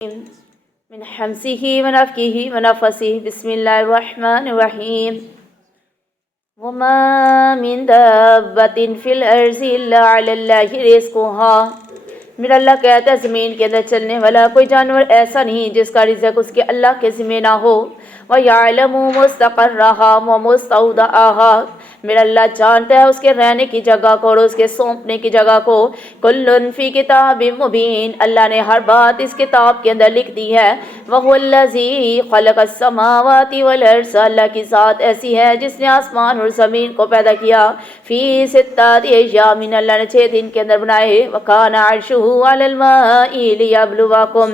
من حمزه ونفخه ونفثه بسم الله الرحمن الرحيم وما من دابة في الأرض إلا على الله رزقها۔ میرا اللہ کہتا ہے زمین کے اندر چلنے والا کوئی جانور ایسا نہیں جس کا رزق اس کے اللہ کے ذمہ نہ ہو۔ وَيَعْلَمُ مُسْتَقَرَّهَا وَمُسْتَوْدَعَهَا، میرا اللہ جانتا ہے اس کے رہنے کی جگہ کو اور اس کے سونپنے کی جگہ کو۔ کُلٌّ فِي کتاب مبین، اللہ نے ہر بات اس کتاب کے اندر لکھ دی ہے۔ وَهُوَ الَّذِي خَلَقَ السَّمَاوَاتِ وَالْأَرْضَ، اللہ کی ذات ایسی ہے جس نے آسمان اور زمین کو پیدا کیا۔ فِي سِتَّةِ أَيَّامٍ، اللہ نے 6 دن کے اندر بنائے۔ وَكَانَ عَرْشُهُ عَلَى الْمَاءِ لِيَبْلُوَكُمْ،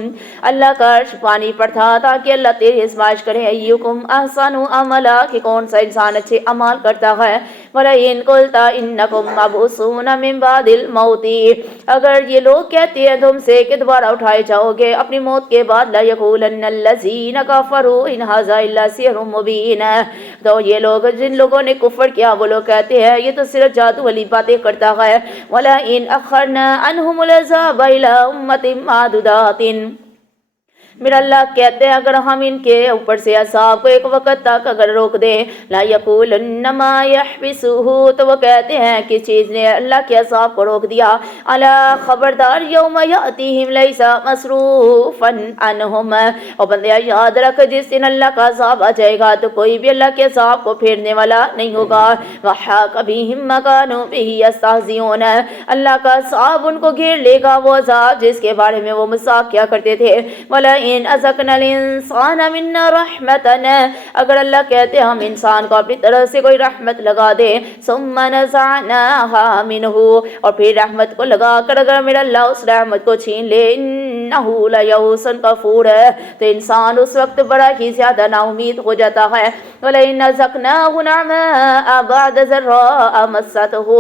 اللہ کا عرش پانی پر تھا تاکہ اللہ تیری آزمائش کرے۔ أَيُّكُمْ أَحْسَنُ عَمَلًا، کہ کون سا انسان اچھے اعمال کرتا ہے۔ وَلَئِن قُلْتَ إِنَّكُمْ مَبْعُوثُونَ مِن بَعْدِ الْمَوْتِ، اگر یہ لوگ کہتے ہیں تم سے کہ دوبارہ اٹھائے جاؤ گے اپنی موت کے بعد، لَيَقُولَنَّ الَّذِينَ كَفَرُوا إِنْ هَذَا إِلَّا سِحْرٌ مُبِينٌ، تو یہ لوگ جن لوگوں نے کفر کیا وہ لوگ کہتے ہیں یہ تو صرف جادو والی باتیں کرتا ہے۔ وَلَئِنْ أَخَّرْنَا عَنْهُمُ الْعَذَابَ إِلَىٰ أُمَّةٍ مَّعْدُودَةٍ، میرا اللہ کہتے ہیں اگر ہم ان کے اوپر سے عذاب کو ایک وقت تک اگر روک دیں، لا یقولن ما یحبسہ، تو وہ کہتے ہیں کس چیز نے اللہ کے عذاب کو روک دیا۔ الا خبردار، یوم یاتیہم لیس مصروفا عنہم، اور بندیا یاد رکھ جس دن اللہ کا عذاب آ جائے گا تو کوئی بھی اللہ کے عذاب کو پھیرنے والا نہیں ہوگا۔ وحاق بہم ما کانوا بہ یستہزئون، اللہ کا عذاب ان کو گھیر لے گا، وہ عذاب جس کے بارے میں وہ مذاق کیا کرتے تھے۔ وَلَئِنْ أَذَقْنَا الْإِنسَانَ مِنَّا رَحْمَةً، اگر اللہ کہتے ہم انسان کو اپنی طرف سے کوئی رحمت لگا دے، ثُمَّ نَزَعْنَاهَا مِنْهُ، اور پھر رحمت کو لگا کر اگر میرا اللہ اس رحمت کو چھین لے، إِنَّهُ لَيَئُوسٌ كَفُورٌ، تو انسان اس وقت بڑا ہی زیادہ نا امید ہو جاتا ہے۔ وَلَئِنْ أَذَقْنَاهُ نَعْمَاءَ بَعْدَ ضَرَّاءَ مَسَّتْهُ،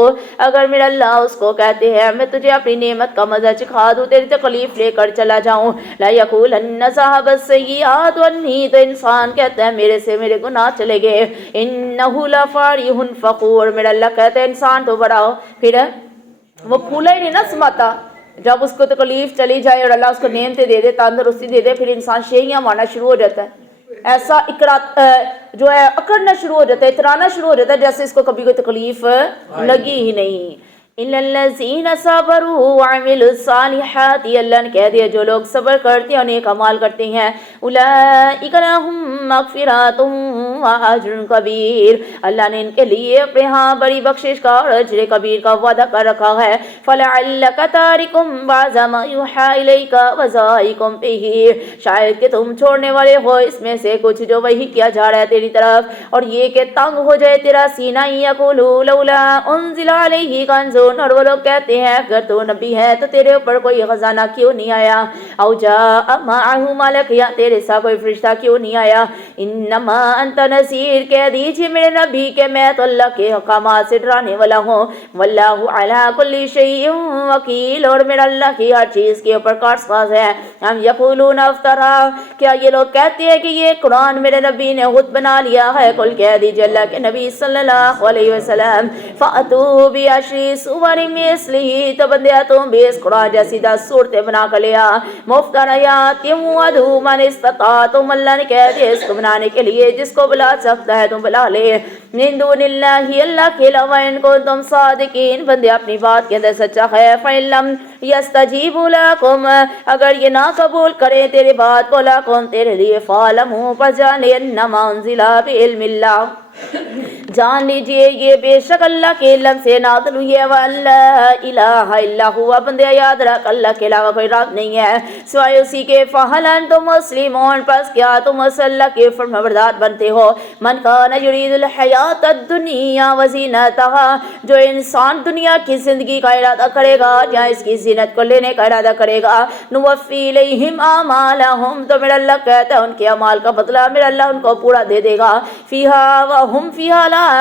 اگر میرا اللہ اس کو کہتے ہیں میں تجھے اپنی نعمت کا مزہ چکھا دوں، تیری تکلیف لے کر چلا جاؤں، لا يقولن ذهب السيئات عني، تو انسان کہتا ہے میرے سے میرے گناہ چلے گئے۔ انه لفرح فخور، میرا اللہ کہتا ہے انسان تو بڑا پھر وہ پھولا ہی نہیں نہ سماتا، جب اس کو تکلیف چلی جائے اور اللہ اس کو نعمتیں دے دے، تندرستی دے دے، پھر انسان شیخیاں مارنا شروع ہو جاتا ہے، ایسا جو ہے اکڑنا شروع ہو جاتا ہے، اترانا شروع ہو جاتا ہے جیسے اس کو کبھی کوئی تکلیف لگی ہی نہیں۔ إِلَّا الَّذِينَ صَبَرُوا وَعَمِلُوا الصَّالِحَاتِ، اللہ نے کہہ دیا جو لوگ صبر کرتے ہیں اور نیک اعمال کرتے ہیں، أُولَئِكَ لَهُم مَّغْفِرَةٌ وَأَجْرٌ كَبِيرٌ، اللہ نے ان کے لیے اپنے ہاں بڑی بخشش کا اور اجر کبیر کا وعدہ کر رکھا ہے۔ فَلَعَلَّكَ تَارِكٌ بَعْضَ مَا يُوحَىٰ إِلَيْكَ وَضَائِقٌ بِهِ، شاید کہ تم چھوڑنے والے ہو اس میں سے کچھ جو وحی کیا جا رہا ہے تیری طرف، اور یہ کہ تنگ ہو جائے تیرا سینہ، يَقُولُوا لَوْلَا أُنزِلَ عَلَيْهِ كَنزٌ، اور وہ لوگ کہتے ہیں اگر تو نبی ہے تو تیرے اوپر کوئی خزانہ کیوں نہیں آیا، او جاء معه ملک، یا تیرے ساتھ کوئی فرشتہ کیوں نہیں آیا۔ انما انت نذیر، کہہ دیجیے میرے نبی کہ میں تو اللہ کے احکامات سے ڈرانے والا ہوں۔ واللہ علی کل شیء وکیل، اور میرا اللہ کی ہر چیز کے اوپر کارساز ہے۔ ہم یقولون افطرا، کیا یہ لوگ کہتے ہیں کہ یہ قرآن میرے نبی نے خود بنا لیا ہے؟ قل کہہ دیجیے اللہ کے نبی صلی اللہ علیہ وسلم، فاتوا بعشر سور مثلہ، تو بندیا تم بھی اس قرآن جیسی 10 صورتیں بنا کر لیا، مفتریات وادعوا من استطعتم، اللہ نے کہہ دیا اس کو بنانے کے لیے جس کو بلا سکتا ہے تم بلا لے، من دون اللہ، اللہ کے علاوہ، ان کو تم صادقین، بندے اپنی بات کے اندر سچا ہے۔ فَإِن لَّمْ يَسْتَجِيبُوا لَكُمْ، اگر یہ نہ قبول کریں تیری بات کو، لَكُمْ تیرے لیے، فَاعْلَمُوا پس جان لے، انما انزل بعلم اللہ، جان لیجئے یہ بے شک اللہ کے علم سے نازل ہوئی ہے۔ وَاللَّهِ الَّهَ إِلَّا هُوَ، بندے یاد رکھ اللہ کے علاوہ کوئی رب نہیں ہے سوائے اسی کے۔ فَهَلْ أَنْتُمْ مُسْلِمُونَ، پس کیا تم اللہ کے فرمانبردار بنتے ہو؟ مَنْ كَانَ يُرِيدُ الْحَيَاةَ الدُّنْيَا وَزِينَتَهَا، جو انسان دنیا کی زندگی کا ارادہ کرے گا یا اس کی زینت کو لینے کا ارادہ کرے گا، نُوَفِّي إِلَيْهِمْ أَعْمَالَهُمْ، تو میرا اللہ کہتا ہے ان کے اعمال کا بدلہ میرا اللہ ان کو پورا دے دے گا، فِيهَا وَهُمْ فِيهَا لَا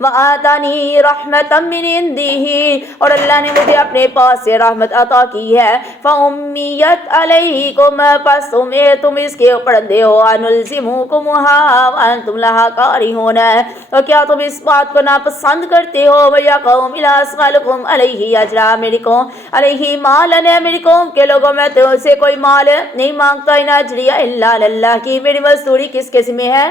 وآتانی رحمتا من عنده اور اللہ نے مجھے اپنے پاس سے رحمت عطا کی ہے. فأمیت علیکم پس تم اس کے اوپر اندھے ہو. انلزمکمھا وانتم لہا کارہون اور کیا تم اس بات کو ناپسند کرتے ہو. ویا قوم لا اسألکم علیہ اجرا میری قوم علیہ مالا میری قوم کے لوگوں میں تو سے کوئی مال نہیں مانگتا. ان اجریہ الا اللہ کی میری مزدوری کس کے ذمہ ہے؟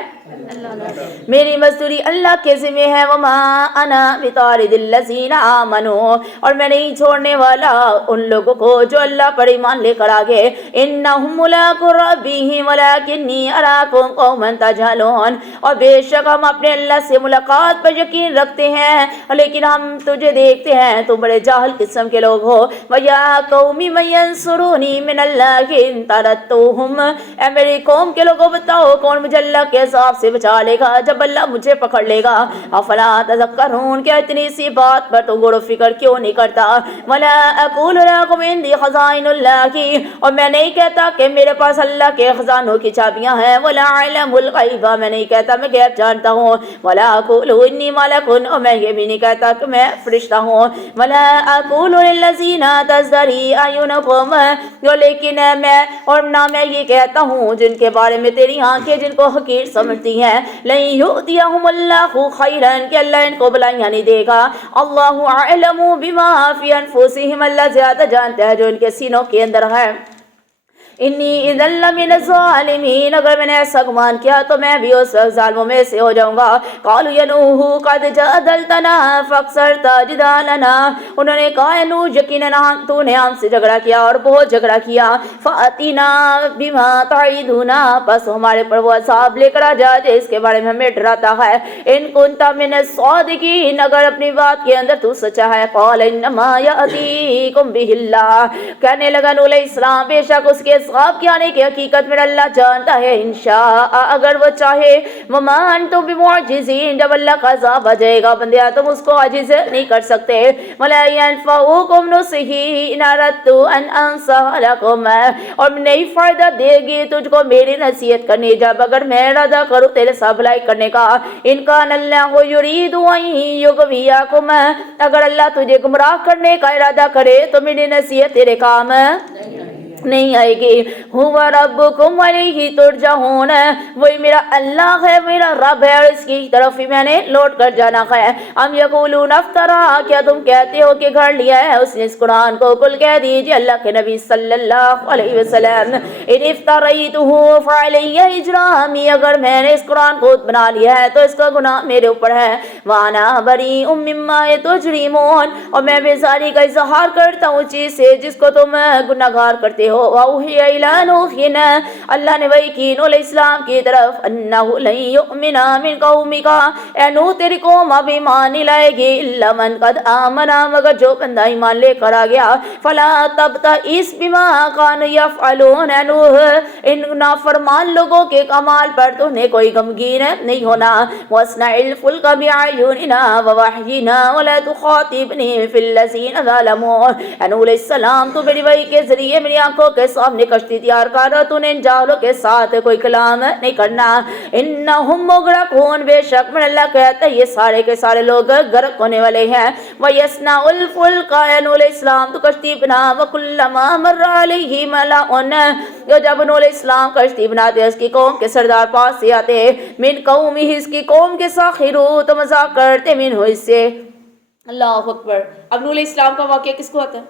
میری مزدوری اللہ کے ذمہ ہے. وما انا بطارد الذین آمنوا اور میں نہیں چھوڑنے والا ان لوگوں کو جو اللہ پر ایمان لے کر آگے. انہم ملاقو ربہم ولکنی اراکم قوما تجہلون اور بے شک ہم اپنے اللہ سے ملاقات پر یقین رکھتے ہیں لیکن ہم تجھے دیکھتے ہیں تم بڑے جاہل قسم کے لوگ ہو. وَيَا قَوْمِ مَن يَنصُرُونِي مِنَ اللَّهِ إِن طَرَدتُّهُمْ اے میری قوم کے لوگوں بتاؤ کون مجھے اللہ کے عذاب سے بچا لے گا جب اللہ مجھے پکڑ لے گا. افلا تذکرون کیا اتنی سی بات پر تو غور و فکر کیوں نہیں کرتا. ولا اقول لكم عندي خزائن الله اور میں نہیں کہتا کہ میرے پاس اللہ کے خزانوں کی چابیاں ہیں. ولا اعلم الغیب میں نہیں کہتا میں غیب جانتا ہوں. ولا اقول انی ملک اور میں یہ بھی نہیں کہتا کہ میں فرشتہ ہوں. ولا اقول للذین تزدری اعینکم لیکن میں اور نہ میں یہ کہتا ہوں جن کے بارے میں تیری آنکھیں جن کو حقیر سمجھتی ہیں. لن یؤتیہم اللہ خیرا کہ اللہ ان کو بلائیاں نہیں دے گا. اللہ اعلم بما فی انفسہم اللہ زیادہ جانتا ہے جو ان کے سینوں کے اندر ہے. انی اذا لمن الظالمین اگر میں نے ایسا گمان کیا تو میں بھی اس ظالموں میں سے ہو جاؤں گا. قالوا یا نوح قد جادلتنا فاکثرت جدالنا انہوں نے کہا اے نوح یقیناً تو نے ہم سے جھگڑا کیا اور بہت جھگڑا کیا. فاتنا بما تعیدنا بس ہمارے پر وہ عذاب لے کر آ جا جس کے بارے میں ہمیں ڈراتا ہے. ان کنت من الصادقین اگر اپنی بات کے اندر تو سچا ہے. قال انما یاتیکم بہ اللہ کہنے لگا نوح علیہ السلام بے شک اس کے عذاب کے آنے کی حقیقت میں اللہ جانتا ہے انشاء اگر وہ چاہے. وما انتم بمعجزین جب اللہ کا عذاب آ جائے گا بندیا تم اس کو عاجز نہیں کر سکتے. ولا ينفعكم نصحی ان اردت ان انصح لكم اور نہیں فائدہ دے گی تجھ کو میری نصیحت کرنی جب اگر میں ارادہ کروں تیرے ساتھ بھلائی کرنے کا. ان کان اللہ یرید ان یغویکم اگر اللہ تجھے گمراہ کرنے کا ارادہ کرے تو میری نصیحت تیرے کام نہیں آئے گی. ہوا ربکم علیہ ترجعون وہی میرا اللہ ہے میرا رب ہے اور اس کی طرف ہی میں نے لوٹ کر جانا ہے. ام یقولون افترا کیا تم کہتے ہو کہ گھڑ لیا ہے اس نے اس قرآن کو. قل کہہ دیجیے اللہ کے نبی صلی اللہ علیہ وسلم ان افتریتہ فعلی اجرامی اگر میں نے اس قرآن کو بنا لیا ہے تو اس کا گناہ میرے اوپر ہے. وانا بریء مما تجرمون اور میں بیزاری کا اظہار کرتا ہوں چیز سے جس کو تم گناہگار کرتے ہو. وَأُوحِيَ إِلَىٰ نُوحٍ اللہ نے وحی کی نوح علیہ السلام کی طرف أَنَّهُ لَن يُؤْمِنَ مِن قَوْمِكَ اے نوح تیری قوم اب ایمان نہیں لائے گی إِلَّا مَنْ قَدْ آمَنَ مگر جو بندہ ایمان لے کر آ گیا. فَلَا تَبْتَئِسْ بِمَا كَانُوا يَفْعَلُونَ اے نوح ان نافرمان لوگوں کے کمال پر تو نے کوئی غمگین نہیں ہونا. وَاصْنَعِ الْفُلْكَ بِأَعْيُنِنَا وَوَحْيِنَا وَلَا تُخَاطِبْنِي فِي الَّذِينَ ظَلَمُوا اے نوح علیہ السلام تو میری وحی کے ذریعے میری آنکھوں کے سامنے کشتی تیار کر تو نے ان جاہلوں کے ساتھ کوئی کلام نہیں کرنا. انہم مغرقون بے شک میں اللہ کہتا ہے یہ سارے کے سارے لوگ غرق ہونے والے ہیں. وَيَصْنَعُ الْفُلْكَ نوح علیہ السلام تو کشتی بنا وَكُلَّمَا مَرَّ عَلَيْهِ مَلَأٌ جب نوح علیہ السلام کشتی بناتے اس کی قوم کے سردار پاس سے آتے من قومہ اس کی قوم کے ساخروا تو مذاق کرتے منہ اس سے. اللہ اکبر. اب نوح علیہ السلام کا واقعہ کس کو آتا ہے؟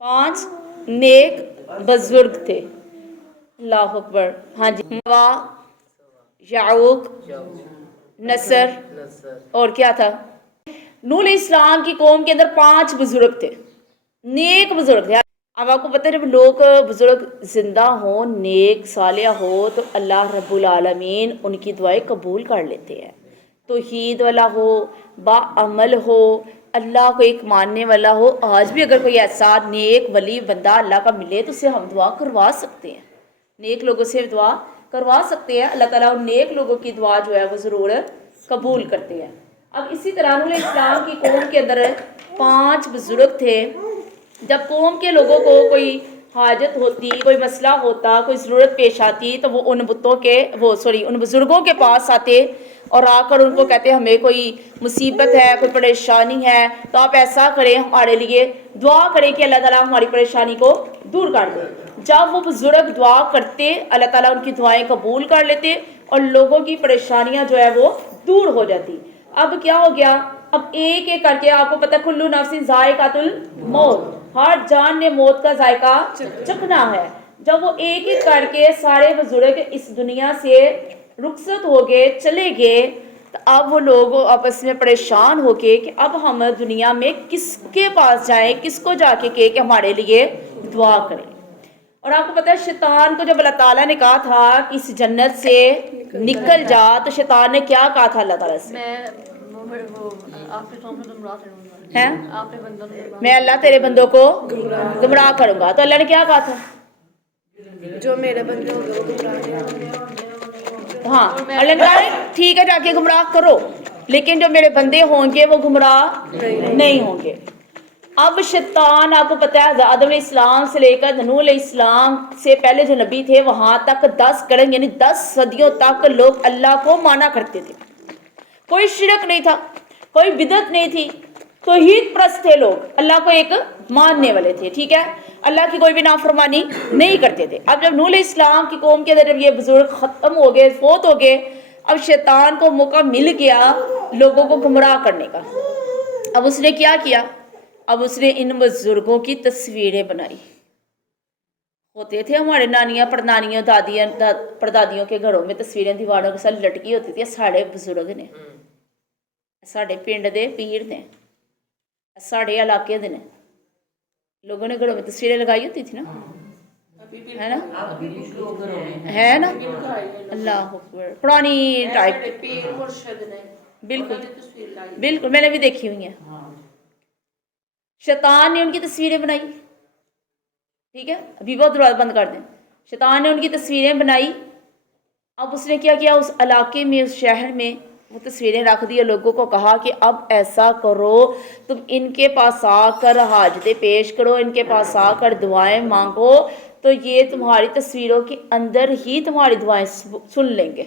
5 نیک بزرگ تھے. اللہ اکبر. ہاں جی نوا یعوق نصر اور کیا تھا. نوح علیہ السلام کی قوم کے اندر 5 بزرگ تھے نیک بزرگ تھے. اب آپ کو پتہ ہے جب لوگ بزرگ زندہ ہوں نیک صالح ہو تو اللہ رب العالمین ان کی دعائیں قبول کر لیتے ہیں. توحید والا ہو با عمل ہو اللہ کو ایک ماننے والا ہو. آج بھی اگر کوئی ایسا نیک ولی بندہ اللہ کا ملے تو اسے ہم دعا کروا سکتے ہیں. نیک لوگوں سے دعا کروا سکتے ہیں. اللہ تعالیٰ ان نیک لوگوں کی دعا جو ہے وہ ضرور قبول کرتے ہیں. اب اسی طرح نوح علیہ السلام کی قوم کے اندر 5 بزرگ تھے. جب قوم کے لوگوں کو کوئی حاجت ہوتی کوئی مسئلہ ہوتا کوئی ضرورت پیش آتی تو وہ ان بزرگوں کے پاس آتے اور آ کر ان کو کہتے ہمیں کوئی مصیبت ہے، کوئی پریشانی ہے تو آپ ایسا کریں، ہمارے لیے دعا کریں کہ اللہ تعالیٰ ہماری پریشانی کو دور کر دے۔ جب وہ بزرگ دعا کرتے اللہ تعالیٰ ان کی دعائیں قبول کر لیتے اور لوگوں کی پریشانیاں جو ہے وہ دور ہو جاتی۔ اب کیا ہو گیا، اب ایک ایک کر کے آپ کو پتہ کلو نفس ذائقۃ الموت، ہر جان نے موت کا ذائقہ چکھنا ہے۔ جب وہ ایک ایک کر کے سارے بزرگ اس دنیا سے رخصت ہو گئے، چلے گئے، تو اب وہ لوگ آپس میں پریشان ہو کے کہ اب ہم دنیا میں کس کے پاس جائیں، کس کو جا کے کہ ہمارے لیے دعا کریں۔ اور آپ کو پتہ ہے شیطان کو جب اللہ تعالیٰ نے کہا تھا کہ اس جنت سے نکل جا، تو شیطان نے کیا کہا تھا اللہ تعالیٰ سے؟ میں اللہ تیرے بندوں کو گمراہ کروں گا۔ تو اللہ نے کیا کہا تھا؟ جو میرے بندے ہوں گے وہ گمراہ ہاں، اللہ نے کہا ٹھیک ہے جا کے گمراہ کرو، لیکن جو میرے بندے ہوں گے وہ گمراہ نہیں ہوں گے۔ اب شیطان آپ کو پتہ ہے آدم علیہ السلام سے لے کر نوح علیہ السلام سے پہلے جو نبی تھے وہاں تک 10 قرن یعنی 10 صدیوں تک لوگ اللہ کو مانا کرتے تھے۔ کوئی شرک نہیں تھا، کوئی بدعت نہیں تھی، توحید پرست تھے لوگ، اللہ کو ایک ماننے والے تھے، ٹھیک ہے، اللہ کی کوئی بھی نافرمانی نہیں کرتے تھے۔ اب جب نوح علیہ السلام کی قوم کے اندر جب یہ بزرگ ختم ہو گئے، فوت ہو گئے، اب شیطان کو موقع مل گیا لوگوں کو گمراہ کرنے کا۔ اب اس نے کیا کیا؟ اب اس نے ان بزرگوں کی تصویریں بنائی۔ ہوتے تھے ہمارے نانیاں پردانیوں دادیاں پردادیوں کے گھروں میں تصویریں دیواروں کے ساتھ لٹکی ہوتی تھی، ساڑھے بزرگ نے، ساڑھے پنڈ دے پیر نے، ساڑھے علاقے دے نے، لوگوں نے گھروں میں تصویریں لگائی ہوتی تھی نا، ہے نا، ہے نا، اللہ اکبر، پرانی ٹائپ، بالکل بالکل میں نے بھی دیکھی ہوئی ہیں۔ شیطان نے ان کی تصویریں بنائی، ٹھیک ہے، ابھی بہت دروازہ بند کر دیں، شیطان نے ان کی تصویریں بنائی۔ اب اس نے کیا کیا، اس علاقے میں اس شہر میں وہ تصویریں رکھ دی اور لوگوں کو کہا کہ اب ایسا کرو تم ان کے پاس آ کر حاجتیں پیش کرو، ان کے پاس آ کر دعائیں مانگو تو یہ تمہاری تصویروں کے اندر ہی تمہاری دعائیں سن لیں گے۔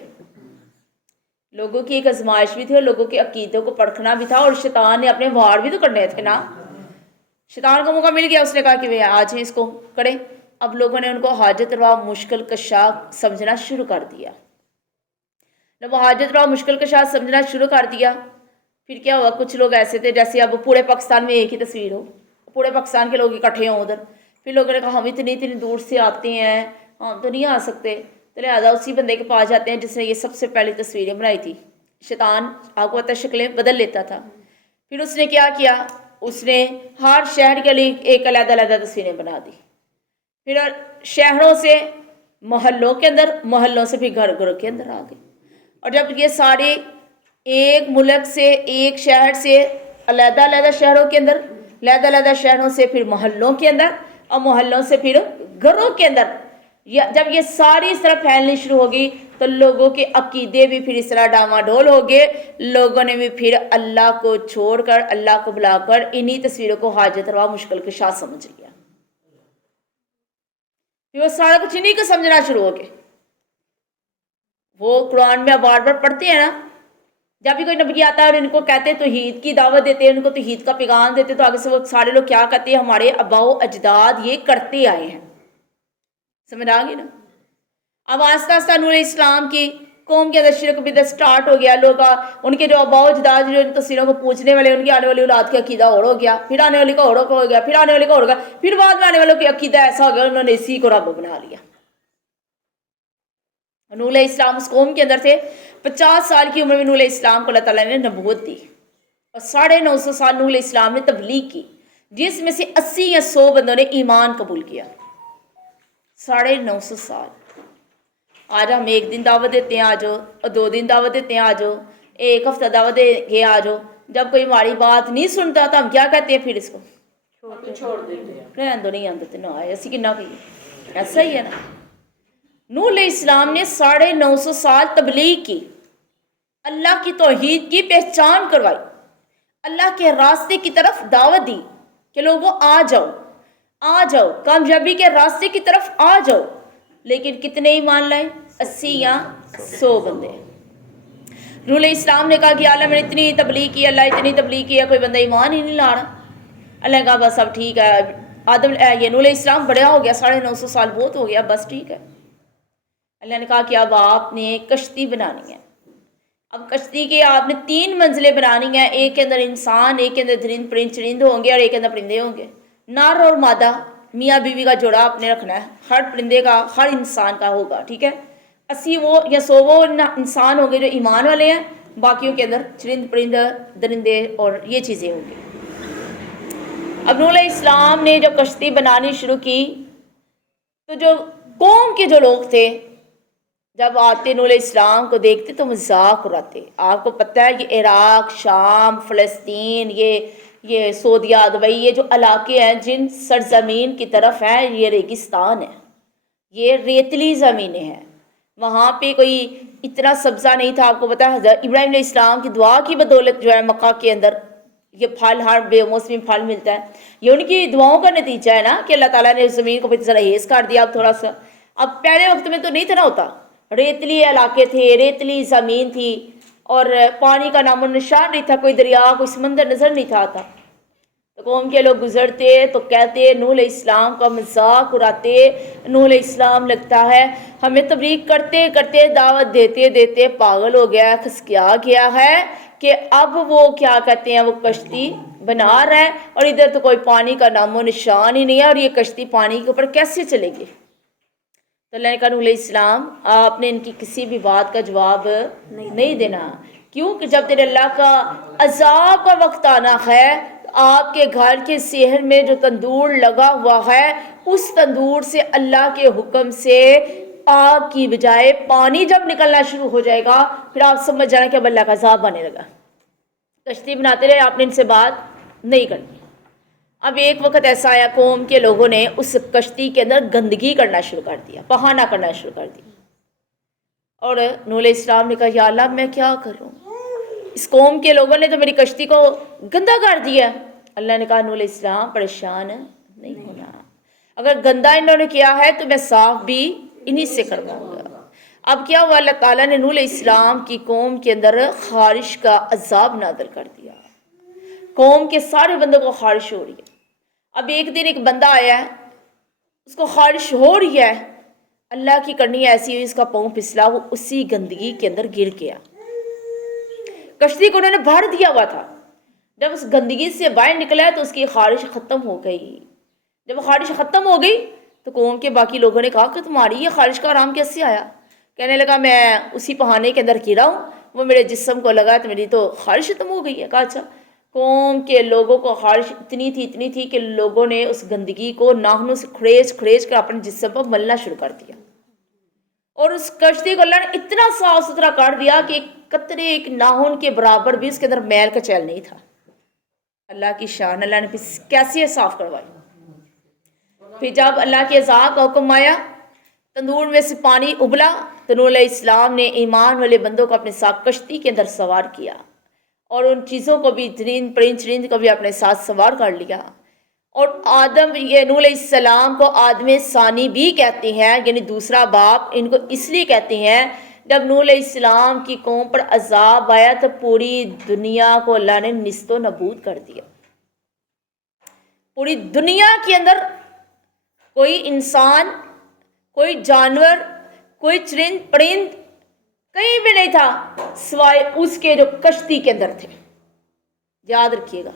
لوگوں کی ایک آزمائش بھی تھی اور لوگوں کے عقیدوں کو پرکھنا بھی تھا، اور شیطان نے اپنے وار بھی تو کرنے تھے نا۔ شیطان کو موقع مل گیا، اس نے کہا کہ آج ہی اس کو کریں۔ اب لوگوں نے ان کو حاجت روا مشکل کشا سمجھنا شروع کر دیا۔ جب حاجت روا مشکل کشا سمجھنا شروع کر دیا، پھر کیا ہوا، کچھ لوگ ایسے تھے جیسے اب پورے پاکستان میں ایک ہی تصویر ہو، پورے پاکستان کے لوگ اکٹھے ہوں ادھر، پھر لوگوں نے کہا ہم اتنی دور سے آتے ہیں، ہم تو نہیں آ سکتے، تو لہٰذا اسی بندے کے پاس جاتے ہیں جس نے یہ سب سے پہلی تصویریں بنائی تھی۔ شیطان آپ کو پتہ شکلیں بدل لیتا تھا۔ پھر اس نے کیا کیا، اس نے ہر شہر کے لیے ایک علیحدہ علیحدہ تصویریں بنا دی، پھر شہروں سے محلوں کے اندر، محلوں سے پھر گھر گھر کے اندر آ گئے، اور جب یہ سارے ایک ملک سے ایک شہر سے علیحدہ علیحدہ شہروں کے اندر، علیحدہ علیحدہ شہروں سے پھر محلوں کے اندر، اور محلوں سے پھر گھروں کے اندر، جب یہ ساری اس طرح پھیلنی شروع ہوگی تو لوگوں کے عقیدے بھی پھر اس طرح ڈاواڈول ہو گئے، لوگوں نے بھی پھر اللہ کو چھوڑ کر، اللہ کو بلا کر انہی تصویروں کو حاجت روا مشکل کشا سمجھ لیا۔ پھر وہ سارا کچھ انہی کو سمجھنا شروع ہو گئے۔ وہ قرآن میں بار بار پڑھتے ہیں نا، جب بھی کوئی نبی آتا ہے اور ان کو کہتے ہیں توحید کی دعوت دیتے ہیں، ان کو توحید کا پیغام دیتے، تو آگے سے وہ سارے لوگ کیا کہتے ہیں، ہمارے آباء و اجداد یہ کرتے آئے ہیں۔ سمجھ آ گئی نا؟ اب آہستہ آہستہ نوح علیہ السلام کی قوم کے اندر شرک بدعت سٹارٹ ہو گیا، لوگ ان کے جو آباء و اجداد جو ان تصویروں کو پوجنے والے، ان کی آنے والی اولاد کا عقیدہ اور ہو گیا، پھر آنے والی کا اور ہو گیا، پھر آنے والی کا اور ہو گیا، پھر بعد میں آنے والوں کی عقیدہ ایسا ہو گیا انہوں نے اسی کو رب بنا لیا۔ نوح علیہ السلام اس قوم کے اندر تھے، 50 سال کی عمر میں نوح علیہ السلام کو اللہ تعالیٰ نے نبوت دی، اور 950 سال نوح علیہ السلام نے تبلیغ کی، جس میں سے 80 یا 100 بندوں نے ایمان قبول کیا۔ 950 سال۔ آج ہم ایک دن دعوت دیتے ہیں آ جاؤ، اور 2 دن دعوت دیتے ہیں آ جاؤ، ایک ہفتہ دعوت دے کے آ جاؤ، جب کوئی ہماری بات نہیں سنتا تو ہم کیا کہتے ہیں، پھر اس کو چھوڑ دیتے ہیں، رہن دو، نہیں آتے نہ آئے، اسی کنا کہیے، ایسا ہی ہے نا۔ نوح علیہ السلام نے 950 سال تبلیغ کی، اللہ کی توحید کی پہچان کروائی، اللہ کے راستے کی طرف دعوت دی کہ لوگوں آ جاؤ، آ جاؤ، کامیابی کے راستے کی طرف آ جاؤ، لیکن کتنے ایمان لائے، 80 یا 100 بندے۔ نوح علیہ السلام نے کہا کہ اللہ میں نے اتنی تبلیغ کی، اللہ اتنی تبلیغ کی ہے، کوئی بندہ ایمان ہی نہیں لا رہا۔ اللہ نے کہا بس اب ٹھیک ہے، یہ نوح علیہ السلام بڑا ہو گیا، 950 سال بہت ہو گیا، بس ٹھیک ہے۔ اللہ نے کہا کہ اب آپ نے کشتی بنانی ہے۔ اب کشتی کے آپ نے 3 منزلیں بنانی ہیں، ایک کے اندر انسان، ایک کے اندر چرند ہوں گے اور ایک کے اندر پرندے ہوں گے، نر اور مادہ، میاں بیوی کا جوڑا آپ نے رکھنا ہے، ہر پرندے کا ہر انسان کا ہوگا، ٹھیک ہے۔ 80 وہ یا 100 وہ انسان ہوں گے جو ایمان والے ہیں، باقیوں کے اندر چرند پرند درندے اور یہ چیزیں ہوں گی۔ اب نوح علیہ السلام نے جب کشتی بنانی شروع کی تو جو قوم کے جو لوگ تھے جب آتے نوح علیہ السلام کو دیکھتے تو مذاق اڑاتے۔ آپ کو پتہ ہے یہ عراق، شام، فلسطین، یہ سعودیہ، دبئی، یہ جو علاقے ہیں جن سرزمین کی طرف ہیں یہ ریگستان ہے، یہ ریتلی زمینیں ہیں، وہاں پہ کوئی اتنا سبزہ نہیں تھا۔ آپ کو پتہ ہے حضرت ابراہیم علیہ السلام کی دعا کی بدولت جو ہے مکہ کے اندر یہ پھل، ہر بے موسمی پھل ملتا ہے، یہ ان کی دعاؤں کا نتیجہ ہے نا کہ اللہ تعالیٰ نے زمین کو زرخیز کر دیا۔ اب تھوڑا سا، اب پہلے وقت میں تو نہیں تھا نا ہوتا، ریتلی علاقے تھے، ریتلی زمین تھی اور پانی کا نام و نشان نہیں تھا، کوئی دریا، کوئی سمندر نظر نہیں تھا آتا۔ تو قوم کے لوگ گزرتے تو کہتے، نوح علیہ السلام کا مذاق اڑاتے، نوح علیہ السلام لگتا ہے ہمیں تبلیغ کرتے کرتے، دعوت دیتے دیتے پاگل ہو گیا ہے، کھسکیا گیا ہے کہ اب وہ کیا کہتے ہیں، وہ کشتی بنا رہا ہے اور ادھر تو کوئی پانی کا نام و نشان ہی نہیں ہے، اور یہ کشتی پانی کے اوپر کیسے چلے گی؟ تو اللہ نے کہا نوح علیہ السلام آپ نے ان کی کسی بھی بات کا جواب نہیں دینا، کیونکہ جب تیرے اللہ کا عذاب کا وقت آنا ہے، آپ کے گھر کے صحن میں جو تندور لگا ہوا ہے اس تندور سے اللہ کے حکم سے آگ کی بجائے پانی جب نکلنا شروع ہو جائے گا، پھر آپ سمجھ جانا کہ اب اللہ کا عذاب آنے لگا۔ کشتی بناتے رہے، آپ نے ان سے بات نہیں کرنی۔ اب ایک وقت ایسا آیا قوم کے لوگوں نے اس کشتی کے اندر گندگی کرنا شروع کر دیا، بہانہ کرنا شروع کر دیا، اور نوح علیہ السلام نے کہا یا اللہ میں کیا کروں، اس قوم کے لوگوں نے تو میری کشتی کو گندا کر دیا۔ اللہ نے کہا نوح علیہ السلام پریشان نہیں ہونا، اگر گندا انہوں نے کیا ہے تو میں صاف بھی انہی سے کرواؤں گا۔ اب کیا ہوا، اللہ تعالیٰ نے نوح علیہ السلام کی قوم کے اندر خارش کا عذاب نازل کر دیا، قوم کے سارے بندوں کو خارش ہو رہی ہے۔ اب ایک دن ایک بندہ آیا ہے، اس کو خارش ہو رہی ہے، اللہ کی کرنی ایسی ہوئی، اس کا پاؤں پھسلا، وہ اسی گندگی کے اندر گر گیا۔ کشتی کو انہوں نے بھر دیا ہوا تھا، جب اس گندگی سے باہر نکلا تو اس کی خارش ختم ہو گئی۔ جب وہ خارش ختم ہو گئی تو قوم کے باقی لوگوں نے کہا کہ تمہاری یہ خارش کا آرام کیسے آیا؟ کہنے لگا میں اسی پہانے کے اندر گرا ہوں، وہ میرے جسم کو لگا تو میری تو خارش ختم ہو گئی ہے۔ کہا اچھا۔ قوم کے لوگوں کو خارش اتنی تھی کہ لوگوں نے اس گندگی کو ناخنوں سے کھریچ کر اپنے جسم پر ملنا شروع کر دیا، اور اس کشتی کو اللہ نے اتنا صاف ستھرا کر دیا کہ ایک قطرے، ایک ناخن کے برابر بھی اس کے اندر میل کا چیل نہیں تھا۔ اللہ کی شان، اللہ نے کیسے صاف کروائی۔ پھر جب اللہ کے عذاب کا حکم آیا، تندور میں سے پانی ابلا، تو نوح علیہ السلام نے ایمان والے بندوں کو اپنے ساتھ کشتی کے اندر سوار کیا، اور ان چیزوں کو بھی، چرند کو بھی اپنے ساتھ سوار کر لیا۔ اور آدم، یہ نوح علیہ السلام کو آدم ثانی بھی کہتے ہیں، یعنی دوسرا باپ، ان کو اس لیے کہتے ہیں جب نوح علیہ السلام کی قوم پر عذاب آیا تو پوری دنیا کو اللہ نے نیست و نابود کر دیا۔ پوری دنیا کے اندر کوئی انسان، کوئی جانور، کوئی چرند پرند کہیں بھی نہیں تھا سوائے اس کے جو کشتی کے اندر تھے، یاد رکھیے گا۔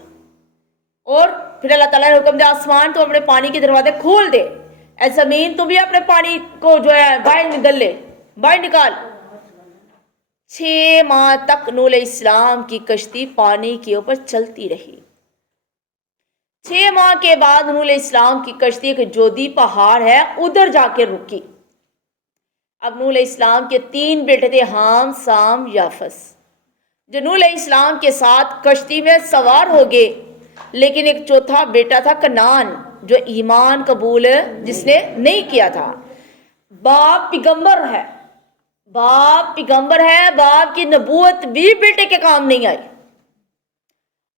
اور پھر اللہ تعالیٰ نے حکم دیا آسمان تو اپنے پانی کے دروازے کھول دے، اے زمین تو بھی اپنے پانی کو جو ہے باہر نکل لے، باہر نکال۔ 6 ماہ تک نوح علیہ السلام کی کشتی پانی کے اوپر چلتی رہی۔ 6 ماہ کے بعد نوح علیہ السلام کی کشتی ایک جودی پہاڑ ہے ادھر جا کے رکی۔ اب نوح علیہ السلام کے 3 بیٹے تھے، حام، سام، یافس، جو نوح علیہ السلام کے ساتھ کشتی میں سوار ہو گئے، لیکن ایک چوتھا بیٹا تھا کنعان جو ایمان قبول جس نے نہیں کیا تھا۔ باپ پیغمبر ہے، باپ کی نبوت بھی بیٹے کے کام نہیں آئی۔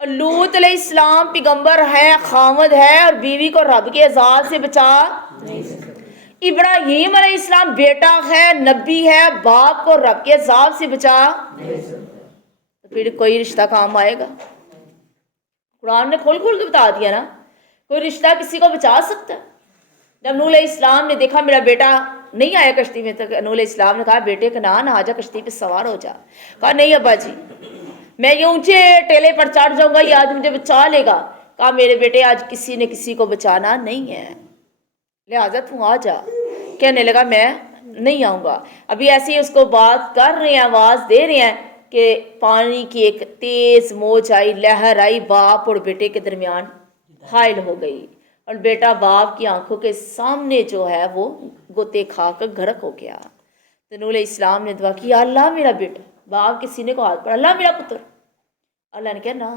اور لوط علیہ السلام پیغمبر ہے، خامد ہے، اور بیوی کو رب کے عذاب سے بچا نہیں سکتا۔ ابراہیم علیہ السلام بیٹا ہے، نبی ہے، باپ کو رب کے عذاب سے بچا نہیں سکتا۔ پھر کوئی رشتہ کام آئے گا؟ قرآن نے کھول کھول کے بتا دیا نا، کوئی رشتہ کسی کو بچا سکتا ہے؟ جب نوح علیہ السلام نے دیکھا میرا بیٹا نہیں آیا کشتی میں، تو نوح علیہ السلام نے کہا بیٹے کنعان آ جا، کشتی پہ سوار ہو جا۔ کہا نہیں ابا جی، میں یہ اونچے ٹیلے پر چڑھ جاؤں گا، یہ آج مجھے بچا لے گا۔ کہا میرے بیٹے آج کسی نے کسی کو بچانا نہیں ہے، لہٰذا تو آ جا۔ کہنے لگا میں نہیں آؤں گا۔ ابھی ایسے ہی اس کو بات کر رہے ہیں، آواز دے رہے ہیں کہ پانی کی ایک تیز موج آئی، لہر آئی، باپ اور بیٹے کے درمیان حائل ہو گئی، اور بیٹا باپ کی آنکھوں کے سامنے جو ہے وہ گوتے کھا کر غرق ہو گیا۔ تو نوح علیہ السلام نے دعا کی، اللہ میرا بیٹا، باپ کے سینے کو ہاتھ پڑا، اللہ میرا پتر۔ اللہ نے کہا نا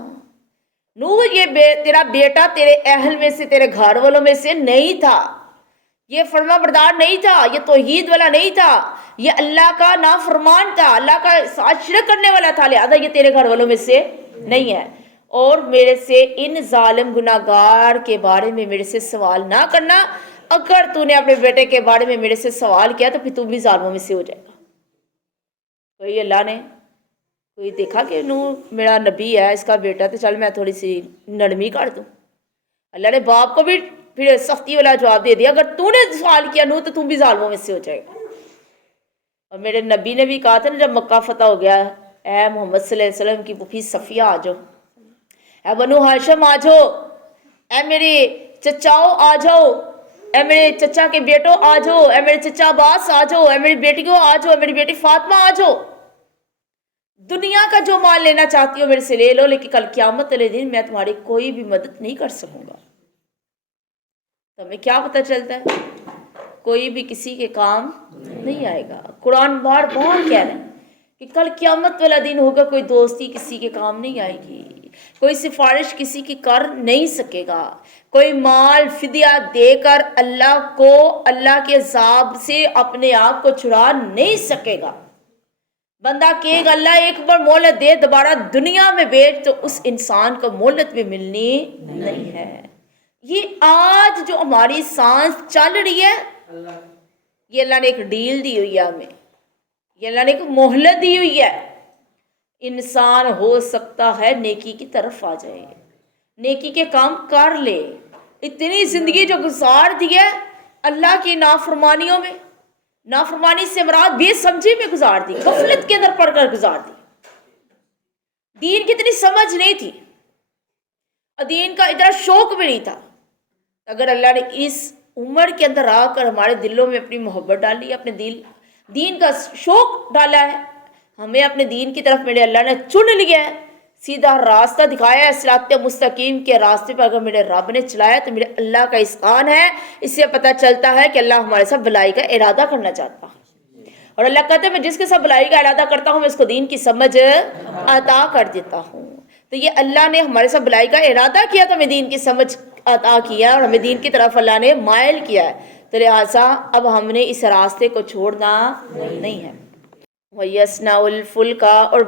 نوح، یہ تیرا بیٹا تیرے اہل میں سے، تیرے گھر والوں میں سے نہیں تھا، یہ فرما بردار نہیں تھا، یہ توحید والا نہیں تھا، یہ اللہ کا نافرمان تھا، اللہ کا ساتھ شرک کرنے والا تھا، لہذا یہ تیرے گھر والوں میں سے نہیں ہے۔ اور میرے سے ان ظالم گناہگار کے بارے میں میرے سے سوال نہ کرنا، اگر تو نے اپنے بیٹے کے بارے میں میرے سے سوال کیا تو پھر تو بھی ظالموں میں سے ہو جائے گا۔ تو یہ اللہ نے کوئی دیکھا کہ نوح میرا نبی ہے، اس کا بیٹا، تو چل میں تھوڑی سی نرمی کر دوں۔ اللہ نے باپ کو بھی پھر سختی والا جواب دے دیا، اگر تو نے سوال کیا نوح تو تم بھی ظالموں میں سے ہو جائے گا۔ اور میرے نبی نے بھی کہا تھا نا جب مکہ فتح ہو گیا، اے محمد صلی اللہ علیہ وسلم کی پھوپھی صفیہ آ جاؤ، اے بنو ہاشم آ جاؤ، اے میرے چچاؤ آ جاؤ، اے میرے چچا کے بیٹوں آ جاؤ، اے میرے چچا عباس آ جاؤ، اے میری بیٹیوں آ جاؤ، میری بیٹی فاطمہ آ جاؤ، دنیا کا جو مال لینا چاہتی ہو میرے سے لے لو، لیکن کل قیامت والے دن میں تمہاری کوئی بھی مدد نہیں کر سکوں گا۔ تو ہمیں کیا پتہ چلتا ہے؟ کوئی بھی کسی کے کام نہیں آئے گا۔ قرآن بار بار کہہ رہے ہیں کہ کل قیامت والا دن ہوگا، کوئی دوستی کسی کے کام نہیں آئے گی، کوئی سفارش کسی کی کر نہیں سکے گا، کوئی مال فدیہ دے کر اللہ کو اللہ کے عذاب سے اپنے آپ کو چھڑا نہیں سکے گا۔ بندہ کہے گا اللہ ایک بار مہلت دے، دوبارہ دنیا میں بیچ، تو اس انسان کو مہلت بھی ملنی نہیں ہے۔ یہ آج جو ہماری سانس چل رہی ہے، یہ اللہ نے ایک ڈیل دی ہوئی ہے ہمیں، یہ اللہ نے ایک مہلت دی ہوئی ہے۔ انسان ہو سکتا ہے نیکی کی طرف آ جائے، نیکی کے کام کر لے۔ اتنی زندگی جو گزار دی ہے اللہ کی نافرمانیوں میں، نافرمانی سے مراد بے سمجھی میں گزار دی، غفلت کے اندر پڑھ کر گزار دی، دین کی اتنی سمجھ نہیں تھی، دین کا اتنا شوق بھی نہیں تھا۔ اگر اللہ نے اس عمر کے اندر آ کر ہمارے دلوں میں اپنی محبت ڈالی، اپنے دین کا شوق ڈالا ہے، ہمیں اپنے دین کی طرف میرے اللہ نے چن لیا ہے، سیدھا راستہ دکھایا ہے، صراط مستقیم کے راستے پر اگر میرے رب نے چلایا تو میرے اللہ کا احسان ہے۔ اس سے پتہ چلتا ہے کہ اللہ ہمارے ساتھ بھلائی کا ارادہ کرنا چاہتا ہے، اور اللہ کہتے ہیں میں جس کے ساتھ بھلائی کا ارادہ کرتا ہوں میں اس کو دین کی سمجھ عطا کر دیتا ہوں۔ تو یہ اللہ نے ہمارے ساتھ بھلائی کا ارادہ کیا تو ہمیں دین کی سمجھ عطا کیا، اور ہمیں دین کی طرف اللہ نے مائل کیا ہے، تو لہٰذا اب ہم نے اس راستے کو چھوڑنا نہیں ہے۔ وَيَصْنَعُ الْفُلْكَ، اور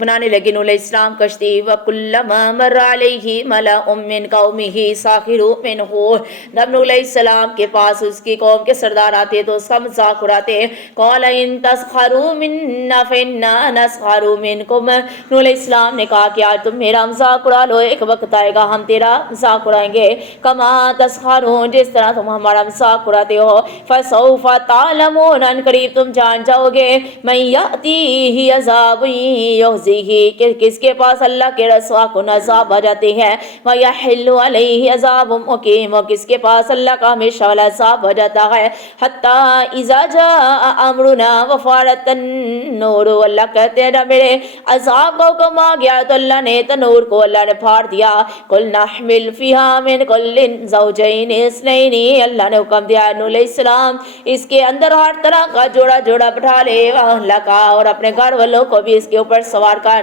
بنانے لگے نوح علیہ السلام کشتی، وَكُلَّمَا مَرَّ عَلَيْهِ مَلَأٌ مِّن قَوْمِهِ سَخِرُوا مِنْهُ، جب نوح علیہ السلام کے پاس اس کی قوم کے سردار آتے تو اس کا مذاق اڑاتے، قَالَ إِن تَسْخَرُوا مِنَّا فَإِنَّا نَسْخَرُ مِنْكُمْ، نوح علیہ السلام نے کہا کہ آج تم میرا مذاق اڑا لو، ایک وقت آئے گا ہم تیرا مذاق اڑائیں گے، كَمَا تَسْخَرُونَ، جس طرح تم ہمارا مذاق اڑاتے ہو، فَسَوْفَ تَعْلَمُونَ، ان قریب تم جان جاؤ گے، میں یأتیہ عذاب یخزیہ، کہ کس کے پاس اللہ کے رسوا کن عذاب آ جاتے ہیں، ویحل علیہ عذاب مقیم، اور کس کے پاس اللہ کا ہمیشہ والا عذاب آ جاتا ہے، حتی اذا جاء امرنا وفارت النور، اللہ کہتے ہیں جب میرے عذاب کا حکم آ گیا تو اللہ نے تنور کو اللہ نے پھاڑ دیا، قل نحمل فیہا من کل زوجین اثنین، اللہ نے حکم دیا نوح علیہ السلام اس کے اندر ہر طرح کا جوڑا جوڑا بٹھا لے، اللہ کا، اور اپنے گھر والوں کو بھی اس کے اوپر سوار کر،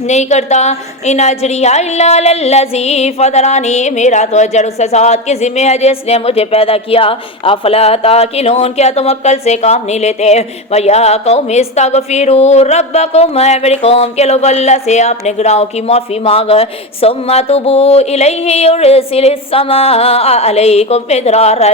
نہیں کرتا ان اجری الا الذی فطرانی، میرا تو اجر اس ذات کے ذمہ ہے جس نے مجھے پیدا کیا. افلا تاکلون، کیا تم عقل سے کام نہیں لیتے؟ ویا قوم استغفروا ربکم، اے میری قوم کے لوگ اللہ سے اپنے گناہوں کی معافی مانگ. ثم توبوا الیہ یرسل السماء علیکم مدرارا،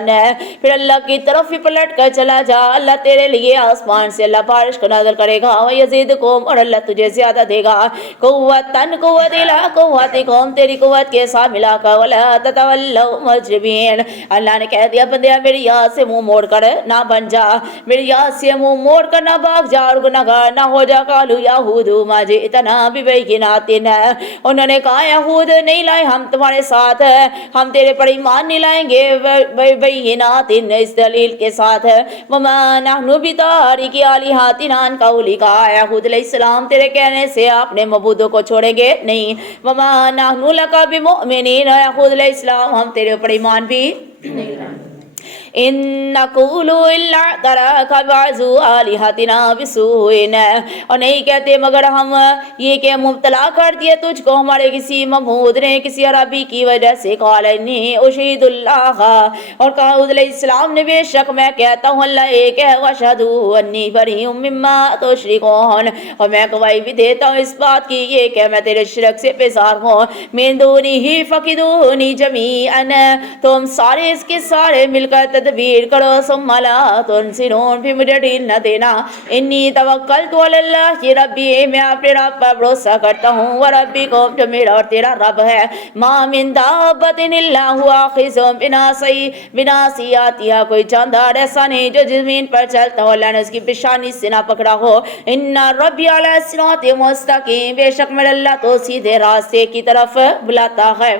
پھر اللہ کی طرف ہی پلٹ کر چلا جا، اللہ تیرے لیے آسمان سے اللہ بارش کو نازل کرے گا. ویزیدکم، اور اللہ تجھے زیادہ دے گا. قوتاً، قوت الہ قوتکم، تیری قوت کے ساتھ ملا کر. ولا تتولوا مجرمین، اللہ نے کہہ دیا بندیا میری یاد سے منہ موڑ کر نہ بن جا، میری یاد سے منہ موڑ کر نہ بھاگ جا اور گناہگار نہ ہو جا. قالوا یہود ما جئتنا ببینات، انہوں نے کہا یہود نہیں لائے ہم تمہارے ساتھ، ہم تیرے پر ایمان نہیں لائیں گے ببینات، اس دلیل کے ساتھ. وما نحن بتارکی آلہتنا عن قولک، یہود علیہ السلام تیرے کہنے سے اپنے معبودوں کو چھوڑیں گے نہیں. وما نحن لک بمؤمنین، یہود علیہ السلام ہم تیرے اوپر ایمان بھی نہیں لائیں. ان نقول الا اعتراک بعض آلہتنا بسوء، اور نہیں کہتے مگر ہم یہ کہ مبتلا کر دیے تجھ کو ہمارے کسی معبود نے کسی عربی کی وجہ سے. قال انی اشہد اللہ، اور کہا علیہ السلام نے بے شک میں کہتا ہوں اللہ ایک ہے. واشہد انی بریء مما تشرکون، اور میں گواہی بھی دیتا ہوں اس بات کی یہ کہ میں تیرے شرک سے بیزار ہوں. من دونہ فکیدونی جمیعا، تم سارے اس کے سارے مل کر تدبیر کرو. ثم لا تنظرون، پھر مجھے ڈھیل نہ دینا. انی توکلت علی اللہ ربی، میں اپنے رب پر بھروسہ کرتا ہوں. وربکم، جو میرا اور تیرا رب ہے. ما من دابۃ الا هو آخذ بناصیتہا، کوئی جاندار ایسا نہیں جو زمین پر چلتا ہو اللہ نے اس کی پیشانی سے نہ پکڑا ہو. ان ربی علی صراط مستقیم، بے شک میرا اللہ تو سیدھے راستے کی طرف بلاتا ہے.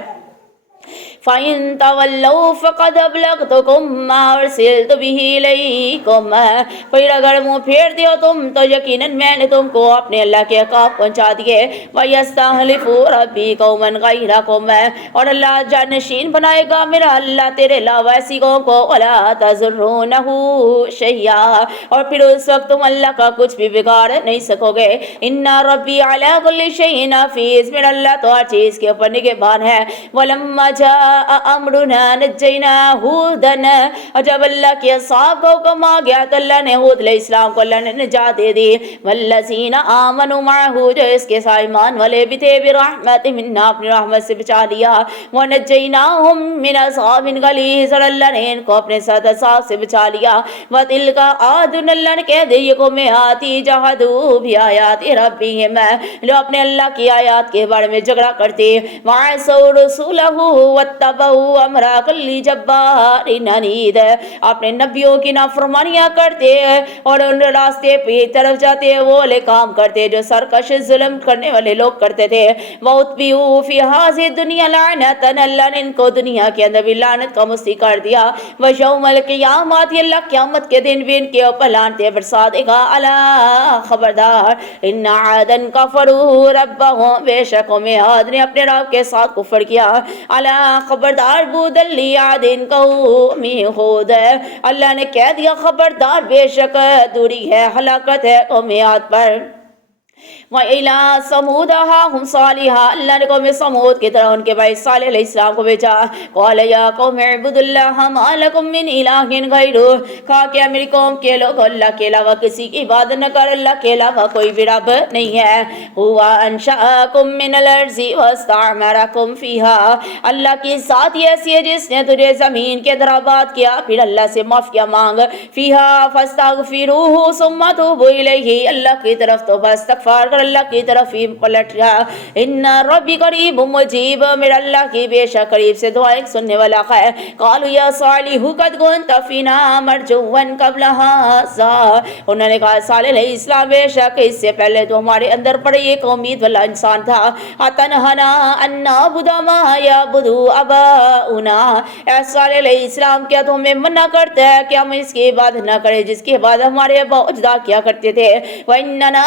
فَإِن تَوَلَّوْا فَقَدْ أَبْلَغْتُكُم مَّا أُرْسِلْتُ بِهِ إِلَيْكُمْ، پھر اگر منہ پھیر دیو تم تو یقیناً میں نے تم کو اپنے اللہ کے احکام پہنچا دیے. وَيَسْتَخْلِفُ رَبِّي قَوْمًا غَيْرَكُمْ، اور اللہ جانشین بنائے گا میرا اللہ تیرے علاوہ ایسی قوم کو. وَلَا تَضُرُّونَهُ شَيْئًا، اور پھر اس وقت تم اللہ کا کچھ بھی بگاڑ نہیں سکو گے. إِنَّ رَبِّي عَلَىٰ كُلِّ شَيْءٍ حَفِيظٌ، میرا اللہ تو ہر چیز کے اوپر نگہبان ہے. وَلَمَّا جَاءَ امرنا نجینا ہودن، اور جب اللہ کے اصحاب کا حکم آ گیا تو اللہ نے ہود علیہ السلام کو اللہ نے نجات دے دی. والذین آمنوا معہ، جو اس کے ساتھ ایمان والے بھی تھے. برحمت منا، اپنی رحمت سے بچا لیا. ونجیناہم من اصحاب غلیظ، اور اللہ نے ان کو اپنے ساتھ عذاب سے بچا لیا. وتلک عاد، اللہ نے کہہ دی یہ قوم آتی جہدوا بآیات ربہم، جو اپنے اللہ کی آیات کے بارے میں جھگڑا کرتے. وعصوا رسولہ واتبعوا امر کل جبار عنید، اپنے نبیوں کی نافرمانیاں کرتے اور ان راستے پہ طرف جاتے وہ والے کام کرتے جو سرکش ظلم کرنے والے لوگ کرتے تھے. وَأُتْبِعُوا فِي هَٰذِهِ الدُّنْيَا لَعْنَةً، اللہ نے ان کو دنیا کے اندر بھی لعنت کا مستحق کر دیا. وَيَوْمَ الْقِيَامَةِ، اللہ قیامت کے دن بھی ان کے اوپر لعنتیں برسا دے گا. الا خبردار، ان عادن کفروا ربهم، بے شک قوم عاد نے اپنے رب کے ساتھ کفر کیا. الا خبردار، بودل لیادن قومی ہود، اللہ نے کہہ دیا خبردار بے شک دوری ہے ہلاکت ہے قوم عاد پر. وَإِلَىٰ ثَمُودَ أَخَاهُمْ صَالِحًا، اللہ نے قوم ثمود کی طرح ان کے بھائی صالح علیہ السلام کو بھیجا. قَالَ يَا قَوْمِ اعْبُدُوا اللَّهَ مَا لَكُم مِّنْ إِلَٰهٍ غَيْرُهُ، کہا کہ میری قوم کے لوگ اللہ کے علاوہ کسی کی عبادت نہ کر، اللہ کے علاوہ کوئی بھی رب نہیں ہے. هُوَ أَنشَأَكُم مِّنَ الْأَرْضِ وَاسْتَعْمَرَكُم فِيهَا، اللہ کی ذات ایسی ہے جس نے تجھے زمین کے اندر آباد کیا، پھر اللہ سے معافیا مانگ. فِيهَا فَاسْتَغْفِرُوهُ ثُمَّ تُوبُوا إِلَيْهِ، اللہ کی طرف توبہ استغفار کر اللہ کی طرف ہی پلٹ جا. ان ربی قریب مجیب، میرا اللہ کی بے شک قریب سے دعائیں سننے والا ہے. قالوا یا صالح قد كنت فینا مرجوا قبل هذا، انہوں نے کہا صالح علیہ السلام بے شک اس سے پہلے تو ہمارے اندر بڑے ایک امید والا انسان تھا. اتنہنا ان نعبد ما یعبد آباؤنا، اے صالح علیہ السلام کیا تو ہمیں منع کرتا ہے کہ ہم اس کی عبادت نہ کریں جس کی عبادت ہمارے ابا اجداد کیا کرتے تھے. واننا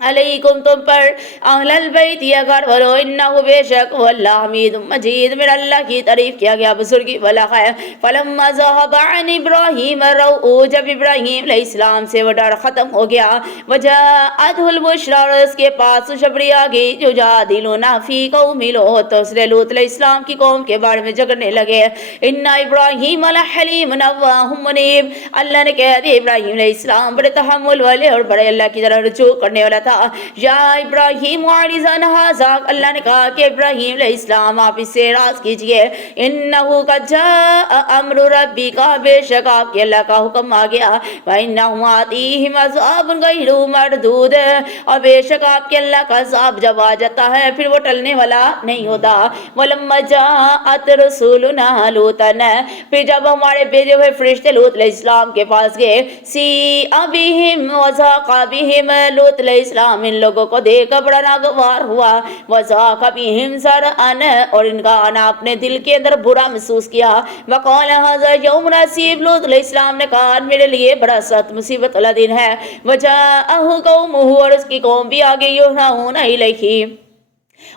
علیکم تم پر اہل البیت یا گھر والو انہو بے شک واللہ حمید مجید میرا اللہ کی تعریف کیا گیا بزرگی والا ہے فلما ذهب عن ابراہیم الروع جب ابراہیم علیہ السلام سے وہ ڈر ختم ہو گیا وجاءته البشرى اور اس کے پاس خوشخبری آ گئی جو جادلونا فی قوم لوط تو اس نے لوط علیہ السلام کی قوم کے بارے میں جھگڑنے لگے ان ابراہیم لحلیم نواہ منیب اللہ نے کہہ دیا ابراہیم علیہ السلام بڑے تحمل والے اور بڑے اللہ کی طرف رجوع کرنے والا تھا یا ابراہیم وعرضان ھذا اللہ نے کہا کہ ابراہیم علیہ السلام آپ اس سے راز کیجئے انہو قد جاء امر ربی کا بے شک آپ کے اللہ کا حکم آ گیا وانہم آتیہم عذاب غیر مردود اور بے شک آپ کے اللہ کا عذاب جب آ جاتا ہے پھر وہ ٹلنے والا نہیں ہوتا ولما جاءت رسولنا لوطا پھر جب ہمارے بھیجے ہوئے فرشتے لوط علیہ السلام کے پاس گئے سی ابہم وذاق بہم لوط علیہ السلام ان لوگوں کو دیکھ کر بڑا ناگوار ہوا وذاق بہم ذرعن اور ان کا آنا اپنے دل کے اندر برا محسوس کیا وقال ھذا یوم عصیب لوط علیہ السلام نے کہا میرے لیے بڑا سخت مصیبت والا دن ہے وجاءہ قومہ اور اس کی قوم بھی آگے یہرعون الیہ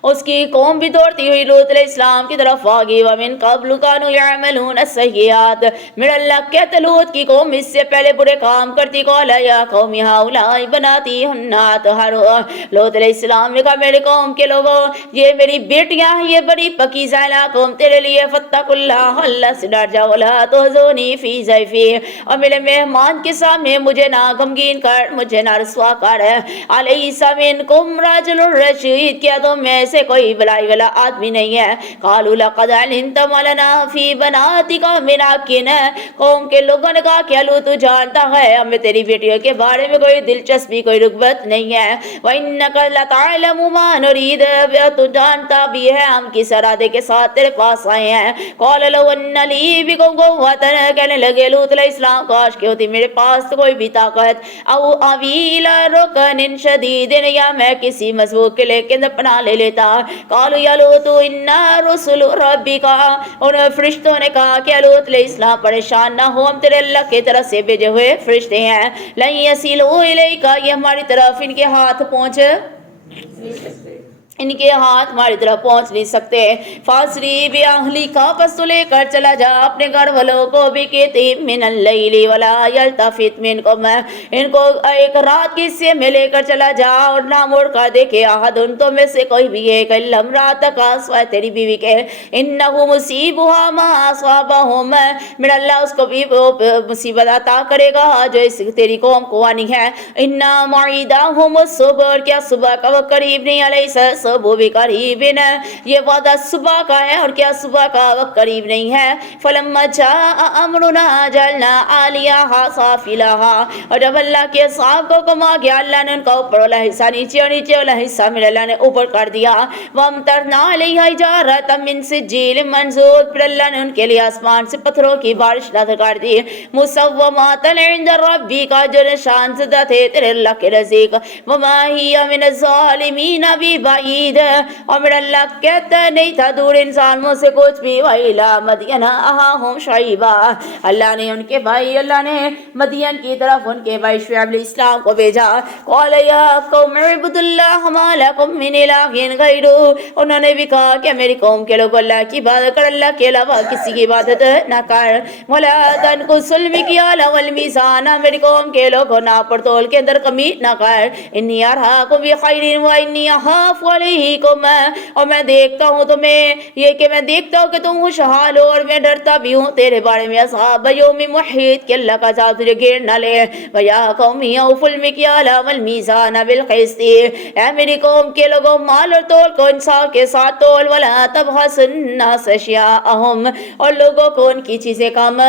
اس کی قوم بھی دوڑتی ہوئی لوط علیہ السلام کی طرف آگئی ومن قبل کانوا یعملون السیئات میرا اللہ کہتا لوط کی قوم اس سے پہلے برے کام کرتی قال یا قوم ہؤلاء بناتی ہن اطہر لوط علیہ السلام نے کہا میرے قوم کے لوگوں یہ میری بیٹیاں ہیں یہ بڑی پاکیزہ قوم تیرے لیے فاتقوا اللہ اللہ سے ڈر جاؤ ولا تحزنی فی ضیفی اور میرے مہمان کے سامنے مجھے نہ غمگین کر مجھے نہ رسوا کر الیس منکم رجل رشید کیا تم میں سے کوئی بلائی والا آدمی نہیں ہے قالوا لقد علمت ما لنا فی بناتک من حق قوم کے لوگوں نے کہا کہ لوط تو جانتا ہے ہمیں تیری بیٹیوں کے بارے میں کوئی دلچسپی کوئی رغبت نہیں ہے وانک لتعلم ما نريد تو جانتا بھی ہے ہم کس ارادے کے ساتھ تیرے پاس آئے ہیں قال لو ان لی بکم قوة کہنے لگے لوط علیہ السلام کاش کہ ہوتی میرے پاس تو کوئی بھی طاقت او اوی الی رکن شدید یا میں کسی مضبوط قلعے کے اندر پناہ لے لیتا قالوا یا لوط انا رسل ربک اور فرشتوں نے کہا کہ لوط علیہ السلام پریشان نہ ہو ہم تیرے اللہ کی طرف سے بھیجے ہوئے فرشتے ہیں لن یصلوا الیک یہ ہماری طرف ان کے ہاتھ پہنچ ان کے ہاتھ ہماری طرف پہنچ نہیں سکتے فاسری باہلی کا پس تو لے کر چلا جا اپنے گھر والوں کو بھی کہتے من اللیل ولا یلتفت منکم ان کو ایک رات کے حصے میں لے کر چلا جا اور نہ مڑ کر دیکھے احد ان تو میں سے کوئی بھی ایک الا امراتک سوائے تیری بیوی کے انہ مصیبها ما اصابهم میرا اللہ اس کو بھی مصیبت عطا کرے گا جو اس تیری قوم کو آنی ہے انا موعدہم الصبح کیا صبح کا وقت قریب نہیں علیہ وہ بھی قریب ہے یہ وعدہ صبح کا ہے اور کیا صبح کا وقت قریب نہیں ہے فلما جاء امرنا جعلنا عالیہا سافلہا اور جب اللہ کے صاحب کو کما گیا اللہ نے ان کا اوپر والا حصہ نیچے اور نیچے والا حصہ میرے اللہ نے اوپر کر دیا وامطرنا علیہا حجارۃ من سجیل منضود پھر اللہ نے ان کے لیے آسمان سے پتھروں کی بارش نازل کر دی مسومات عند ربک جو نشان زدہ تھے تیرے اللہ کے نزدیک وما ہی من الظالمین ببعید اور میرا اللہ کہتا نہیں تھا دور انسانوں سے کچھ بھی وَإِلَىٰ مَدْيَنَ أَخَاهُمْ شُعَيْبًا اللہ نے ان کے بھائی اللہ نے مدین کی طرف ان کے بھائی شعیب علیہ السلام کو بھیجا قال یا قوم اعبدوا اللہ ما لکم من الہ غیرہ انہوں نے بھی کہا کہ میری قوم کے لوگ اللہ کی عبادت کر اللہ کے علاوہ کسی کی عبادت نہ کر ولا تنقصوا المکیال والمیزان میری قوم کے لوگوں ناپ تول کے اندر کمی نہ کر انی اراکم بخیر وانی اخاف علیکم اور میں دیکھتا ہوں تمہیں یہ کہ میں دیکھتا ہوں کہ تم خوشحال ہو اور میں ڈرتا بھی ہوں تیرے بارے میں اصحاب یوم محیط کہ اللہ کا عذاب تجھے گھیر نہ لے ویا قومی اوفوا المیکیال والمیزان بالقسط اے میری قوم کے لوگوں مال اور تول کو انصاف کے ساتھ تول ولا تبخسوا الناس اشیاءهم اور لوگوں کو ان کی چیزیں کم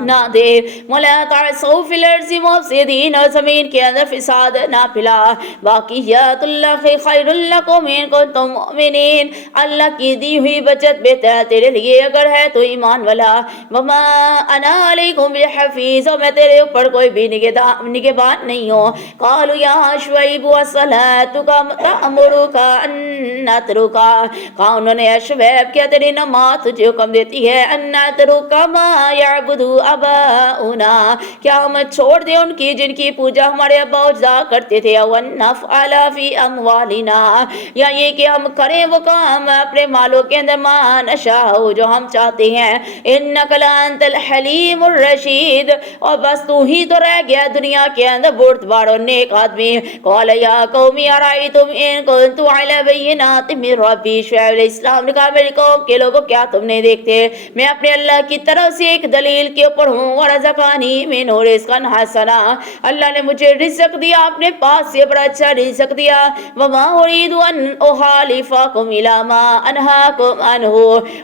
نہ دے ولا تعصوا فی الارض مفسدین اور زمین کے اندر فساد نہ پھیلا باقیات اللہ خیر لکم ان کنتم مؤمنین اللہ کی دی ہوئی بچت بہتر ہے تیرے لیے اگر ہے تو ایمان والا وما انا علیکم بحفیظ اور میں تیرے اوپر کوئی بھی نگہبان نہیں ہوں قالوا یا شعیب وصلاتک تأمرک ان نترک کہا انہوں نے شعیب کیا تیری نماز تجھے حکم دیتی ہے ان نترک ما یعبد یعبدو اباؤنا، کیا ہم چھوڑ دیں ان کی جن کی پوجا ہمارے ابا اجداد کرتے تھے، وَنَفْعَلَ فِي أَمْوَالِنَا، یا یہ کہ ہم کریں وہ کام اپنے مالوں کے اندر مَا نَشَاءُ جو ہم چاہتے ہیں، إِنَّكَ لَأَنْتَ الْحَلِيمُ الرَّشِيدُ، اور بس تو ہی تو رہ گیا دنیا کے اندر بردبار اور نیک آدمی۔ قَالَ يَا قَوْمِ أَرَأَيْتُمْ إِن كُنتُ عَلَىٰ بَيِّنَةٍ مِّن رَّبِّي، شعیب علیہ السلام نے کہا میری قوم کے لوگوں کیا تم نہیں دیکھتے میں اپنے اللہ کی طرف سے ایک دلیل کے اوپر ہوں، وَرَزَقَنِي مِنْهُ رِزْقًا حَسَنًا، اللہ نے مجھے رزق دیا اپنے پاس سے بڑا اچھا رزق دیا، وَمَا أُرِيدُ أَنْ أُخَالِفَكُمْ إِلَىٰ مَا أَنْهَاكُمْ عَنْهُ،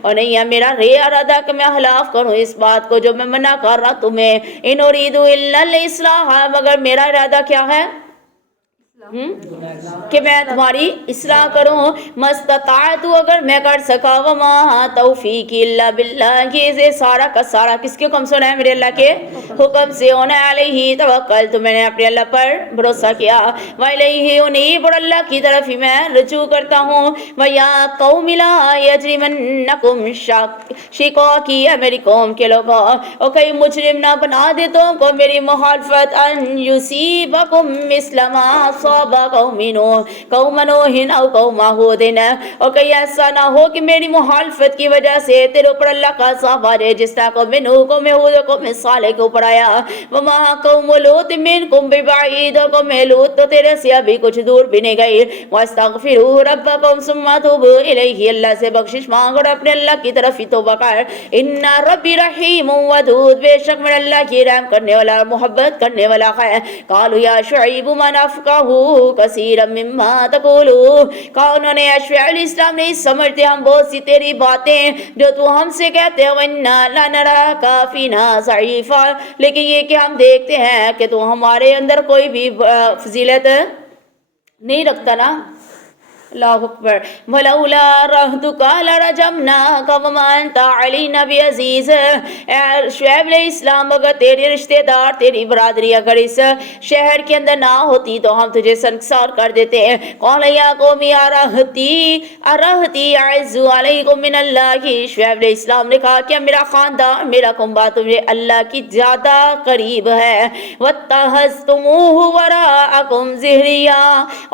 اور نہیں ہے میرا ارادہ کہ میں خلاف کروں اس بات کو جو میں منع کر رہا تمہیں، إِنْ أُرِيدُ إِلَّا الْإِصْلَاحَ، مگر میرا ارادہ کیا ہے کہ میں تمہاری اصلاح کروں، مستطاعت اگر میں کر سکا، وما توفیقی الا باللہ، یہ سارا کا سارا کس کے حکم سے ہونا ہے؟ میرے اللہ کے حکم سے ہونا ہے۔ علیہ توکل، تو میں نے اپنے اللہ پر بھروسہ کیا، وإلیہ انیب، اور اللہ کی طرف ہی میں رجوع کرتا ہوں۔ وَيَا قَوْمِ لَا يَجْرِمَنَّكُمْ شِقَاقِی، میری قوم کے لوگوں اور کئی مجرم نہ بنا دے تم کو میری مخالفت، ان یصیبکم مثل ما اصاب قوم نوح او قوم ہود، اور کہیں ایسا نہ ہو کہ میری مخالفت کی وجہ سے تیرے اوپر اللہ کا عذاب آ جائے جس طرح قوم نوح، قوم ہود، قوم صالح کے اوپر آیا۔ وما قوم لوط منکم ببعید، قوم لوط تو تیرے سے ابھی کچھ دور بھی نہیں گئی۔ واستغفروا ربکم ثم توبوا الیہ، اللہ سے بخشش مانگ اور اپنے اللہ کی طرف ہی توبہ کر۔ ان ربی رحیم ودود، بے شک میرا اللہ کی رحم کرنے والا محبت کرنے والا ہے۔ قالوا یا شعیب ما نفقہ کثیرا مما تقولون، کہا انہوں نے اے شعیب علیہ السلام نہیں سمجھتے ہم بہت سی تیری باتیں جو تو ہم سے کہتے ہو، وَإِنَّا لَنَرَاكَ فِينَا ضَعِيفًا، لیکن یہ کہ ہم دیکھتے ہیں کہ تو ہمارے اندر کوئی بھی فضیلت نہیں رکھتا نا۔ اللہ اکبر۔ وَلَوْلَا رَهْطُكَ لَرَجَمْنَاكَ وَمَا أَنْتَ عَلَيْنَا بِعَزِيزٍ، اے شعیب علیہ السلام اگر تیرے رشتہ دار تیری برادری اگر اس شہر کے اندر نہ ہوتی تو ہم تجھے سنکسار کر دیتے۔ قَالَ يَا قَوْمِ أَرَهْطِي أَعِزُّ عَلَيْكُم مِّنَ اللَّهِ، شعیب علیہ السلام نے کہا کہ میرا خاندان میرا کنبہ تمہیں اللہ کی زیادہ قریب ہے۔ وَاتَّخَذْتُمُوهُ وَرَاءَكُمْ ظِهْرِيًّا،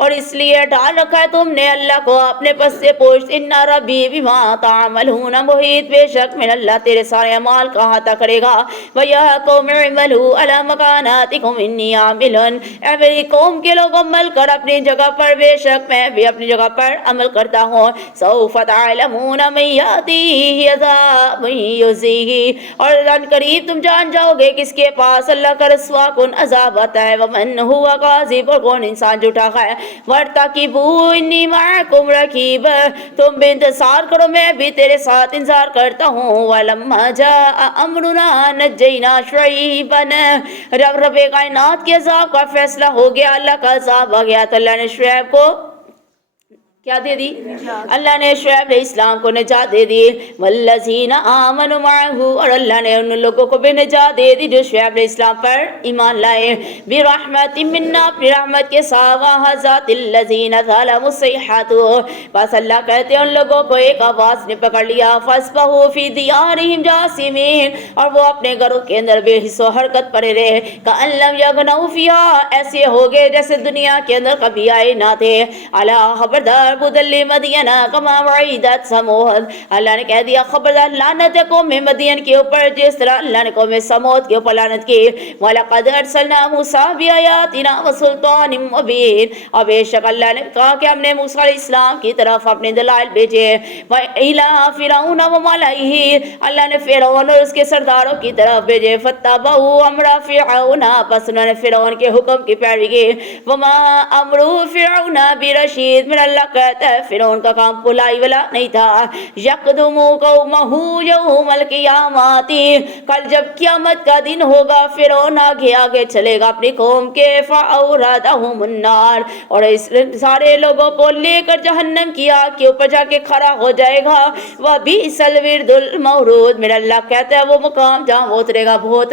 اور اس لیے ڈال رکھا ہے تم نے اللہ کو اپنے پس سے پوشت۔ ان ربی بما تعملون محیط، بے شک میرا اللہ تیرے سارے اعمال کا احاطہ کرے گا۔ وَيَا قَوْمِ اعْمَلُوا عَلَىٰ مَكَانَاتِكُمْ إِنِّي عَامِلٌ، اے میری قوم کے لوگ عمل کر اپنی جگہ پر، بے شک میں بھی اپنی جگہ پر عمل کرتا ہوں۔ سَوْفَ تَعْلَمُونَ مَن يَأْتِيهِ عَذَابٌ يُخْزِيهِ، اور ان قریب تم جان جاؤ گے کس کے پاس اللہ کا رسوا کن عذاب آتا ہے۔ وَمَنْ هُوَ كَاذِبٌ، اور کون انسان جھوٹا ہے۔ وَارْتَقِبُوا إِنِّي مَعَكُمْ رَقِيبٌ، تم بھی انتظار کرو میں بھی تیرے ساتھ انتظار کرتا ہوں۔ وَلَمَّا جَاءَ أَمْرُنَا نَجَّيْنَا شُعَيْبًا، جب رب کائنات کے عذاب کا فیصلہ ہو گیا، اللہ کا عذاب آ گیا تو اللہ نے شعیب کو کیا دے دی؟ اللہ نے شعیب علیہ السلام کو نجات دے دی۔ والذین آمنوا معہ، اور اللہ نے ان لوگوں کو بھی نجات دے دی جو شعیب علیہ السلام پر ایمان لائے۔ برحمت منا، اپنی رحمت کے ساتھ۔ وَأَخَذَتِ الَّذِينَ ظَلَمُوا الصَّيْحَةُ، بس اللہ کہتے ہیں ان لوگوں کو ایک آواز نے پکڑ لیا۔ فَأَصْبَحُوا فِي دِيَارِهِمْ جَاثِمِينَ، اور وہ اپنے گھروں کے اندر بے حس و حرکت پڑے رہے۔ كَأَن لَّمْ يَغْنَوْا فِيهَا، ایسے ہو گئے جیسے دنیا کے اندر کبھی آئے نہ تھے۔ الا خبردار بدل مدین کما وعیدت سمود، اللہ نے کہہ دیا خبردار لعنت ہے قوم مدین کے اوپر جس طرح اللہ نے قوم سمود کے اوپر لعنت کی۔ وَلَقَدْ أَرْسَلْنَا مُوسَىٰ بِآيَاتِنَا وَسُلْطَانٍ مُّبِينٍ، اور بے شک اللہ نے کہا کہ ہم نے موسیٰ علیہ السلام کی طرف اپنے دلائل بھیجے۔ وَإِلَىٰ فِرْعَوْنَ وَمَلَئِهِ، اللہ نے فرعون اور اس کے سرداروں کی طرف بھیجے۔ فَاتَّبَعُوا أَمْرَ فِرْعَوْنَ، پس انہوں نے فرعون کے حکم کی پیروی کی۔ وَمَا أَمْرُ فِرْعَوْنَ بِرَشِيدٍ، میرا اللہ کہتا ہے فرعون کا کام بھلائی والا نہیں تھا۔ یقدم قومہ یوم القیامت، کل جب قیامت کا دن ہوگا فرعون آگے آگے چلے گا اپنی قوم کے۔ فاوردہم النار، اور اس سارے لوگوں کو لے کر جہنم کی آگ کے اوپر جا کے کھڑا ہو جائے گا۔ وبئس الورد المورود، میرا اللہ کہتا ہے وہ مقام جہاں وہ اترے گا بہت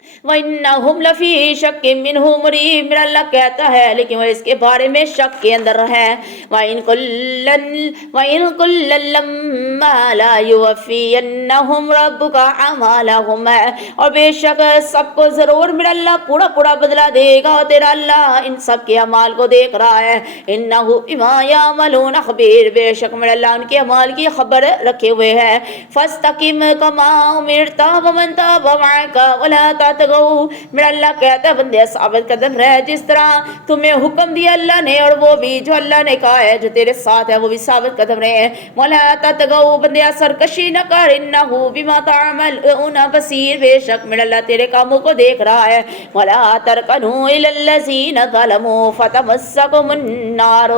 وَإِنَّهُمْ لَفِي شَكٍّ مِّنْهُ مُرِيبٍ، میرا اللہ کہتا ہے لیکن وہ اس کے بارے میں شک کے اندر ہے۔ وَإِن كُلًّا لَّمَّا لَا يُوَفِّيَنَّهُمْ رَبُّكَ أَعْمَالَهُمْ، اور بے شک سب کو ضرور میرا اللہ پورا پورا بدلہ دے گا، اور تیرا اللہ ان سب کے اعمال کو دیکھ رہا ہے۔ إِنَّهُ بِمَا يَعْمَلُونَ خَبِيرٌ، بے شک میرا اللہ ان کے اعمال کی خبر رکھے ہوئے ہے۔ فَاسْتَقِمْ كَمَا أُمِرْتَ وَمَن تَابَ مَعَكَ وَلَا تَطْغَوْا، میرا اللہ کہتا ہے بندے ثابت قدم رہ جس طرح تمہیں حکم دیا اللہ نے، اور وہ بھی جو اللہ نے کہا ہے جو تیرے ساتھ ہے وہ بھی ثابت قدم رہے۔ وَلَا تَطْغَوْا، بندے سرکشی نہ کر، إِنَّهُ بِمَا تَعْمَلُونَ بَصِيرٌ، بے شک میرا اللہ تیرے کاموں کو دیکھ رہا ہے۔ وَلَا تَرْكَنُوا إِلَى الَّذِينَ ظَلَمُوا فَتَمَسَّكُمُ النَّارُ،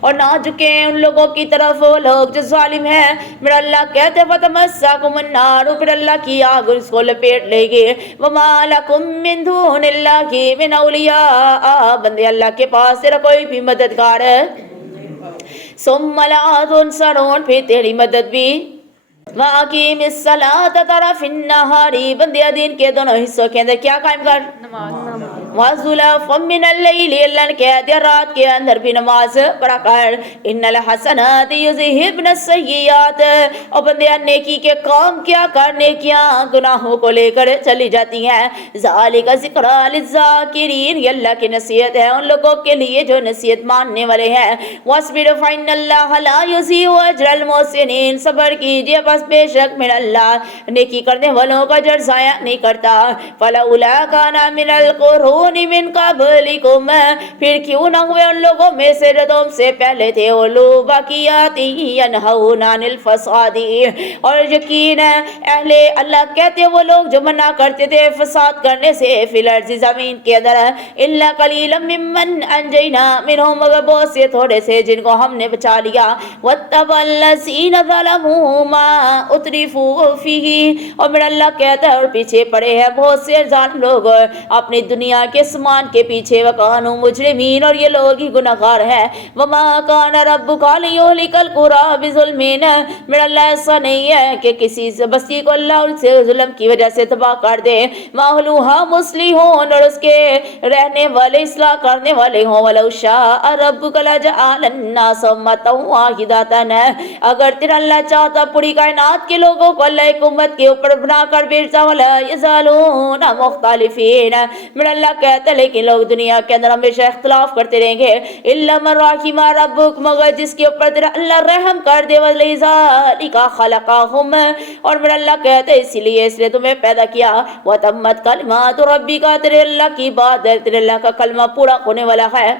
اور نہ جھکیں ان لوگوں کی طرف وہ لوگ جو ظالم ہیں، میرا اللہ کہتے فَتَمَسَّكُمُ النَّارُ، پھر اللہ کی آگ اس کو لپیٹ لے گی۔ وَمَا لَكُم مِّن دُونِ اللَّهِ مِنْ أَوْلِيَاءَ، بندے اللہ کے پاس تیرا کوئی بھی مددگار ہے۔ ثُمَّ لَا تُنصَرُونَ، پھر تیری مدد بھی۔ وَأَقِيمِ الصَّلَاةَ طَرَفَ النَّهَارِ، بندے دن کے دونوں حصوں کے اندر کیا قائم کر؟ نماز۔ وَزُلَفًا مِّنَ اللَّيْلِ، اللہ نے کہہ دیا رات کے اندر بھی نماز پڑھا کر۔ إِنَّ الْحَسَنَاتِ يُذْهِبْنَ السَّيِّئَاتِ، اور بندے نیکی کے کام کیا کر، نیکیاں گناہوں کو لے کر چلی جاتی ہیں۔ ذَلِكَ ذِكْرَىٰ لِلذَّاكِرِينَ، یہ اللہ کی نصیحت ہے ان لوگوں کے لیے جو نصیحت ماننے والے ہیں۔ وَاصْبِرْ فَإِنَّ اللَّهَ لَا يُضِيعُ أَجْرَ الْمُحْسِنِينَ، صبر کیجئے بس بے شک میرا اللہ نیکی کرنے والوں کا اجر ضائع نہیں کرتا۔ فَلَوْلَا كَانَ مِنَ الْقُرُونِ مِن قَبْلِكُمْ، پھر کیوں نہ ہوئے ان لوگوں میں سے جو تم سے پہلے تھے، اولو بقیات ینہون عن الفساد، اور یقین ہے اہل اللہ کہتے وہ لوگ جو منع کرتے تھے فساد کرنے سے فی الارض زمین کے اندر، الا قلیلا ممن انجینا منہم، مگر بہت سے تھوڑے سے جن کو ہم نے بچا لیا۔ واتبع الذین ظلموا ما اترفوا فیہ، اور میرا اللہ کہتا ہے اور پیچھے پڑے ہیں بہت سے ظالم لوگ اپنی دنیا کے سامان کے پیچھے، وکانوا مجرمین، اور یہ لوگ ہی گناہگار ہیں۔ وما کان ربک لیہلک القری بظلم، میرا اللہ ایسا نہیں ہے کہ کسی بستی کو اللہ ان سے ظلم کی وجہ سے تباہ کر دے۔ واہلھا مصلحون، اور اس کے رہنے والے اصلاح کرنے والے ہوں۔ ولو شاء ربک لجعل الناس امۃ واحدۃ، اگر تیرا اللہ چاہتا پوری کائنات کے لوگوں کو اللہ ایک امت کے اوپر بنا کر بھیجتا۔ ولا یزالون مختلفین، میرا اللہ کہتا ہے لیکن لوگ دنیا کے اندر ہمیشہ اختلاف کرتے رہیں گے۔ الا من رحم ربک، مگر جس کے اوپر تیرا اللہ رحم کر دے۔ ولذالک خلقہم، اور میرا اللہ کہتا ہے اسی لیے تمہیں پیدا کیا۔ وتمت کلمات ربک، تیرے اللہ کی بات ہے، تیرے اللہ کا کلمہ پورا ہونے والا ہے۔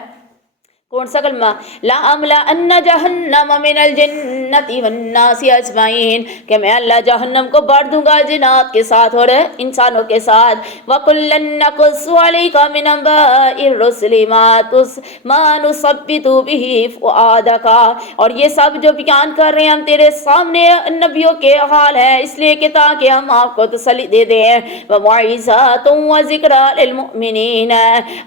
کون سا کلمہ؟ لَأَمْلَأَنَّ جَهَنَّمَ مِنَ الْجِنَّةِ وَالنَّاسِ أَجْمَعِينَ، کہ میں اللہ جہنم کو بھر دوں گا جنات کے ساتھ اور انسانوں کے ساتھ۔ وَكُلًّا نَّقُصُّ عَلَيْكَ مِنْ أَنبَاءِ الرُّسُلِ مَا نُثَبِّتُ بِهِ فُؤَادَكَ، اور یہ سب جو بیان کر رہے ہیں ہم تیرے سامنے نبیوں کے حال ہیں، اس لیے کہ تاکہ ہم آپ کو تسلی دے دیں۔ وَمَوْعِظَةٌ وَذِكْرَىٰ لِلْمُؤْمِنِينَ،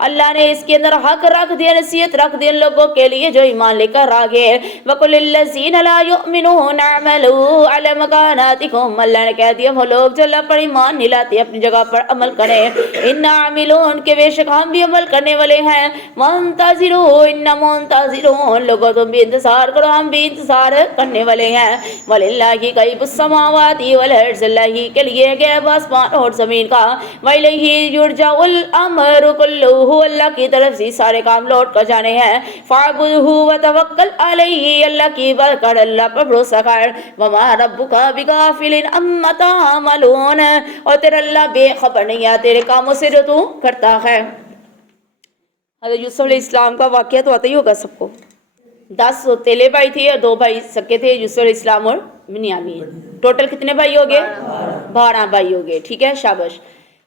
اللہ نے اس کے اندر حق رکھ دیا، نصیحت رکھ دی ان لوگوں کے لیے جو ایمان لے کر آگے۔ وَقُلِ الَّذِينَ لَا يُؤْمِنُونَ اعْمَلُوا عَلَىٰ مَكَانَاتِكُمْ، اللہ نے کہہ دیا وہ لوگ جو اللہ پر ایمان نہیں لاتے اپنی جگہ پر عمل کریں۔ إِنَّا عَامِلُونَ، کہ بے شک ہم بھی عمل کرنے والے ہیں۔ وَانتَظِرُوا إِنَّا مُنتَظِرُونَ، لوگوں تم بھی انتظار کرو ہم بھی انتظار کرنے والے ہیں۔ وَلِلَّهِ غَيْبُ السَّمَاوَاتِ وَالْأَرْضِ، اللہ ہی کے لیے غیب آسمان اور زمین کا۔ وَإِلَيْهِ يُرْجَعُ الْأَمْرُ كُلُّهُ، اللہ کی طرف سے سارے کام لوٹ کر جانے ہیں۔ فَاعْبُدْهُ وَتَوَکَّلْ عَلَيْهِ، اللہ کی عبادت کر، اللہ پر بھروسہ کر۔ وَمَا رَبُّكَ بِغَافِلٍ عَمَّا تَعْمَلُونَ، اور تیرا اللہ بے خبر نہیں ہے تیرے کاموں سے جو تو کرتا ہے۔ حضرت یوسف علیہ السلام کا واقعہ تو آتا ہی ہوگا سب کو۔ 10 سوتیلے بھائی تھے اور 2 بھائی سکے تھے، یوسف علیہ السلام اور بنیامین۔ ٹوٹل کتنے بھائی ہو گئے؟ 12 بھائی ہو گئے، ٹھیک ہے شاباش۔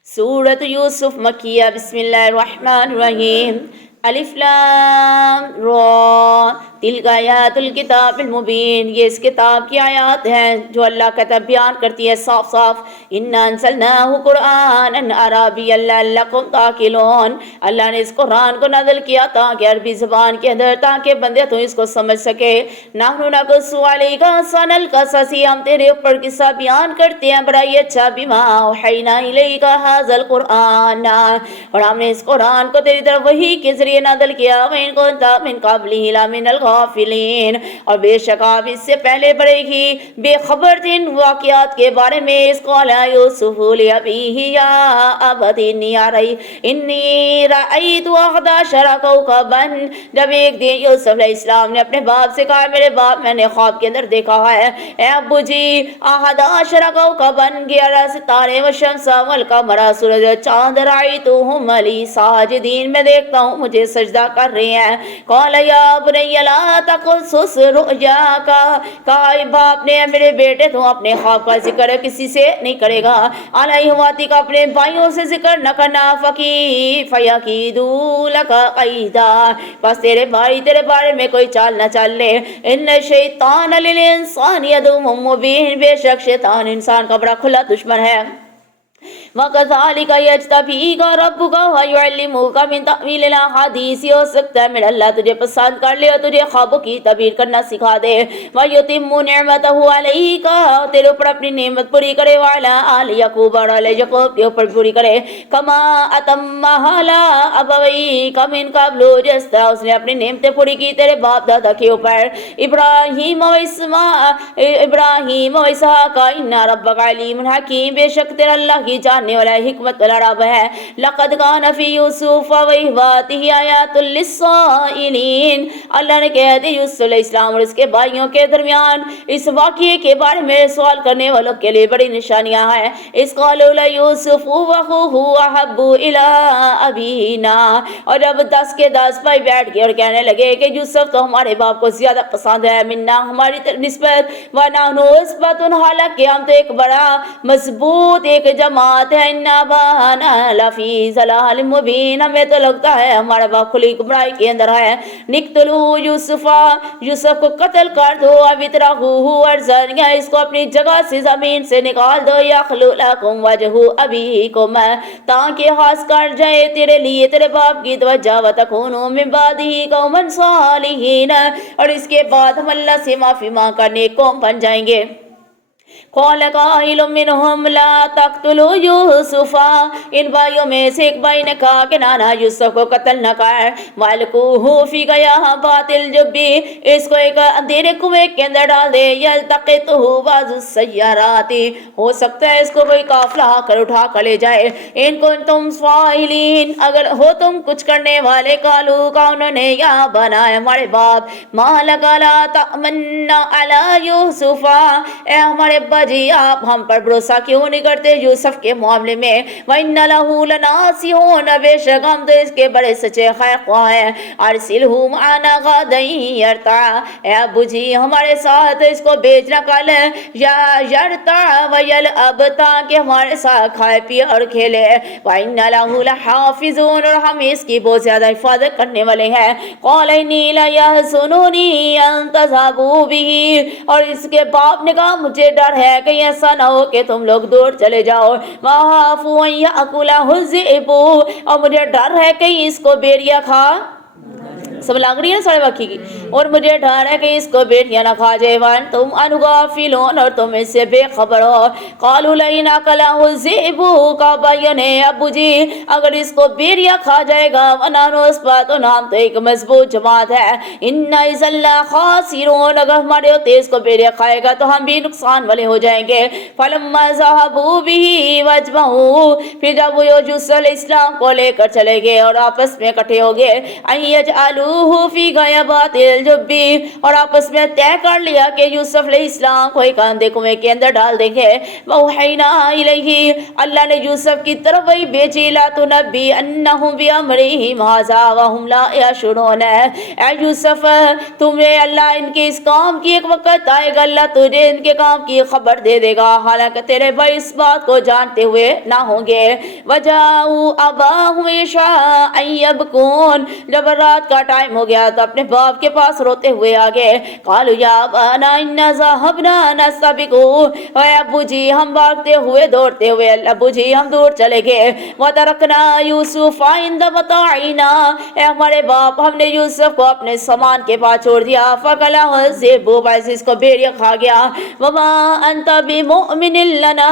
سورۃ یوسف مکیہ، بسم اللہ الرحمن الرحیم۔ الف لام را، تلک آیات الکتاب المبین، یہ اس کتاب کی آیات ہیں جو اللہ کا تب بیان کرتی ہے صاف صاف. انا انزلناہ قرآنا عربیا لعلکم تعقلون، اللہ نے اس قرآن کو نازل کیا تاکہ عربی زبان کے اندر تاکہ بندے تو اس کو سمجھ سکے. نحن نقص علیک احسن القصص، ہم تیرے اوپر قصہ بیان کرتے ہیں بڑا ہی اچھا. بما اوحینا الیک ھذا القرآن، اور ہم نے اس قرآن کو تیری طرف وحی کے ذریعے نازل کیا. وَإِن كُنتَ مِن قَبْلِهِ لَمِنَ الْغَافِلِينَ، اور بے شک آپ اس سے پہلے بڑے ہی بے خبر تھے ان واقعات کے بارے میں. اس قال یوسف لأبیہ یا ابت انی رأیت احد عشر کوکبا، جب ایک دن یوسف علیہ السلام نے اپنے باپ سے کہا میرے باپ میں نے خواب کے اندر دیکھا ہے اے ابو جی احد عشر کوکبا 11 ستارے والشمس والقمر سورج چاند رأیتہم لی ساجدین میں دیکھتا ہوں مجھے سجدہ کر رہے ہیں. قال یا بنی لا تقصص رؤیاک، کہا باپ نے میرے بیٹے تو اپنے خواب کا ذکر کسی سے نہیں کرے گا. علیہ واتی کا اپنے بھائیوں سے ذکر نہ کرنا. فیکیدوا لک قیدا، بس تیرے بھائی تیرے بارے میں کوئی چال نہ چال لے. ان الشیطان للانسان عدو مبین، بے شک شیطان انسان کا بڑا کھلا دشمن ہے. وَكَذَلِكَ يَجْتَبِيكَ رَبُّكَ وَيُعَلِّمُكَ مِن تَأْوِيلِ الْأَحَادِيثِ، ہو سکتا ہے میرا اللہ تجھے پسند کر لے اور تجھے خوابوں کی تعبیر کرنا سکھا دے. وَيُتِمُّ نِعْمَتَهُ عَلَيْكَ، تیرے اوپر اپنی نعمت پوری کرے. وَعَلَىٰ آلِ یعقوب، اور علی یعقوب کے اوپر پوری کرے. كَمَا أَتَمَّهَا عَلَىٰ أَبَوَيْكَ مِن قَبْلُ، جس طرح اس نے اپنی نعمتیں پوری کی تیرے باپ دادا کے اوپر. ابراہیم و اسحاق اِنَّ رَبَّكَ عَلِيمٌ حَكِيمٌ، بے شک تیرا اللہ کی جاننے والا حکمت والا رب ہے. لقد كان في يوسف وإخوته آيات للسائلين، اللہ نے کہہ دیا یوسف علیہ السلام اور اس کے بھائیوں کے درمیان اس واقعے کے بارے میں سوال کرنے والوں کے لیے بڑی نشانیاں ہیں. اذ قالوا ليوسف وأخوه أحب إلى أبينا، اور جب 10 کے 10 بھائی بیٹھ گئے اور کہنے لگے کہ یوسف تو ہمارے باپ کو زیادہ پسند ہے. منا، ہماری نسبت. ونحن عصبة، حالانکہ ہم تو ایک بڑا مضبوط ایک جماعت ہے. ان ابانا لفی ضلال مبین، ہمیں تو لگتا ہے ہمارا باپ کھلی گمراہی کے اندر ہے. نقتلوا یوسف، یوسف کو قتل کر دو. اب اطرحوه ارضا، یا اس کو اپنی جگہ سے زمین سے نکال دو. یخلو لکم وجہ ابیکم، تاکہ خاص کر جائے تیرے لیے تیرے باپ کی توجہ. وتکونوا من بعدہ قوما صالحین، اور اس کے بعد ہم اللہ سے معافی مانگ کر نیک قوم بن جائیں گے. قال قائل منهم لا تقتلوا یوسف، ان بھائیوں میں سے ایک بھائی نے کہا کہ نانا یوسف کو قتل نہ کر. والقوہ فی غیابات الجب، اس کو ایک اندھیرے کنویں کے اندر ڈال دے. یلتقطہ بعض السیارات، ہو سکتا ہے اس کو کوئی قافلہ آ کر اٹھا کر لے جائے. ان کنتم فاعلین، اگر ہو تم کچھ کرنے والے. قالوا، کہا انہوں نے یا بنایا ہمارے باپ، ما لک لا تأمنا علی یوسف، اے ہمارے ابا جی آپ ہم پر بھروسہ کیوں نہیں کرتے یوسف کے معاملے میں. وَإِنَّ لَهُ لَنَاصِحُونَ، بے شک ہم تو اس کے بڑے سچے خیر خواہ ہیں. أَرْسِلْهُ مَعَنَا غَدًا يَرْتَعْ، اے ابو جی ہمارے ساتھ اس کو بھیجنا کل. یا يَرْتَعْ وَيَلْعَبْ، تاکہ ہمارے ساتھ کھائے پیے اور کھیلے. وَإِنَّ لَهُ لَحَافِظُونَ، اور ہم اس کی بہت زیادہ حفاظت کرنے والے ہیں. قَالَ إِنِّي لَيَحْزُنُنِي أَن تَذْهَبُوا بِهِ، اور اس کے باپ نے کہا مجھے ڈر ہے کہ ایسا نہ ہو کہ تم لوگ دور چلے جاؤ. وَأَخَافُ أَن يَأْكُلَهُ الذِّئْبُ، اور مجھے ڈر ہے کہ اس کو بھیڑیا کھا. سب لگ رہی ہے سارے واقعی کی. اور مجھے ڈر ہے کہ اس کو بیٹیاں نہ کھا جائے. وَأَنْتُمْ عَنْهُ غَافِلُونَ، اور تم اس سے بے خبر ہو. قَالُوا لَئِنْ أَكَلَهُ الذِّئْبُ، کہا بھائیوں نے ابو جی اگر اس کو بیڑیا کھا جائے گا. وَنَحْنُ عُصْبَةٌ، ہم تو ایک مضبوط جماعت ہے. إِنَّ إِذًا لَخَاسِرُونَ، اگر ہمارے ہوتے اس کو بیڑیا کھائے گا تو ہم بھی نقصان والے ہو جائیں گے. فَلَمَّا ذَهَبُوا بِهِ وَأَجْمَعُوا، پھر جب وہ یوسف علیہ السلام کو لے کر چلے گئے اور آپس میں اکٹھے ہو گئے. أَن يَجْعَلُوهُ فی غیابات الجب، اور آپس میں طے کر لیا کہ یوسف علیہ السلام کو ایک اندھے کنویں کے اندر ڈال دیں گے. وَأَوْحَیْنَا إِلَیہِ، اللہ نے یوسف کی طرف وہی بھیجی. لَا تُنَبِّئَنَّهُم بِأَمْرِهِمْ هَٰذَا وَهُمْ لَا يَشْعُرُونَ، اے یوسف تمہیں اللہ ان کے اس کام کی ایک وقت آئے گا اللہ تجھے ان کے کام کی خبر دے دے گا حالانکہ تیرے بھائی اس بات کو جانتے ہوئے نہ ہوں گے. وجاؤوا اباهم عشاء يبكون، جب رات کا ٹائم ہو گیا تو اپنے باپ کے پاس روتے ہوئے آگے. قالوا یا ابانا انا ذهبنا نستبق، اے ابو جی ہم بھاگتے ہوئے دوڑتے ہوئے ابو جی ہم دور چلے گئے. وترکنا یوسف عند متاعنا، اے ہمارے باپ ہم نے یوسف کو اپنے سامان کے پاس چھوڑ دیا. فقلہ الذئب، بس اس کو بھیڑیا کھا گیا. وما انت بمؤمن لنا،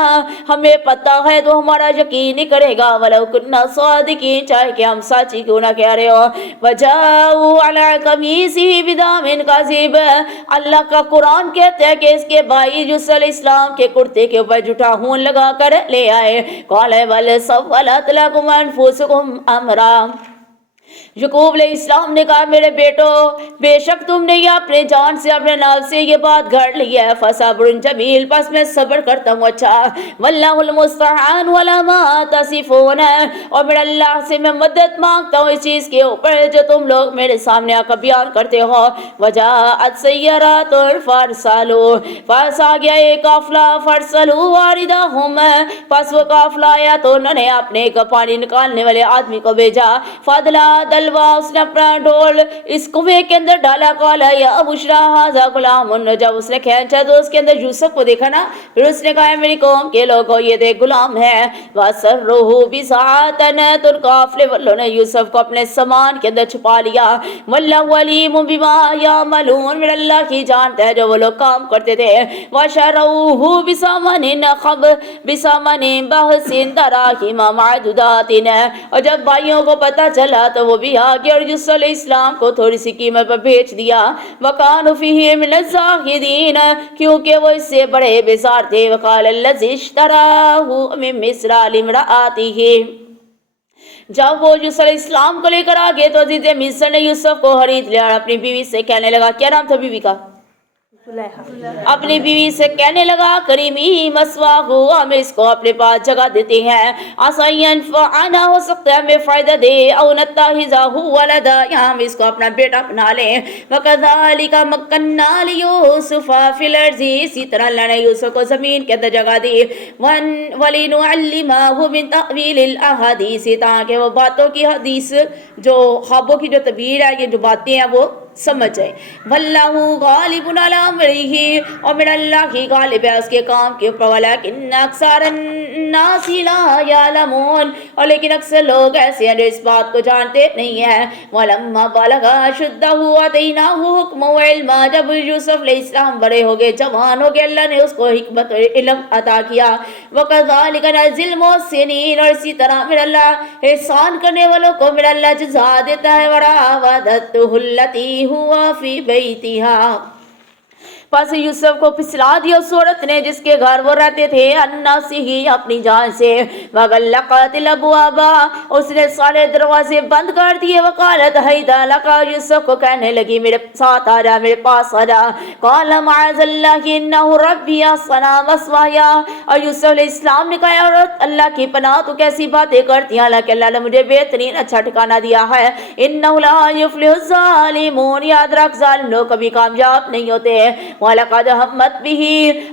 ہمیں پتہ ہے تو ہمارا یقین نہیں کرے گا. ولو كنا صادقین، چاہے کہ ہم سچ ہی کیوں نہ کہہ رہے ہو. وجاؤوا علی قمیصہ بدم کذب، اللہ کا قرآن کہتے ہیں کہ اس کے بھائی یوسف علیہ السلام کے کرتے کے اوپر جھوٹا خون لگا کر لے آئے. قال بل سولت لکم انفسکم امرا، یعقوب علیہ السلام نے کہا میرے بیٹو بے شک تم نے یہ اپنے جان سے اپنے نفس سے یہ بات گھڑ لی ہے. فصبر جمیل، پس میں صبر کرتا ہوں اچھا. واللہ المستعان علی ما تصفون، اور میرے اللہ سے میں مدد مانگتا ہوں اس چیز کے اوپر جو تم لوگ میرے سامنے آ کر بیان کرتے ہو. وجاءت سیارات فارسلوا، پس آ گیا ایک قافلہ. فارسلوا واردہم، پس وہ قافلہ آیا تو انہوں نے اپنے ایک پانی نکالنے والے آدمی کو بھیجا. فادلا دلوا، اس نے اپنا ڈول اس کنویں کے اندر ڈالا. قالا یا بشرا ھذا غلام، جب اس نے کھینچا تو اس کے اندر یوسف کو دیکھا نا، پھر اس نے کہا میری قوم کے لوگوں یہ دیکھ غلام ہے. وَسَرُّهُ بِسَاعَةً، تو قافلے والوں نے یوسف کو اپنے سامان کے اندر چھپا لیا. وَاللَّهُ عَلِيمٌ بِمَا يَعْمَلُونَ، میرا اللہ کی جانتا ہے جو وہ لوگ کام کرتے تھے. وَشَرَوْهُ بِثَمَنٍ بَخْسٍ دَرَاهِمَ مَعْدُودَاتٍ، اور جب بھائیوں کو پتہ چلا تو وہ بھی آگے اور یوسف علیہ السلام کو تھوڑی سی قیمت پر بیچ دیا. وَكَانُوا فِيهِ مِنَ الزَّاهِدِينَ، کیونکہ وہ اس سے بڑے بیزار تھے. وَقَالَ الَّذِي اشْتَرَاهُ مِن مِصْرَ لِامْرَأَتِهِ، جب وہ یوسف علیہ السلام کو لے کر آگے تو عزیز مصر نے یوسف کو خرید لیا اور اپنی بیوی سے کہنے لگا، کیا نام تھا بیوی کا؟ اپنی بیوی سے کہنے لگا کریمی مسواہو، ہم اس کو اپنے پاس جگہ دیتے ہیں. عَسَىٰ يَنفَعُنَا، ہو سکتا ہے ہمیں فائدہ دے. اَوْ نَتَّخِذَهُ وَلَدًا، یا ہم اس کو اپنا بیٹا بنا لیں. وَكَذَٰلِكَ مَكَّنَّا لِيُوسُفَ فِي الْأَرْضِ، اسی طرح اللہ نے یوسف کو زمین کے اندر جگہ دی. وَلِنُعَلِّمَهُ مِن تَأْوِيلِ الْأَحَادِيثِ، تاکہ وہ باتوں کی حدیث جو خوابوں کی جو تعبیر ہے، یہ جو باتیں ہیں وہ سمجھ جائے. واللہ غالب علی امرہ، اور میرا اللہ ہی غالب ہے اس کے کام کے اوپر. ولکن اکثر الناس لا یعلمون، اور لیکن اکثر لوگ ایسے ہیں جو اس بات کو جانتے نہیں ہیں. ولما بلغ اشدہ آتیناہ حکما وعلما، جب یوسف علیہ السلام بڑے ہو گئے جوان ہو گئے اللہ نے اس کو حکمت اور علم عطا کیا. وکذالک نجزی المحسنین، اور اسی طرح میرا اللہ احسان کرنے والوں کو میرا اللہ جزا دیتا ہے. وراودتہ التی ہوا فی بیتہا، پس یوسف کو پھسلا دیا اس عورت نے جس کے گھر وہ رہتے تھے. النفسہ، اپنی جان سے. وغلقت الابواب، اس نے سارے دروازے بند کر دیے. وقالت حیت لک، یوسف کو کہنے لگی میرے ساتھ آ جا، میرے پاس آ جا. قال معاذ اللہ انہ ربی احسن مثوایا، اور یوسف علیہ السلام نے کہا عورت اللہ کی پناہ تو کیسی باتیں کرتی ہیں، حالانکہ اللہ نے مجھے بہترین اچھا ٹھکانہ دیا ہے. انہ لا یفلح الظالمون، یاد رکھ ظالم لوگ کبھی کامیاب نہیں ہوتے. وَلَقَدْ هَمَّتْ بِهِ،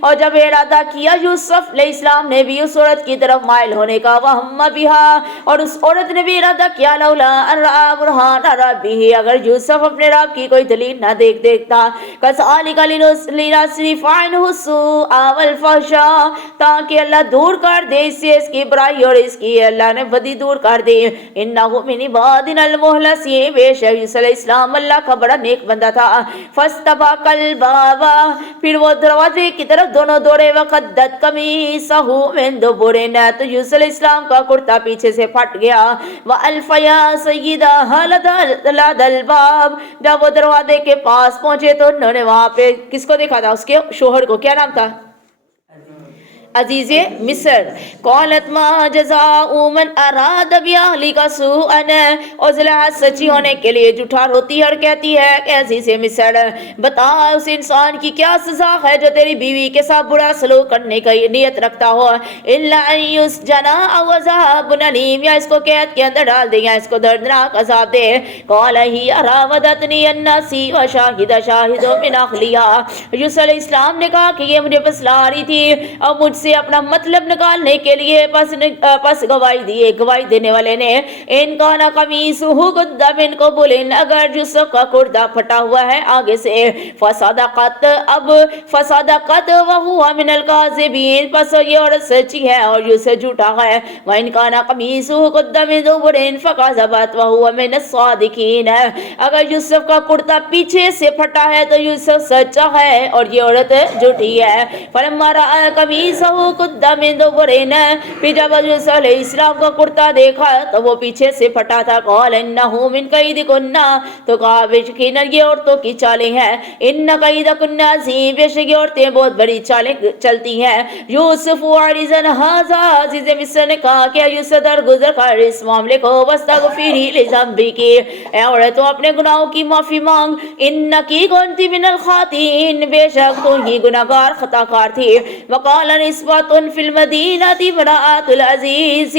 اور جب ارادہ کیا یوسف علیہ السلام نے بھی اس عورت کی طرف مائل ہونے کا. وَهَمَّ بِهَا، اور اس عورت نے بھی ارادہ کیا. لولا ان رأى برهان ربه، اگر یوسف اپنے رب کی کوئی دلیل نہ دیکھتا. كَذَلِكَ لِنَصْرِفَ عَنْهُ السُّوءَ وَالْفَحْشَاءَ، تاکہ اللہ دور کر دے اس سے اس کی برائی اور اس کی اللہ نے بدی دور کر دے. إِنَّهُ مِنْ عِبَادِنَا الْمُخْلَصِينَ، بے شک یوسف علیہ السلام اللہ کا بڑا نیک بندہ تھا. فَاسْتَبَقَ الْبَابَ، پھر وہ دروازے کی طرف دونوں دوڑے. وقدت قمیصہ من دبر، تو یوسف علیہ السلام کا کرتا پیچھے سے پھٹ گیا. وَأَلْفَ يَا سَيِّدَهَا لَدَى الْبَابِ، جب وہ دروازے کے پاس پہنچے تو انہوں نے وہاں پہ کس کو دیکھا تھا؟ اس کے شوہر کو. کیا نام تھا؟ عزیز مصر. قالت ما جزاء من اراد باہلک سوءا، اور زلیخا سچی ہونے کے لیے جھوٹا روتی ہے اور کہتی ہے کہ عزیز مصر بتا اس انسان کی کیا سزا ہے جو تیری بیوی کے ساتھ برا سلوک کرنے کا نیت رکھتا ہو. الا ان یسجن او عذاب الیم، یا اس کو قید کے اندر ڈال دے یا اس کو دردناک عذاب دے. قال ہی راودتنی عن نفسی وشاہد شاہد من اہلہا، یوسف علیہ السلام نے کہا کہ یہ مجھے بسلا رہی تھی اور مجھ سے اپنا مطلب نکالنے کے لیے پس گواہی دی. گواہی دینے والے نے ان کا نا قمیصہ قد من قبل, اگر یوسف کا کرتا پھٹا ہوا ہے آگے سے, فصدقت, اب فصدقت وہو من الکاذبین, پس یہ عورت سچی ہے اور یوسف جھوٹا ہے. وان کان قمیصہ قد من دبر فکذبت وہو من الصادقین, اگر یوسف کا کرتا پیچھے سے پھٹا ہے تو یوسف سچا ہے اور یہ عورت جھوٹی ہے. فلما رأى قمیصہ قد من دبر, پھر جب یوسف علیہ السلام کا کرتا دیکھا تو وہ پیچھے سے پھٹا تھا, قال انہ من کیدکن, تو کہا بے شک یہ عورتوں کی چالیں ہیں, ان کیدکن عظیم, بے شک یہ عورتیں بہت بڑی چالیں چلتی ہیں. یوسف عریضا ھذا, عزیز مصر نے کہا کہ یوسف درگزر کر اس معاملے کو, واستغفری لذنبک, اے عورت تو اپنے گناہوں کی معافی مانگ, انکی کنتی من الخاطئین, بے شک تو ہی گناہگار خطا کار تھی. وقال نسوۃ فی المدینہ امرأۃ العزیز,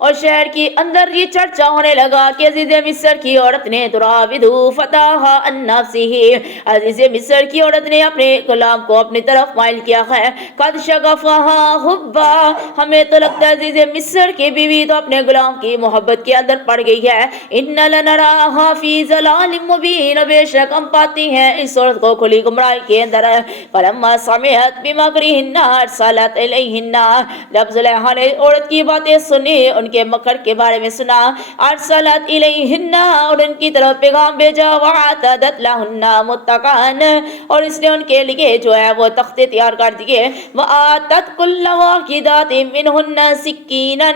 اور شہر کے اندر یہ چرچا ہونے لگا کہ عزیز مصر کی عورت نے تراود فتاحا عن نفسہ, عزیز مصر کی عورت نے اپنے غلام کو اپنی طرف مائل کیا ہے. قد شغفہا حبا, ہمیں تو لگتا ہے عزیز مصر کی بیوی تو اپنے غلام کی محبت کے اندر پڑ گئی ہے. ان لنراہا فی ضلال مبین, بے شک ہم پاتی ہیں اس عورت کو کھلی گمراہی کے اندر. فلما سمعت بمکرہن ارسلت الیہن, جب زلیخا نے عورت کی باتیں سنی, ان کے مکر کے بارے میں سنا, ارسلت الیہن, اور ان کی طرف پیغام بھیجا, وعتدت لہن متکئن, اور اس نے ان کے لیے جو ہے وہ تختے تیار کر دیے. وآتت کل واحدۃ منہن سکینا,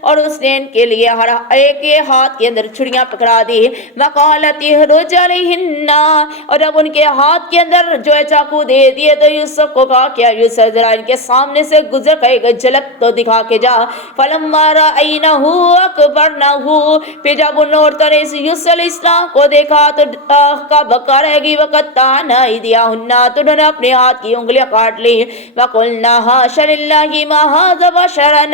اور اس نے ان کے لیے ہر ایک کے ہاتھ کے اندر چھڑیاں پکڑا دی. وقالت اخرج علیہن, اور جب ان کے ہاتھ کے اندر جو ہے چاقو دے دیے تو یوسف کو کہا کیا یوسف ذرا ان کے سامنے سے گزر کر ایک جھلک تو دکھا کے جا. فلما رأینہ اکبرنہ, پھر جب ان عورتوں نے یوسف علیہ السلام کو دیکھا تو کا بکا رہ گئی. وقطعن ایدیہن, تو انہوں نے اپنے ہاتھ کی انگلیاں کاٹ لی. وقلنا حاشا للہ ما ھذا بشرا,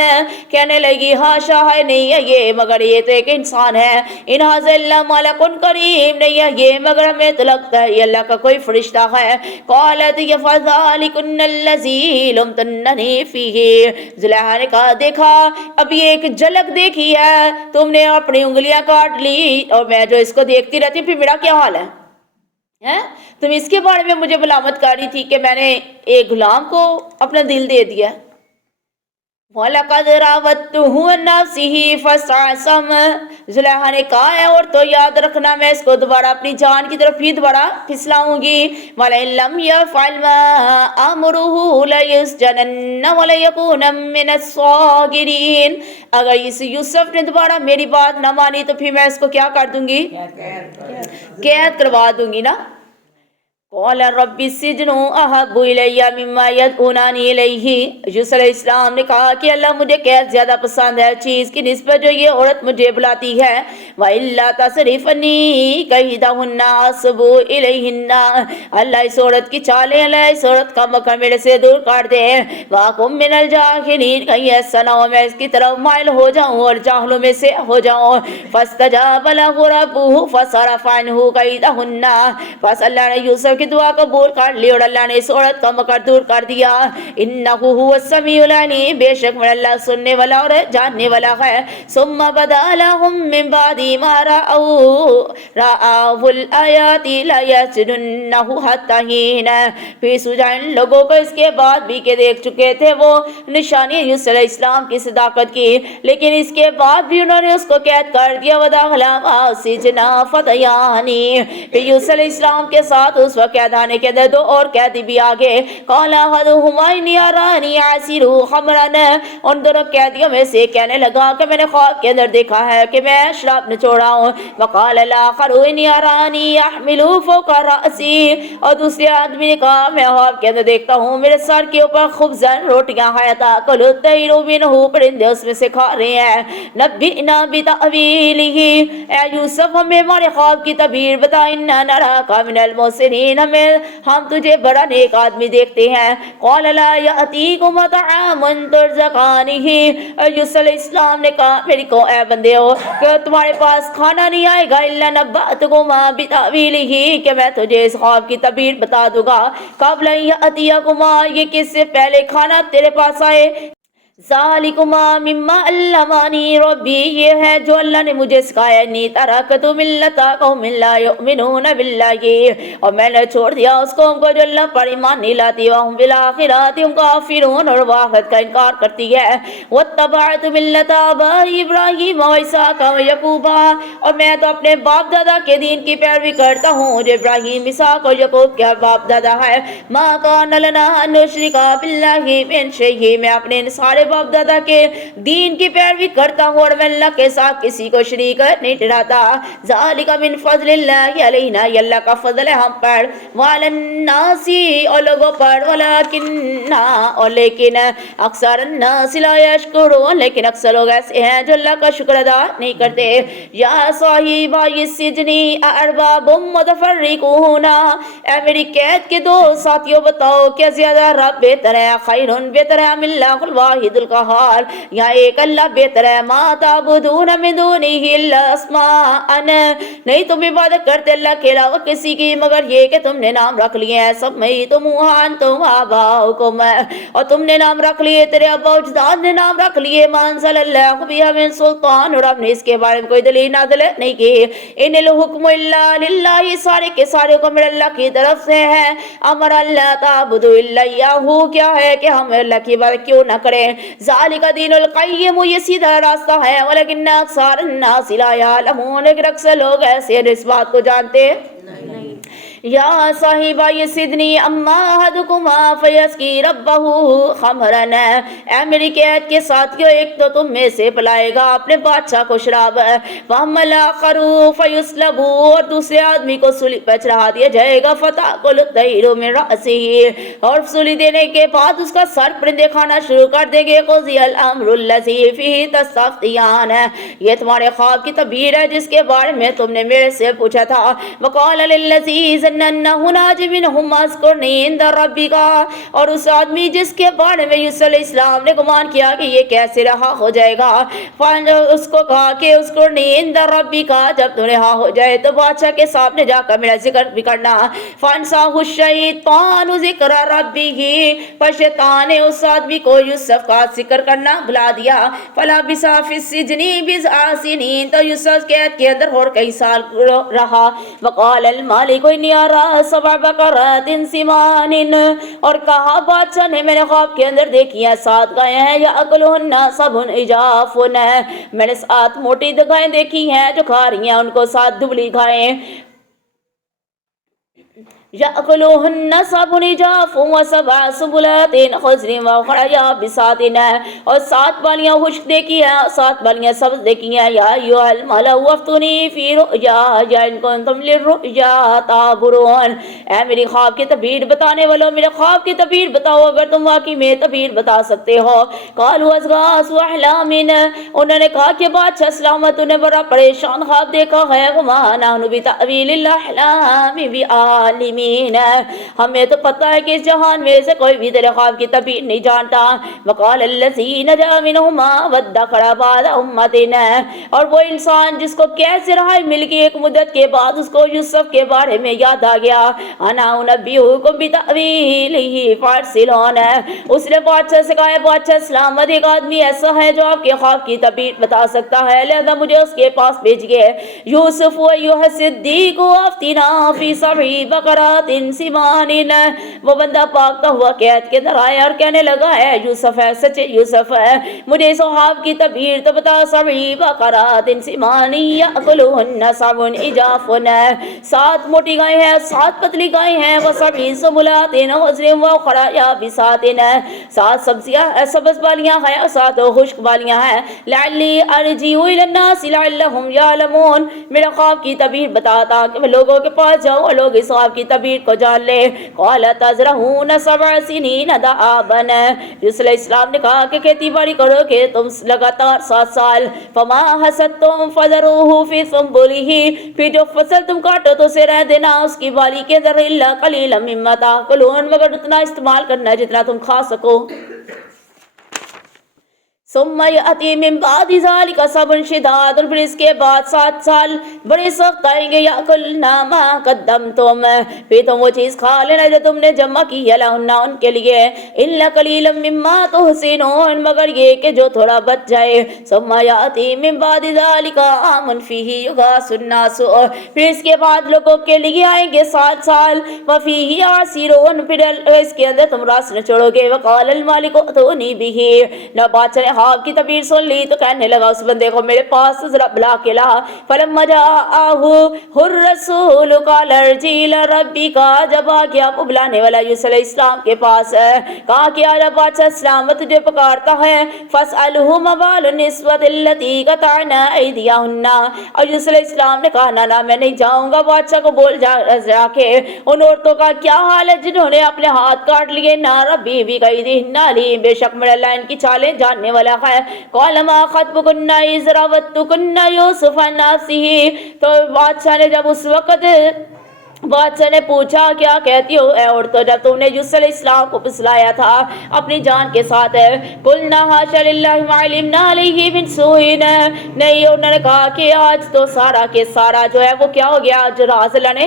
کہنے لگی حاشا ہے نہیں ہے یہ مگر یہ تو ایک انسان ہے. ان ھذا الا ملک کریم, نہیں ہے یہ مگر ہمیں تو لگتا ہے یہ اللہ کا کوئی فرشتہ ہے. قالت فذلکن الذی لمتننی فیہ, زلیخا نے کہا دیکھا اب یہ ایک جھلک دیکھی ہے, تم نے اپنی انگلیاں کاٹ لی اور میں جو اس کو دیکھتی رہتی پھر میرا کیا حال ہے, تم اس کے بارے میں مجھے ملامت کر رہی تھی کہ میں نے ایک غلام کو اپنا دل دے دیا. وَلَقَدْ رَاوَدتُّهُ عَن نَّفْسِهِ فَاسْتَعْصَمَ, زلیخا نے کہا ہے اور تو یاد رکھنا میں اس کو دوبارہ اپنی جان کی طرف ہی دوبارہ پھسلاؤں گی. وَلَئِن لَّمْ يَفْعَلْ مَا آمُرُهُ لَيُسْجَنَنَّ وَلَيَكُونَ مِنَ الصَّاغِرِينَ, اگر اس یوسف نے دوبارہ میری بات نہ مانی تو پھر میں اس کو کیا کر دوں گی, قید کروا دوں گی نا. قال رب السجن احب الی مما یدعوننی الیہ, یوسف علیہ السلام نے کہا کہ اللہ مجھے قید زیادہ پسند ہے چیز کی نسبت جو یہ عورت مجھے بلاتی ہے. وَإِلَّا تَصْرِفْنِي كَيْدَهُنَّ أَصْبُ إِلَيْهِنَّ, اللہ اس عورت کی چالیں, اللہ اس عورت کا مکر میرے سے دور کر دے. وَأَكُن مِّنَ الْجَاهِلِينَ, کہیں ایسا نہ ہو میں اس کی طرف مائل ہو جاؤں اور جاہلوں میں سے ہو جاؤں. فَاسْتَجَابَ لَهُ رَبُّهُ فَصَرَفَ عَنْهُ كَيْدَهُنَّ, بس اللہ نے یوسف کی دعا قبول کر لی اور اللہ نے اس عورت کا مکر دور کر دیا. انہ هو السمیع العلیم, بے شک میرا اللہ سننے والا اور جاننے والا ہے. ثم بدا لهم من بعد ما رأوا الآیات لیسجننہ حتی حین, پھر سوجا ان لوگوں کو اس کے بعد بھی کہ دیکھ چکے تھے وہ نشانی یوسف علیہ السلام کی صداقت کی, لیکن اس کے بعد بھی انہوں نے اس کو قید کر دیا. ودخل معه السجن فتیان, پھر یوسف علیہ السلام کے ساتھ اس وقت قیدخانے کے اندر دو اور قیدی بھی آگے. قال احدهما انی ارانی اعصر خمرا, ان دونوں قیدیوں میں سے کہنے لگا کہ میں نے خواب کے اندر دیکھا ہے کہ میں شراب نچوڑ رہا ہوں. وقال الاخر انی ارانی احمل فوق رأسی, اور دوسرے آدمی نے کہا میں خواب کے اندر دیکھتا ہوں میرے سر کے اوپر خبزا روٹیاں ہے, تاکل الطیر منہ, پرندے اس میں سے کھا رہے ہیں. نبئنا بتأویلہ, اے یوسف ہمیں ہمارے خواب کی تعبیر بتا. انا نراک من المحسنین, ہم تجھے بڑا نیک آدمی دیکھتے ہیں. قال لا یأتیکم طعام ترزقانہ, یوسف علیہ السلام نے کہا میری کو اے بندے ہو کہ تمہارے پاس کھانا نہیں آئے گا الا نبأتکما بتأویلہ کہ میں تجھے اس خواب کی تعبیر بتا دوں گا قبل ان یأتیکما یہ کس سے پہلے کھانا تیرے پاس آئے ذالکما مما علمانی ربی یہ ہے جو اللہ نے مجھے سکھایا انی ترکت ملت قوم لا یؤمنون باللہ اور میں نے چھوڑ دیا اس قوم کو جو اللہ پر ایمان نہیں لاتی وہم بالآخرۃ ہم کافرون اور آخرت کا انکار کرتی ہے واتبعت ملت آبائی ابراہیم واسحاق ویعقوب اور میں تو اپنے باپ دادا کے دین کی پیروی کرتا ہوں جو ابراہیم اسحاق اور یعقوب کے باپ دادا ہے ما کان لنا ان نشرک باللہ من شیء میں اپنے سارے باپ دادا کے دین کی پیروی کرتا ہوں اور میں اللہ کے ساتھ کسی کو شریک نہیں ٹھہراتا ذالک من فضل اللہ علینا یہ اللہ کا فضل ہے ہم پر وعلی الناس اور لوگوں پر ولکن اور لیکن اکثر الناس لا یشکرون لیکن اکثر لوگ ایسے ہیں جو اللہ کا شکر ادا نہیں کرتے یا صاحب السجن ارباب متفرقون اے میری قید کے دو ساتھیوں بتاؤ کیا زیادہ رب بہتر ہے خیرون بہتر ہے اللہ الواحد القہار یا ایک اللہ بہتر ہے ما تعبدون من دونہ الا اسماء نہیں تم عبادت کرتے اللہ کے علاوہ کسی کی مگر یہ کہ تم نے نام رکھ لیے ہیں سمیتموها انتم وآباؤکم اور تم نے نام رکھ لیے تیرے ابا اجداد نے نام رکھ لیے ما انزل اللہ بہا من سلطان اور ہم نے اس کے بارے میں کوئی دلیل نازل نہیں کی ان الحکم الا للہ یہ سارے کے سارے حکم اللہ کی طرف سے ہے امر اللہ تعبدوا الا اياه کیا ہے کہ ہم اللہ کی عبادت کیوں نہ کریں ذالک دین القیم یہ سیدھا راستہ ہے ولیکن اکثر الناس لا یعلمون لیکن اکثر لوگ ایسے ہیں اس بات کو جانتے نہیں یا صاحبہ یہ سدنی اما احدکما فیسکی ربہ خمرن اے میری قید کے ساتھیوں ایک تو تم میں سے پلائے گا اپنے بادشاہ کو شراب وَأَمَّا الْآخَرُ فَيُصْلَبُ اور دوسرے آدمی کو سولی پر چڑھا دیا جائے گا فَتَأْكُلُ الطَّيْرُ مِنْ رَأْسِهِ اور سولی دینے کے بعد اس کا سر پرندے کھانا شروع کر دیں گے قُضِيَ الْأَمْرُ الَّذِي فِيهِ تَسْتَفْتِيَانَ یہ تمہارے خواب کی تعبیر ہے جس کے بارے میں تم نے میرے سے پوچھا تھا وَقَالَ لِلَّذِي ظَنَّ أَنَّهُ نَاجٍ مِنْهُمَا اذْكُرْنِي عِنْدَ رَبِّكَ اور اس آدمی جس کے بارے میں یوسف علیہ السلام نے گمان کیا کہ یہ کیسے رہا ہو جائے گا اس کو کہا کہ اذْكُرْنِي عِنْدَ رَبِّكَ جب تم رہا ہو جائے تو بادشاہ کے سامنے جا کر میرا ذکر بھی کرنا فَأَنْسَاهُ الشَّيْطَانُ ذِكْرَ رَبِّهِ پر شیطان نے اس آدمی کو یوسف کا ذکر کرنا بھلا دیا فَلَبِثَ فِي السِّجْنِ بِضْعَ سِنِینَ تو یوسف قید کے اندر اور کئی سال رہا وَقَالَ الْمَالِكُ إِنِّي أَرَىٰ سَبْعَ بَقَرَاتٍ سِمَانٍ اور کہا بادشاہ نے میں نے خواب کے اندر دیکھی ہیں 7 گائیں ہیں یَأْكُلُهُنَّ سَبْعٌ عِجَافٌ میں نے 7 موٹی گائیں دیکھی ہیں جو کھا رہی ہیں ان کو 7 دبلی گائیں یأکلوہن سبع عجاف وسبع سنبلات خضر وأخر یابسات اور 7 بالیاں خشک دیکھی ہیں 7 بالیاں سبز دیکھی ہیں یا ایھا الملأ افتونی فی رؤیا ان کنتم للرؤیا تعبرون اے میری خواب کی تعبیر بتانے والوں میرے خواب کی تعبیر بتاؤ اگر تم واقعی میں تعبیر بتا سکتے ہو قالوا اضغاث احلام انہوں نے کہا کہ بادشاہ سلامت نے بڑا پریشان خواب دیکھا ہے وما نحن بتأویل الاحلام بعالمین ہمیں تو پتہ ہے کہ اس جہان میں سے کوئی بھی تیرے خواب کی تعبیر نہیں جانتا وقال الذی نجا منہما وادخر بعد امتنا اور وہ انسان جس کو کیسے رہائی مل گئی ایک مدت کے بعد اس کو یوسف کے بارے میں یاد آ گیا انا انبئکم بتأویلہ فارسلون اس نے بادشاہ سے کہا بادشاہ سلامت ایک آدمی ایسا ہے جو آپ کے خواب کی تعبیر بتا سکتا ہے لہذا مجھے اس کے پاس بھیجئے یوسف ایھا الصدیق افتنا فی سبع بقرات سمان وہ بندہ پاکتا ہوا قید کے اندر آیا اور کہنے لگا ہے یوسف ہے سچے یوسف ہے مجھے اس خواب کی تعبیر تو بتا سبع بقرات سمان یأکلوہن سبع عجاف 7 موٹی گائیں ہیں 7 پتلی گائیں ہیں وسبع سنبلات خضر وأخر یابسات 7 سبزیاں سبز بالیاں ہیں اور 7 خشک بالیاں ہیں لعلی ارجع الی الناس لعلهم یعلمون میرا خواب کی تعبیر بتاتا کہ میں لوگوں کے پاس جاؤں اور لوگ اس خواب کی تعبیر کو جان لے قال تزرعون 7 سنین دابا یوسف علیہ السلام نے کہا کہ کھیتی باڑی کرو کہ تم لگاتار 7 سال فما حصدتم فذروه فی سنبلہ پھر جو فصل تم کاٹو تو اسے رہ دینا اس کی بالی کے اندر الا قلیلا مما تاکلون مگر اتنا استعمال کرنا جتنا تم کھا سکو ثم یأتی من بعد ذلک صبر شداد، اور پھر اس کے بعد 7 سال بڑے سخت آئیں گے. یأکلن ما قدمتم، پھر تم وہ چیز کھا لینا جو تم نے جمع کی ہے لہن ان کے لیے. الا قلیلا مما تحسنون، مگر یہ کہ جو تھوڑا بچ جائے. ثم یأتی من بعد ذلک عام فیہ یغاث الناس، پھر اس کے بعد لوگوں کے لیے آئیں گے 7 سال. وفیہ یعصرون، پھر اس کے اندر تم راس نہ چھوڑو گے. وقال المالک ائتونی بہ، نہ بادشاہ نے خواب کی تعبیر سن لی تو کہنے لگا اس بندے کو میرے پاس ذرا بلا کے لا. فلما جاءہ الرسول قال ارجع الی ربک، جب آ گیا وہ بلانے والا یوسف علیہ السلام کے پاس، کہا کہ آجا بادشاہ السلام تجھے پکارتا ہے. فاسألہ ما بال النسوة اللاتی قطعن ایدیہن، اور یوسف علیہ السلام نے کہا نہ میں نہیں جاؤں گا. بادشاہ کو بول جا کے ان عورتوں کا کیا حال ہے جنہوں نے اپنے ہاتھ کاٹ لیے. نہ ربی بھی قیدہن علیم، بے شک میرا اللہ ان کی چالیں جاننے والا ہے. قال ما خطبکن اذ راودتکن یوسف عن نفسہ، تو بادشاہ نے جب اس وقت بادشاہ نے پوچھا کیا کہتی ہو اے عورتوں جب تم نے یوسف علیہ السلام کو پھسلایا تھا اپنی جان کے ساتھ. قلنا حاشا للہ ما علمنا علیہ من سوء، نہیں انہوں نے کہا کہ آج تو سارا کے سارا جو ہے وہ کیا ہو گیا، جو راز اللہ نے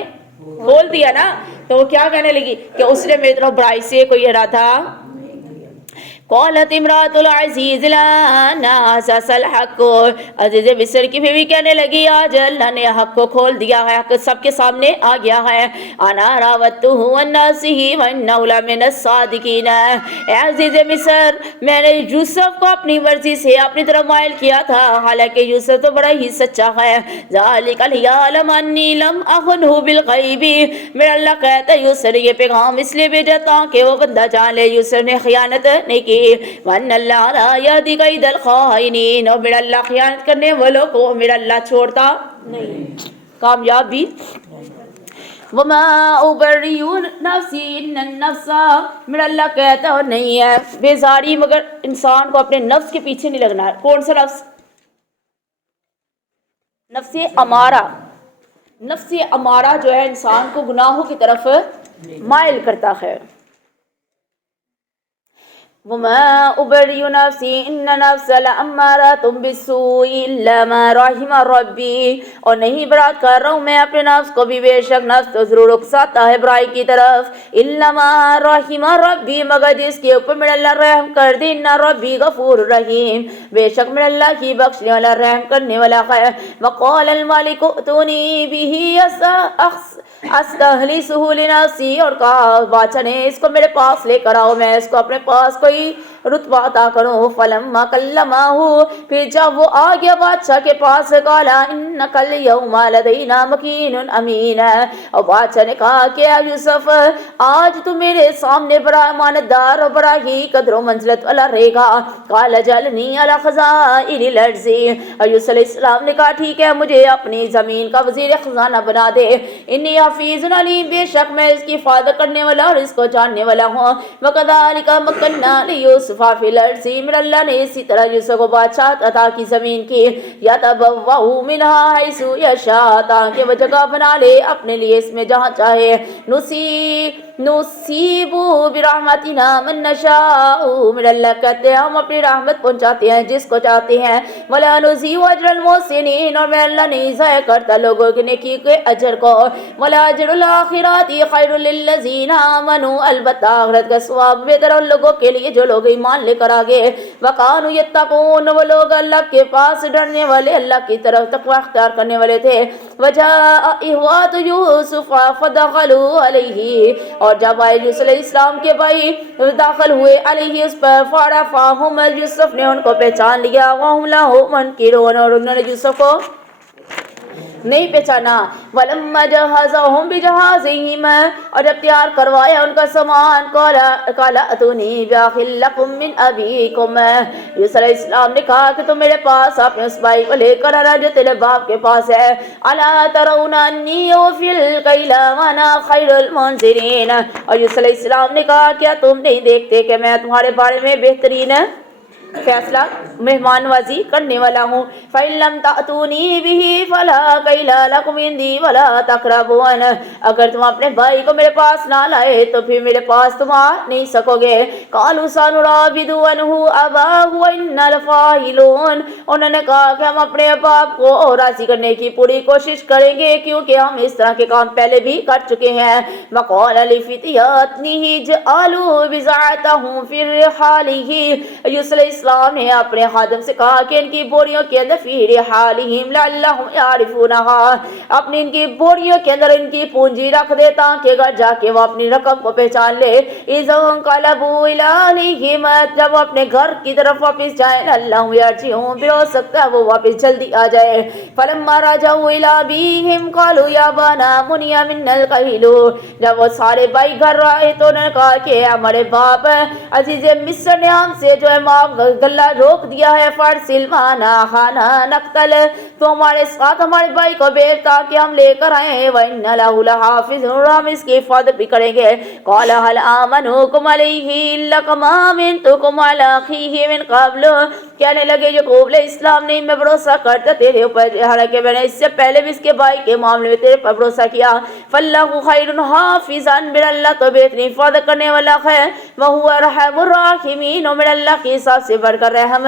کھول دیا نا. تو وہ کیا کہنے لگی کہ اس نے میری طرف برائی سے کوئی ارادہ. قالت امرات العزیز لا ناسس الحق، عزیز مصر کی بیوی کہنے لگی آج اللہ نے حق کو کھول دیا ہے، حق سب کے سامنے آ گیا ہے. انا راودتہ عن نفسہ وانہ لمن الصادقین، اے عزیز مصر میں نے یوسف کو اپنی مرضی سے اپنی طرف مائل کیا تھا، حالانکہ یوسف تو بڑا ہی سچا ہے. ذالک لیعلم انی لم اخنہ بالغیب، میرا اللہ کہتا ہے یوسف نے یہ پیغام اس لیے بھیجا تاکہ وہ بندہ جان لے یوسف نے خیانت نہیں کی. وَأَنَّ اللَّهَ لَا يَهْدِي كَيْدَ الْخَائِنِينَ، اور میرا اللہ خیانت کرنے والوں کو میرا اللہ چھوڑتا نہیں، کامیاب بھی. وَمَا أُبَرِّئُ نَفْسِي إِنَّ النَّفْسَ، میرا اللہ کہتا ہے نہیں ہے بیزاری مگر انسان کو اپنے نفس کے پیچھے نہیں لگنا. کون سا نفس؟ نفس امارہ. نفس امارہ جو ہے انسان کو گناہوں کی طرف مائل کرتا ہے. وَمَا أُبَرِّئُ نَفْسِي إِنَّ النَّفْسَ لَأَمَّارَةٌ بِالسُّوءِ إِلَّا مَا رَحِمَ رَبِّي، اور نہیں برات کر رہا ہوں میں اپنے نفس کو بھی، بے شک نفس تو ضرور اکساتا ہے برائی کی طرف. إِلَّا مَا رَحِمَ رَبِّي، مگر جس کے اوپر میرا اللہ رحم کر دے. إِنَّ رَبِّي غَفُورٌ رَحِيمٌ، بے شک میرا اللہ کی بخشنے والا رحم کرنے والا ہے. وَقَالَ الْمَلِكُ ائْتُونِي بِهِ استخلصہ لنفسی، اور کہا بادشاہ نے اس کو میرے پاس لے کر آؤ میں اس کو اپنے پاس کوئی رتبہ عطا کروں. فلما کلمہ، پھر جب وہ آ گیا بادشاہ کے پاس، قال انک الیوم لدینا مکین امین، اور بادشاہ نے کہا کہ اے یوسف آج تو میرے سامنے بڑا امانت دار اور بڑا ہی قدر و منزلت والا رہے گا. قال اجعلنی علی خزائن الارض، اور یوسف علیہ السلام نے کہا ٹھیک ہے مجھے اپنی زمین کا وزیر خزانہ بنا دے. انی حفیظ علیم، بے شک میں اس کی حفاظت کرنے والا اور اس کو جاننے والا ہوں. وکذالک مکننا لیوسف فی الارض، میرا اللہ نے اسی طرح یوسف کو بادشاہ عطا کی زمین کی. یتبوأ منہا حیث یشاء، تاکہ وہ جگہ بنا لے اپنے لیے اس میں جہاں چاہے. نصیب برحمتنا من نشاء، میرا اللہ کہتے ہیں ہم اپنی رحمت پہنچاتے ہیں جس کو چاہتے ہیں. ولا نضیع اجر المحسنین، اور میں اللہ نہیں ضائع کرتا لوگوں کی نیکی کے اجر کو. ولا اجر الاخرات خیر للذین آمنوا، البتہ آخرت کا ثواب بہتر ان لوگوں کے لیے جو لوگ ایمان لے کر آگے. وقانوا یتقون، وہ لوگ اللہ کے پاس ڈرنے والے، اللہ کی طرف تقوی اختیار کرنے والے تھے. وجاء اخوات یوسف فدخلوا علیہ، اور جب آئے یوسف علیہ السلام کے بھائی داخل ہوئے علیہ اس پر، فعرفهم، یوسف نے ان کو پہچان لیا. وهم له منکرون، اور انہوں نے یوسف کو نہیں پہچانا. وَلَمَّا جَهَّزَهُمْ بِجَهَازِهِمْ، اور جب تیار کروایا ان کا سامان، قَالَ ائْتُونِي بِأَخٍ لَكُم مِّنْ أَبِيكُمْ، یوسف علیہ السلام نے کہا کہ تم میرے پاس اپنے اس بھائی کو لے کر آنا جو تیرے باپ کے پاس ہے. أَلَا تَرَوْنَ أَنِّي أُوفِي الْكَيْلَ وَأَنَا خَيْرُ الْمُنزِلِينَ، اور یوسف علیہ السلام نے کہا کیا تم نہیں دیکھتے کہ میں تمہارے بارے میں بہترین فیصلہ مہمان نوازی کرنے والا ہوں. فَإِن لَّمْ تَأْتُونِي بِهِ فَلَا كَيْلَ لَكُمْ عِندِي وَلَا تَقْرَبُونِ. اگر تم اپنے بھائی کو میرے پاس نہ لائے تو پھر میرے پاس تم آ نہیں سکو گے. قَالُوا سَنُرَاوِدُ عَنْهُ أَبَاهُ وَإِنَّا لَفَاعِلُونَ. انہوں نے کہا کہ ہم اپنے باپ کو راضی کرنے کی پوری کوشش کریں گے کیونکہ ہم اس طرح کے کام پہلے بھی کر چکے ہیں. وَقَالَ لِفِتْيَانِهِ اجْعَلُوا بِضَاعَتَهُمْ فِي رِحَالِهِمْ. یوسف علیہ السلام نے اپنے خادم سے کہا کہ ان کی بوریوں کے اندر فی رحالہم لعلہم یعرفونہا, اپنی ان کی بوریوں کے اندر ان کی پونجی رکھ دے تاکہ اگر جا کے وہ اپنی رقم کو پہچان لے. اذا انقلبوا الی اہلہم, جب وہ اپنے گھر کی طرف واپس جائیں لعلہم یرجعون, پھر ہو سکتا ہے وہ واپس جلدی آ جائے. فلما رجعوا الی ابیہم قالوا یا ابانا منع منا الکیل. جب وہ سارے بھائی گھر آئے تو انہوں نے کہا کہ ہمارے باپ عزیز مصر نے ہم سے جو ہے گلہ روک دیا ہے. فارسل معنا اخانا نقتل, تو ہمارے ساتھ ہمارے بھائی کو بھیج تاکہ ہم لے کر آئیں. وَإِنَّ لَهُ لَحَافِظُونَ, ہم اس کی حفاظت بھی کریں گے. قَالَ هَلْ آمَنُوكُمْ عَلَيْهِ إِلَّا كَمَا آمَنْتُكُمْ عَلَىٰ أَخِيهِ مِنْ قَبْلُ. کہنے لگے یعقوب علیہ السلام نے میں بھروسہ کرتا تیرے اوپر حالانکہ میں نے اس سے پہلے بھی اس کے بھائی کے معاملے میں تیرے پر بھروسہ کیا. فَاللَّهُ خَيْرٌ حَافِظًا, میرا اللہ تو بہترین حفاظت کرنے والا ہے. وَهُوَ أَرْحَمُ الرَّاحِمِينَ, میرا اللہ کی سب سے بڑھ کر رحم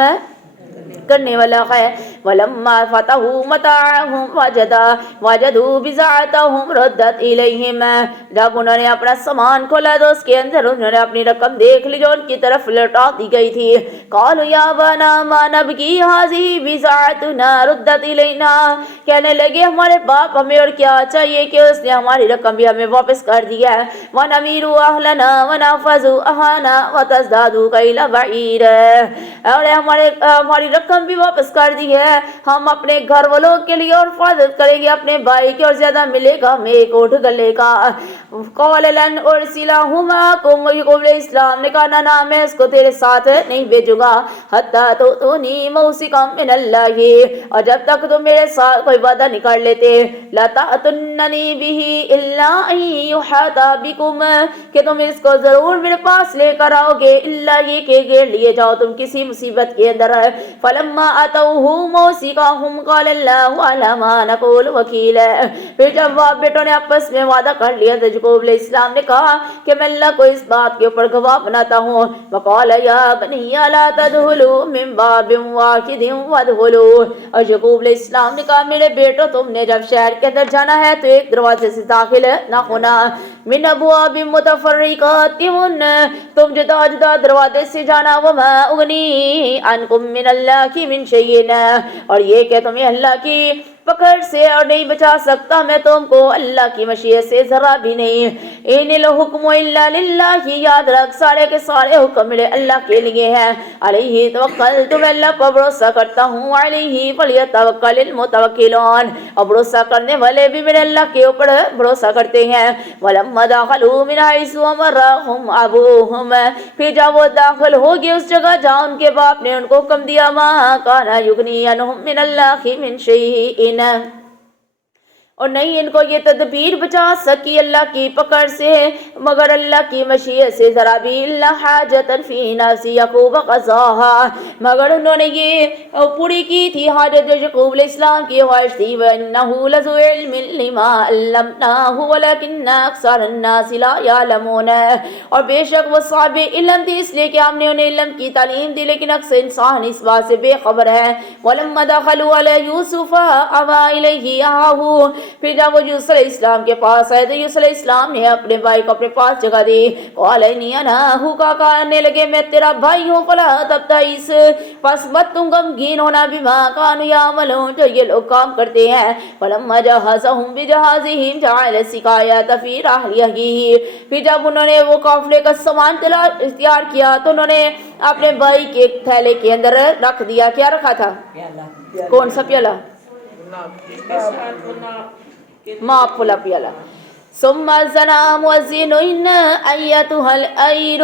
کرنے والا ہے. وَلَمَّا فَتَحُوا مَتَاعَهُمْ وَجَدُوا بِضَاعَتَهُمْ رُدَّتْ إِلَيْهِمْ, جب انہوں نے اپنا سامان کھولا تو اس کے اندر انہوں نے اپنی رقم دیکھ لی جو ان کی طرف لوٹا دی گئی تھی. قَالُوا يَا أَبَانَا مَا نَبْغِي هَٰذِهِ بِضَاعَتُنَا رُدَّتْ إِلَيْنَا. کہنے لگے ہمارے باپ ہمیں اور کیا چاہیے کہ اس نے ہماری رقم بھی ہمیں واپس کر دی ہے. وَنَمِيرُ أَهْلَنَا وَنَحْفَظُ أَخَانَا وَتَزْدَادُ كَيْلَ بَعِيرٍ, اور ہماری رقم بھی واپس کر دی ہے, ہم اپنے گھر والوں کے لیے اور حفاظت کریں گے اپنے بھائی کی, اور زیادہ ملے گا ہمیں ایک اونٹ گلے کا. قَالَ لَنْ أُرْسِلَهُ مَعَكُمْ, یعقوب علیہ السلام نے کہا نہ میں اس کو تیرے ساتھ نہیں بھیجوں گا. حَتَّىٰ تُؤْتُونِي مَوْثِقًا مِّنَ اللَّهِ, اور جب تک تم میرے ساتھ کوئی وعدہ نہیں کر لیتے. لَتَأْتُنَّنِي بِهِ إِلَّا أَن يُحَاطَ بِكُمْ, کہ تم اس کو ضرور میرے پاس لے کر آؤ گے الا یہ کہ گھیر لیے جاؤ تم کسی مصیبت کے اندر. فلما اتوه موثقهم قال الله على ما نقول وكيل, پھر جب باپ بیٹوں نے آپس میں وعدہ کر لیا تو یعقوب علیہ السلام نے کہا کہ میں اللہ کو اس بات کے اوپر گواہ بناتا ہوں. وقال يا بني لا تدخلوا من باب واحد وادخلوا, اور یعقوب علیہ السلام نے کہا میرے بیٹو تم نے جب شہر کے اندر جانا ہے تو ایک دروازے سے داخل نہ ہونا. من ابواب متفرقات, تم جدا جدا دروازے سے جانا. وما اغنی عنکم من اللہ من شیء, اور یہ کہ تمہیں اللہ کی پکڑ سے اور نہیں بچا سکتا میں تم کو اللہ کی مشیت سے ذرا بھی نہیں. ان الحکم الا للہ, یاد رکھ سارے کے سارے حکم میرے اللہ کے لیے ہیں. علیہ توکلت, میں اللہ پر بھروسہ کرتا ہوں. علیہ فلیتوکل المتوکلون, اور بھروسہ کرنے والے بھی میرے اللہ کے اوپر بھروسہ کرتے ہیں. ولما دخلوا من حيث امرهم ابوهم, پھر جب وہ داخل ہو گئے اس جگہ جہاں ان کے باپ نے ان کو حکم دیا. ما كان يغني عنهم من الله من شيء, اور نہیں ان کو یہ تدبیر بچا سکی اللہ کی پکڑ سے مگر اللہ کی مشیت سے ذرا بھی. اللہ حاجتا فی نفس یعقوب قضاها, مگر انہوں نے یہ پوری کی تھی حاجت جو یعقوب علیہ السلام کی خواہش تھی. وَإِنَّهُ لَذُو عِلْمٍ لِمَا عَلَّمْنَاهُ وَلَكِنَّ أَكْثَرَ النَّاسِ لَا يَعْلَمُونَ, اور بے شک وہ صاحب علم تھی اس لیے کہ ہم نے انہیں علم کی تعلیم دی لیکن اکثر انسان اس بات سے بے خبر ہے. وَلَمَّا دَخَلُوا عَلَى يُوسُفَ آوَىٰ إِلَيْهِ أَخَاهُ, پھر جب وہ یوسف علیہ السلام کے پاس آئے تو یوسف علیہ السلام نے اپنے بھائی کو اپنے پاس جگہ دی. قال انی انا اخوک, کہنے لگے میں تیرا بھائی ہوں. فلا تبتئس, پس مت تم غمگین ہونا. بما كانوا يعملون, جو یہ لوگ کام کرتے ہیں. فلما جهزهم بجهازهم جعل السقاية في رحله, پھر جب انہوں نے وہ قافلے کا سامان تیار کیا تو انہوں نے اپنے بھائی کے تھیلے کے اندر رکھ دیا. کیا رکھا تھا؟ کون سا پیالہ؟ ماں پھلا پیالہ. ثم زنا مؤذن ان ایتها العیر,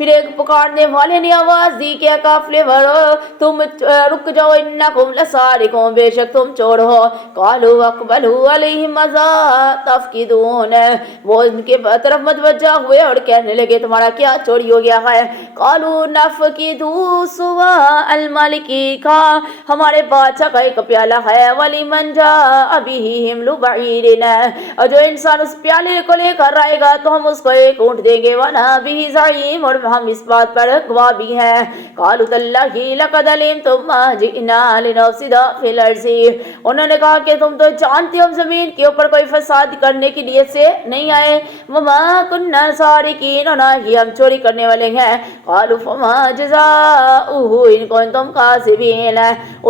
پھر ایک پکارنے والے نے آواز دی کہ قافلے والو تم رک جاؤ، انکم لسارقون، بے شک تم چور ہو۔ قالوا اقبلوا علیہم ماذا تفقدون، وہ ان کے طرف متوجہ ہوئے اور کہنے لگے تمہارا کیا چوری ہو گیا ہے؟ قالوا نفقد سواء الملک، کہا ہمارے بادشاہ کا ایک پیالہ ہے، ولمن جاء به حمل بعیر، اور جو انسان اس پیالے کو لے کر آئے گا تو ہم اس کو ایک اونٹ دیں گے، وانا به زعیم، اور ہم اس بات پر گواہ بھی ہیں۔ قالوا تاللہ لقد علمتم ما جئنا لنفسد فی الارض، انہوں نے کہا کہ تم تو جانتے ہو ہم زمین کے اوپر کوئی فساد کرنے کی نیت سے نہیں آئے، وما كنا سارقین، اور نہ ہی ہم چوری کرنے والے ہیں۔ قالوا فما جزاؤہ ان کنتم کاذبین،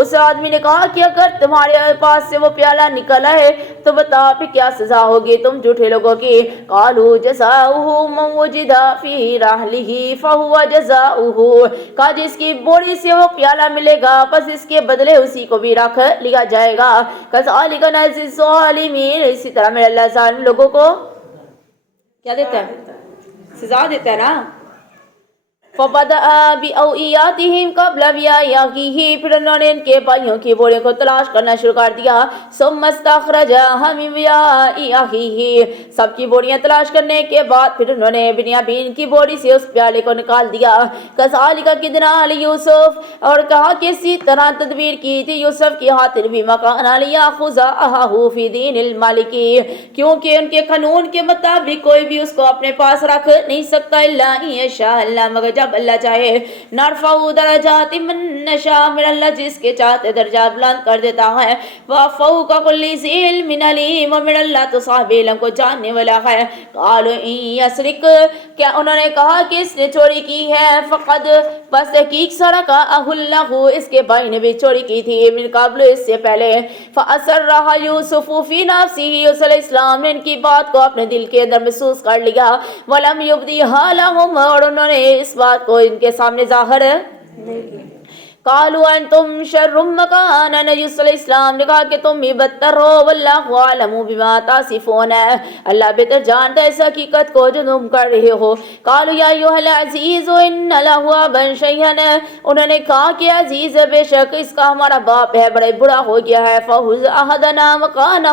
اس آدمی نے کہا کہ اگر تمہارے پاس سے وہ پیالہ نکل آئے تو بتاؤ پھر کیا سزا ہوگی تم جھوٹے لوگوں کی۔ قالوا جزاؤہ من وجد فی رحلہ فہو جزاؤہ، کہا جس کی بوری سے وہ پیالہ ملے گا بس اس کے بدلے اسی کو بھی رکھ لیا جائے گا۔ کذالک نجزی الظالمین، اسی طرح میرے اللہ ظالم لوگوں کو کیا دیتا ہے؟ سزا دیتا ہے نا۔ فَبَدَأَ بِأَوْعِيَاتِهِمْ قَبْلَ وِعَاءِهِ، پھر انہوں نے ان کے بھائیوں کی بوریوں کو تلاش کرنا شروع کر دیا۔ ثُمَّ اسْتَخْرَجَهَا مِنْ وِعَاءِ أَخِيهِ، سب کی بوریاں تلاش کرنے کے بعد پھر انہوں نے بنیامین کی بوری سے اس پیالے کو نکال دیا۔ كَذَلِكَ كِدْنَا لِيُوسُف، اور کہا کہ اسی طرح تدبیر کی تھی یوسف کی خاطر بھی، مَكَانَ لِيَأْخُذَ أَخَاهُ فِي دِينِ الْمَلِكِ، کیونکہ ان کے قانون کے مطابق کوئی بھی اس کو اپنے پاس رکھ نہیں سکتا، إِلَّا إِن يَشَاءَ اللَّهُ، مگر جب اللہ چاہے۔ نرفع درجات من نشاء، من اللہ جس کے چاہتے درجات بلند کر دیتا ہے۔ وفوق كل ذی علم علیم، اور من اللہ تو صاحب علم کو جاننے والا ہے۔ قالوا ان یسرق، کیا انہوں نے کہا کہ اس نے چوری کی ہے، فقد، بس تحقیق سرق اخ لہ، اس کے بھائی نے بھی چوری کی تھی، من قبل، اس سے پہلے۔ فاسرها یوسف فی نفسہ، یوسف علیہ السلام نے ان کی بات کو اپنے دل کے اندر محسوس کر لیا۔ ولم یبدیہا لہم، اور انہوں نے اس بات کو ان کے سامنے ظاہر نہیں کی۔ قالوا انتم شر مکانا، یوسف علیہ السلام نے کہا کہ تم ہی بدتر ہو، واللہ اعلم بما تصفون، اللہ بہتر جانتا ہے اس حقیقت کو جو تم کر رہے ہو۔ قالوا یا ایھا العزیز ان له ابا شیخا، انہوں نے کہا کہ عزیز بے شک اس کا ہمارا باپ ہے بڑا بڑا ہو گیا ہے، فخذ احدنا مکانہ،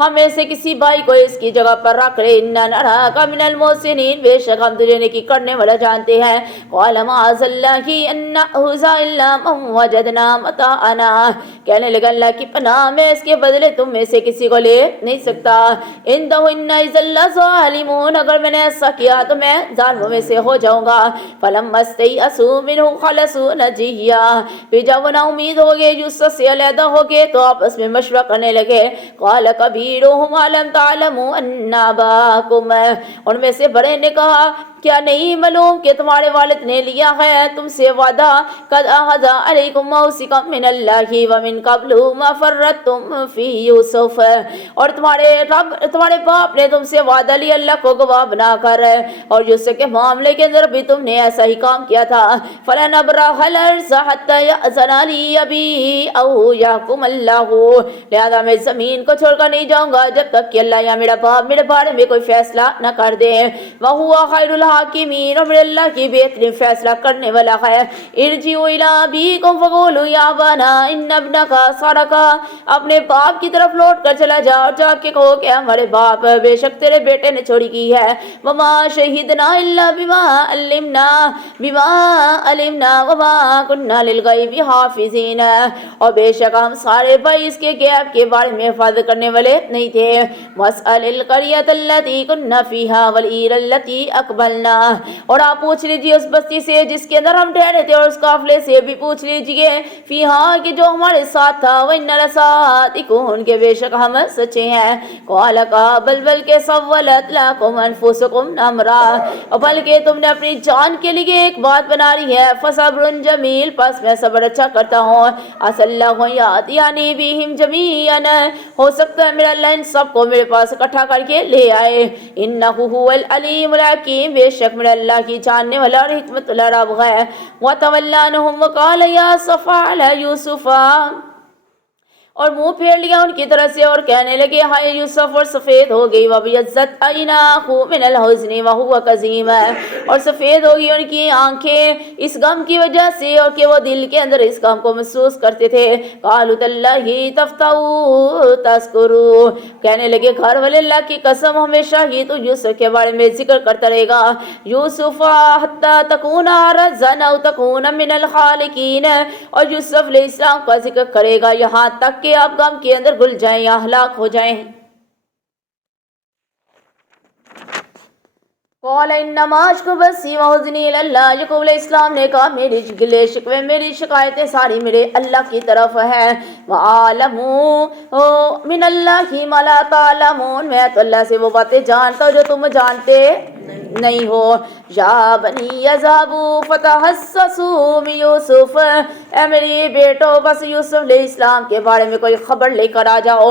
ہمیں سے کسی بھائی کو اس کی جگہ پر رکھ لے، انا نراک من المحسنین، بے شک ہم تجھے نیکی کرنے والا جانتے ہیں۔ قال معاذ اللہ ان نأخذ الا من وجدنا متاعنا، کہنے لگا اللہ کی پناہ میں اس کے بدلے تم میں سے کسی کو لے نہیں سکتا۔ اندہ ان اذا لظالمون، اگر میں نے ایسا کیا تو میں ظالموں میں سے ہو جاؤں گا۔ فلما استيئسوا منه خلصوا نجيا، پھر جب وہ نا امید ہو گئے یوسف سے علیحدہ ہو گئے تو آپس میں مشورہ کرنے لگے۔ قال كبيرهم ألم تعلموا أن أباكم، ان میں سے بڑے نے کہا کیا نہیں معلوم کہ تمہارے والد نے لیا ہے تم سے وعدہ، قد اخذ علیکم موثقا من اللہ ومن قبل ما فرطتم فی یوسف، اور تمہارے باپ نے تم سے وعدہ لیا اللہ کو گواہ بنا کر، اور یوسف کے معاملے کے اندر بھی تم نے ایسا ہی کام کیا تھا۔ فلنبرح الارض حتى يأذن لي ابي او يحكم اللہ، لہذا میں زمین کو چھوڑ کر نہیں جاؤں گا جب تک کہ اللہ یا میرا باپ میرے بارے میں کوئی فیصلہ نہ کر دے۔ وَهُوَ خَيْرُ الْحَاكِمِينَ، اور میرے اللہ کی بہترین فیصلہ کرنے والا ہے۔ ارجعوا إِلَىٰ أَبِيكُمْ فَقُولُوا يَا أَبَانَا إِنَّ ابْنَكَ سَرَقَ، اپنے باپ کی طرف لوٹ کر چلا جا اور جا کے کہو کہ ہمارے باپ بے شک تیرے بیٹے نے چوری کی ہے۔ وَمَا شَهِدْنَا إِلَّا بِمَا عَلِمْنَا وَمَا كُنَّا لِلْغَيْبِ حَافِظِينَ، اور بے شک ہم سارے بھائی اس کے غیب کے بارے میں حفاظت کرنے والے نہیں تھے۔ وَاسْأَلِ الْقَرْيَةَ الَّتِي كُنَّا فِيهَا وَالْعِيرَ الَّتِي أَقْبَلْنَا، اور آپ پوچھ لیجئے اس بستی سے جس کے اندر ہم ٹھہرے تھے، اور اس قافلے سے بھی پوچھ لیجئے، فیہا کہ جو ہمارے ساتھ تھا، وَإِنَّ لَصَادِقُونَ، کہ بے شک ہم سچے ہیں۔ قَالَ بلکہ سولت لَكُمْ أَنفُسُكُمْ أَمْرًا، اور بلکہ تم نے اپنی جان کے لیے ایک بات بنا لی ہے، فَصَبْرٌ جَمِيلٌ، پس میں صبر اچھا کرتا ہوں۔ عَسَى اللَّهُ أَن يَأْتِيَنِي بِهِمْ جَمِيعًا، ہو سکتا ہے میرا اللہ ان سب کو میرے پاس اکٹھا کر کے لے آئے۔ إِنَّهُ هُوَ الْعَلِيمُ الْحَكِيمُ، بے شک میرا اللہ کی جاننے والا اور حکمت والا رب ہے۔ وَتَوَلَّىٰ عَنْهُمْ وَقَالَ يَا أَسَفَىٰ عَلَىٰ يُوسُفَ، اور منہ پھیر لیا ان کی طرف سے اور کہنے لگے ہائے یوسف، اور سفید ہو گئی وَبْيَضَّتْ عَيْنَاهُ مِنَ الْحُزْنِ وَهُوَ كَظِيمٌ، اور سفید ہوگی ان کی آنکھیں اس غم کی وجہ سے اور کہ وہ دل کے اندر اس غم کو محسوس کرتے تھے۔ قَالُوا تَاللَّهِ تَفْتَأُ تَذْكُرُ، کہنے لگے گھر والے اللہ کی قسم ہمیشہ ہی تو یوسف کے بارے میں ذکر کرتا رہے گا، یوسف حتیٰ تکون عرضاً او تکون من الخالقین، اور یوسف علیہ السلام کا ذکر کرے گا یہاں تک کہ آپ غم کے اندر گل جائیں یا ہلاک ہو جائیں۔ قال انما اشکو بثی وحزنی الی اللہ، یعقوب علیہ السلام نے کہا میری گلے شکوے میری شکایتیں ساری میرے اللہ کی طرف ہے، وَعَالَمُ مِنَ اللَّهِ مَا لَا تَعْلَمُونَ، میں تو اللہ سے وہ باتیں جانتا ہوں جو تم جانتے نہیں ہو۔ یا بنی یذهبوا فتحسسوا من یوسف، اے میری بیٹو بس یوسف علیہ السلام کے بارے میں کوئی خبر لے کر آ جاؤ،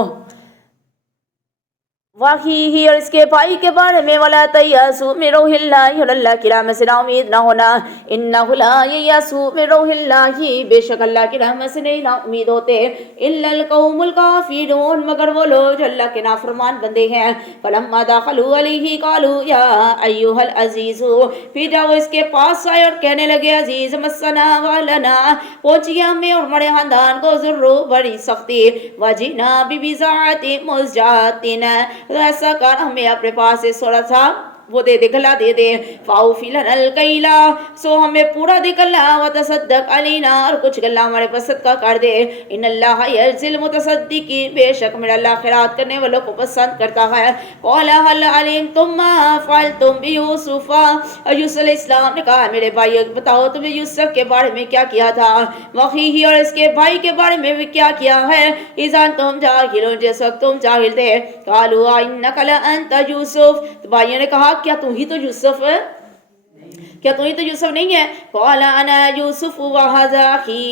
واقعی اور اس کے بھائی کے بارے میں، ولا تیأسوا من روح اللہ، اور اللہ کی رحمت سے نا امید نہ ہونا، انہ لا ییأسوا من روح اللہ، بے شک اللہ کی رحمت سے نہیں نا امید ہوتے، الا القوم الکافرون، مگر وہ لوگ جو اللہ کے نافرمان بندے ہیں۔ فلما دخلوا علیہ قالوا یا ایھا العزیز، پھر جب وہ اس کے پاس آئے اور کہنے لگے عزیز مسنا ولنا، پہنچی ہمیں اور ہمارے خاندان کو ضرور بڑی سختی، وجئنا ببضاعۃ مزجاۃ، تو ایسا کر ہمیں اپنے پاس سے تھوڑا سا وہ دے دے گلا دے دے، فاوفی لنا الکیلا، سو ہمیں پورا دے گلا، وتصدق علینا، اور کچھ گلا ہمارے پاس صدقہ کر دے، ان اللہ یجزی المتصدقین، بے شک میرا اللہ خیرات کرنے والوں کو پسند کرتا ہے۔ قال هل علمتم ما فعلتم بیوسف، یوسف علیہ السلام نے کہا میرے بھائی بتاؤ تم نے یوسف کے بارے میں کیا کیا تھا، واقعی اور اس کے بھائی کے بارے میں بھی کیا کیا ہے، اذا تم جاہلون، جس وقت تم جاہل تھے، قالوا انک لانت یوسف، تو بھائیوں نے کہا کیا تو ہی تو یوسف ہے، کیا تو ہی تو یوسف نہیں ہے، قال انا یوسف وھذا اخی،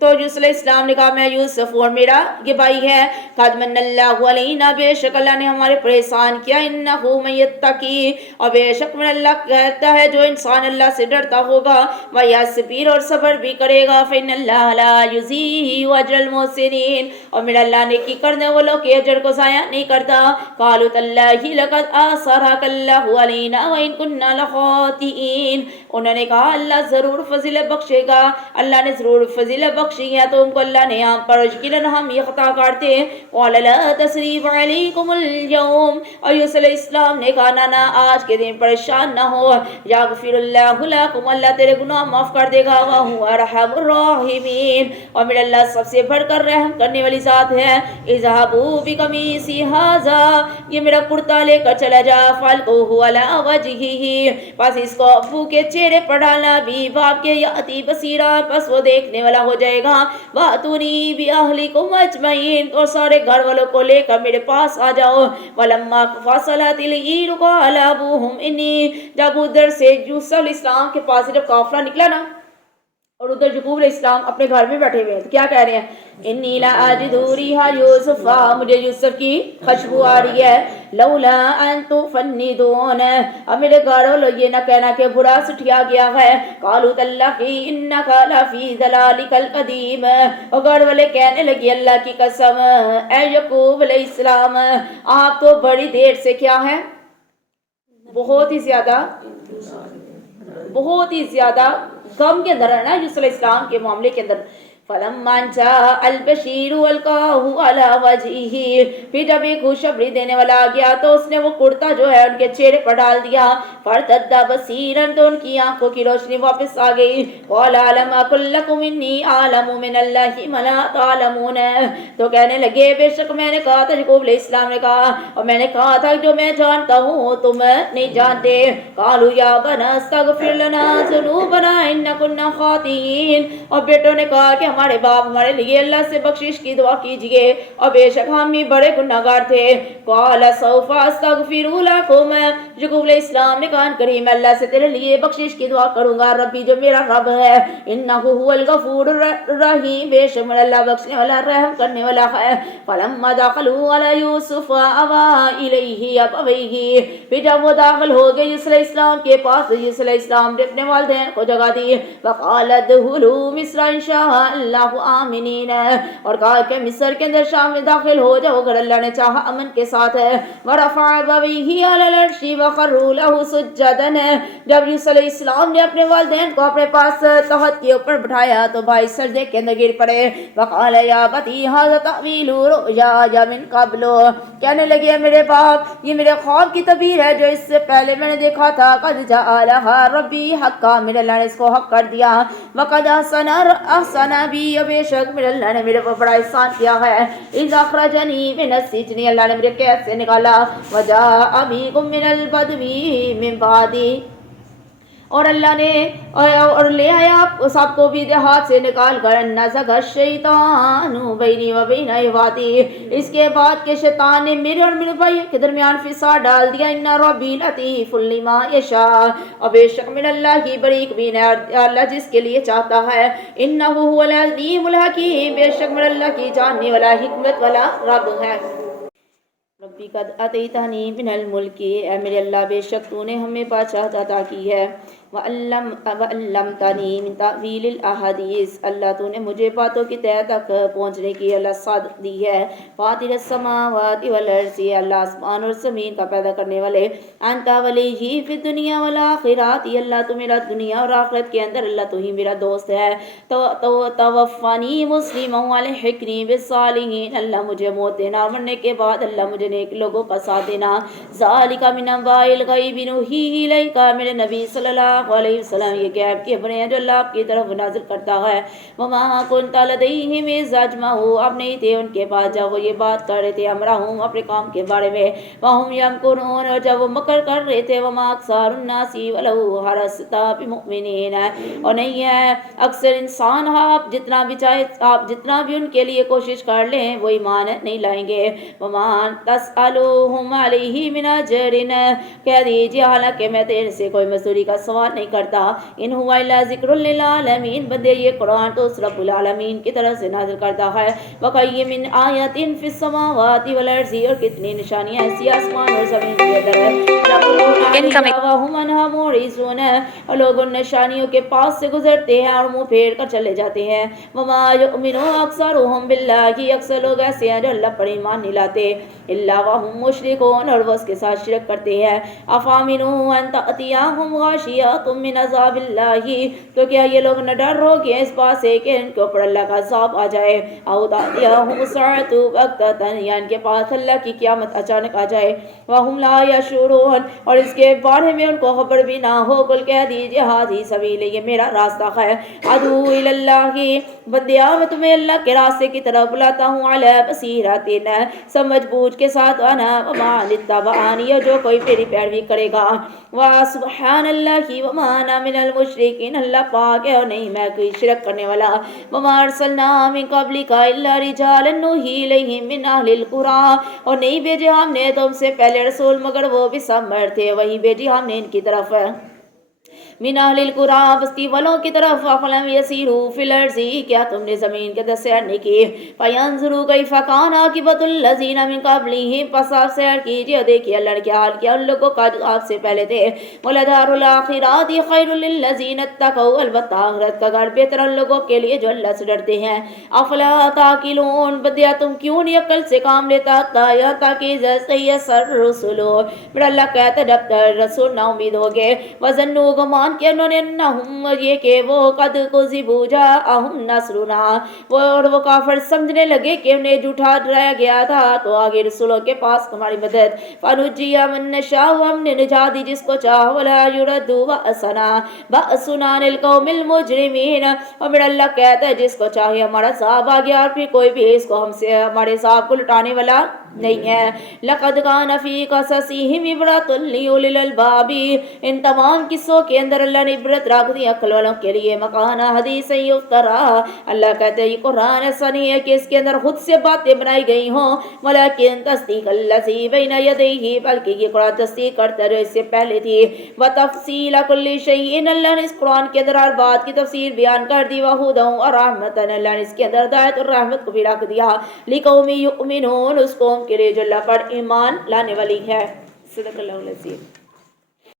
تو یوسف علیہ السلام نے کہا میں یوسف اور میرا یہ بھائی ہے، قد من اللہ علینا، بے شک اللہ نے ہمارے پر احسان کیا، انہ من یتقی، اور بے شک من اللہ کہتا ہے جو انسان اللہ سے ڈرتا ہوگا، ویصبر، اور صبر بھی کرے گا، فإن اللہ لا یضیع اجر المحسنین، اور میرا اللہ نیکی کرنے والوں کے اجر کو ضائع نہیں کرتا۔ قالوا تاللہ لقد آثرک اللہ علینا وإن كنا لخاطئین، انہوں نے کہا اللہ ضرور فضیلت بخشے گا، اللہ نے ضرور فضیلت بخشی ہے تو ان کو اللہ نے ہم پر، یقیناً ہم یہ خطا کرتے ہیں۔ قال لا تثریب علیکم اليوم، اور یوسف علیہ السلام نے کہا نا آج کے دن پریشان نہ ہو، یغفر اللہ لکم، اللہ تیرے گناہ معاف کر دے گا، وہو ارحم الراحمین، اور میرا اللہ سب سے بڑھ کر رحم کرنے والی ذات ہے۔ اذهبوا بقمیصی ھذا، یہ میرا کرتا لے کر چلا جا، فالقوہ علی وجہہ، پس اس کو ابو کے چہرے پر ڈالنا، بھی باپ کے یاتی بصیرا، پس وہ دیکھنے والا ہو جائے گا، واتونی باہلکم اجمعین، اور سارے گھر والوں کو لے کر میرے پاس آ جاؤ۔ ولما فصلت العیر قال ابوہم انی، جب ادھر سے یوسف علیہ السلام کے پاس جب قافلہ نکلا نا اور ادھر یعقوب علیہ السلام اپنے گھر میں بیٹھے ہوئے ہیں تو کیا کہہ رہے ہیں، انی لاجد ریح یوسف، مجھے یوسف کی خوشبو آ رہی ہے، لولا ان تفندون، اب میرے گھر والوں یہ نہ کہنا کہ برا سٹھیا گیا ہے، قالوا تاللہ انک لفی ضلالک القدیم، اور گھر والے کہنے لگے اللہ کی قسم اے یعقوب علیہ السلام آپ تو بڑی دیر سے کیا ہے، بہت ہی زیادہ غم کے اندر ہے نا یوسف علیہ السلام کے معاملے کے اندر۔ فلما جاء البشیر القاه على وجهه، پھر جب ایک خوشخبری دینے والا آ گیا تو اس نے وہ کرتا جو ہے ان کے چہرے پر ڈال دیا، فارتد بصیرا، تو ان کی آنکھوں کی روشنی واپس آ گئی، قال الم اقل لكم انی اعلم من اللہ ما لا تعلمون، تو کہنے لگے بے شک میں نے کہا تھا، یعقوب علیہ السلام نے کہا اور میں نے کہا تھا جو میں جانتا ہوں تم نہیں جانتے، قالوا یا بنا استغفر لنا ذنوبنا ان كنا خاطئین، اور بیٹوں نے کہا کہ ہمارے باپ ہمارے لیے اللہ سے بخشش کی دعا کیجئے اور بے شک ہم بھی بڑے گناہگار تھے، قال سوف استغفر لكم، یعقوب علیہ السلام نے کہا کریم اللہ سے تیرے لیے بخشش کی دعا کروں گا، ربی جو میرا رب ہے، انہ هو الغفور الرحیم، بے شک اللہ بخشنے والا رحم کرنے والا ہے۔ فلما دخلوا علی یوسف آوی الیہ ابویہ، پھر جب وہ داخل ہو گئے یوسف علیہ السلام کے پاس، یوسف علیہ السلام نے اپنے والدین کو جگہ دی، وقال ادخلوا مصر ان شاء اللہ آمنین اور کہا کہ مصر کے اندر شام میں داخل ہو جاؤ اگر اللہ نے چاہا امن کے ساتھ ہے ورفع ابویہ علی العرش وخروا له سجدا جب یوسف علیہ السلام نے اپنے والدین کو اپنے پاس تخت کے اوپر بٹھایا تو بھائی سجدے کے اندر گر پڑے وقال یا بتی ھذا تأویل رؤیا من قبل کہنے لگے میرے باپ یہ میرے خواب کی تعبیر ہے جو اس سے پہلے میں نے دیکھا تھا قد جاء لها ربی حقا میرے اللہ نے اس کو حق کر دیا وقد احسن بی بے شک میرے اللہ نے میرے پر بڑا احسان کیا ہے اذ اخرجنی من السجن اللہ نے مجھے قید سے نکالا وجاء بکم من البدو من بعدی اور اللہ نے اور لے آیا آپ سب کو بھی دیہات سے نکال کر نزغ الشیطان بینی و بین اخواتی اس کے بعد کہ شیطان نے میرے اور میرے بھائی کے درمیان فساد ڈال دیا ان ربی لطیف لما یشاء اور بے شک من اللہ کی بڑی بین ہے اللہ جس کے لیے چاہتا ہے انہ هو العلیم الحکیم بے شک من اللہ کی جاننے والا حکمت والا رب ہے ربی قد اتیتنی من الملک اے میرے اللہ بے شک تو نے ہمیں بادشاہت عطا کی ہے وعلمتنی من تأویل الاحادیث اللہ تو نے مجھے باتوں کی تہہ تک پہنچنے کی اللہ صادق دی ہے فاطر السماوات والارض اللہ آسمان اور زمین کا پیدا کرنے والے انت ولی فی الدنیا والآخرات اللہ تو میرا دنیا اور آخرت کے اندر اللہ تو ہی میرا دوست ہے توفانی مسلم والحقنی بالصالحین اللہ مجھے موت دینا اور مرنے کے بعد اللہ مجھے نیک لوگوں کا ساتھ دینا ذالک من انباء الغیب نوحیہ الیک میرے نبی صلی اللہ علیہ وسلم یہ غیب کی خبریں ہیں جو اللہ آپ کی طرف نازل کرتا ہے وما كنت لديهم اذ اجمعوا اب نہیں تھے ان کے پاس جب وہ یہ بات کر رہے تھے امرهم اپنے کام کے بارے میں وهم يمكرون اور جب وہ مکر کر رہے تھے وما اکثر الناس ولو حرصت بمؤمنین اور نہیں ہے اکثر انسان آپ جتنا بھی چاہے آپ جتنا بھی ان کے لیے کوشش کر لیں وہ ایمان نہیں لائیں گے وما تسألهم علیہ من اجر کہہ دیجیے حالانکہ میں تیرے سے کوئی مزدوری کا سوال نہیں کرتا ان ہوا الا ذکر للعالمین بندے یہ قرآن تو اس رب العالمین کی طرف سے نازل کرتا ہے وَقَيِّ مِنْ آیَةٍ فِي السَّمَاوَاتِ وَالْأَرْضِ اور کتنی نشانیاں ایسی آسمان اور زمین کے اندر وَهُمْ عَنْهَا مُعْرِضُونَ اور لوگ ان نشانیوں کے پاس سے گزرتے ہیں اور منہ پھیر کر چلے جاتے ہیں وَمَا يُؤْمِنُ أَكْثَرُهُمْ بِاللَّهِ اکثر لوگ ایسے ہیں جو اللہ پر ایمان نہیں لاتے الا وَهُمْ مُشْرِكُونَ اور وہ اس کے ساتھ شرک کرتے ہیں أَفَامِنُوا أَن تَأْتِيَهُمْ غَاشِيَةٌ مِّنْ عَذَابِ اللَّهِ تو کیا یہ لوگ نہ ڈر ہو گے اس بات سے کہ ان کے اوپر اللہ کا عذاب آ جائے او تأتیہم الساعۃ بغتۃ یا ان کے پاس اللہ کی قیامت اچانک آ جائے وہم لا یشعرون اور اس کے بارے میں ان کو خبر بھی نہ ہو قل کہہ دیجیے ھذی سبیل یہ میرا راستہ ہے ادعو الی اللہ بندیا میں تمہیں اللہ کے راستے کی طرف بلاتا ہوں علی بصیرۃ سمجھ بوجھ کے ساتھ انا ومن اتبعنی جو کوئی میری پیروی کرے گا وسبحان اللہ وما انا من المشرکین اللہ پاک ہے اور نہیں میں کوئی شرک کرنے والا وما ارسلنا من قبلک الا رجالا نوحی الیہم من اہل القری اور نہیں بھیجے ہم نے تم سے پہلے رسول مگر وہ بھی سب مرد تھے وہی بھیجی ہم نے ان کی طرف من اہل القری بستی والوں کی طرف افلم یسیروا فی الارض کیا تم نے زمین کے اندر سیر نہیں کی فینظروا کیف کان عاقبۃ الذین من قبلہم پس آپ سیر کیجیے دیکھیے اللہ نے کیا حال کیا ان لوگوں کا جو آپ سے پہلے تھے ولدار الاخرۃ خیر للذین اتقوا البتہ آخرت کا گھر بہتر ان لوگوں کے لیے جو اللہ سے ڈرتے ہیں افلا تعقلون بدیا تم کیوں نہیں عقل سے کام لیتا یا تاکہ جیسے یسر رسولو میرا اللہ کہتا ہے جب تک رسول نا امید ہوگے وظنوا گمان کہ انہوں نے انہم یہ کہ وہ قد کذبوا جاءہم نصرنا وہ کافر سمجھنے لگے کہ انہیں جھوٹا ڈرایا گیا تھا تو آگے رسولوں کے پاس ہماری مدد فنجی من نشاء ہم نے نجات دی جس کو چاہ ولا يرد بأسنا عن القوم المجرمین اور میرا اللہ کہتا ہے جس کو چاہے ہمارا عذاب آ گیا اور پھر کوئی بھی اس کو ہم سے ہمارے عذاب کو لٹانے والا نہیں ہے لقد کان فی قصصہم عبرۃ لأولی الالباب ان تمام قصوں کے اندر اللہ نے عبرت رکھ دی عقل والوں کے لیے مکان حدیث یفترا اللہ کہتے ہیں یہ قرآن ایسا نہیں ہے کہ اس کے اندر خود سے باتیں بنائی گئی ہوں ولیکن تصدیق الذی بین یدیہ بلکہ یہ قرآن تصدیق کرتا ہے جو اس سے پہلے تھی وتفصیل کل شیء اللہ نے اس قرآن کے اندر ہر بات کی تفسیر بیان کر دی وہدی ورحمۃ اللہ نے اس کے اندر ہدایت اور رحمت کو بھی رکھ دیا لقوم یؤمنون اس قوم کے لیے جو اللہ پر ایمان لانے والی ہے صدق اللہ العظیم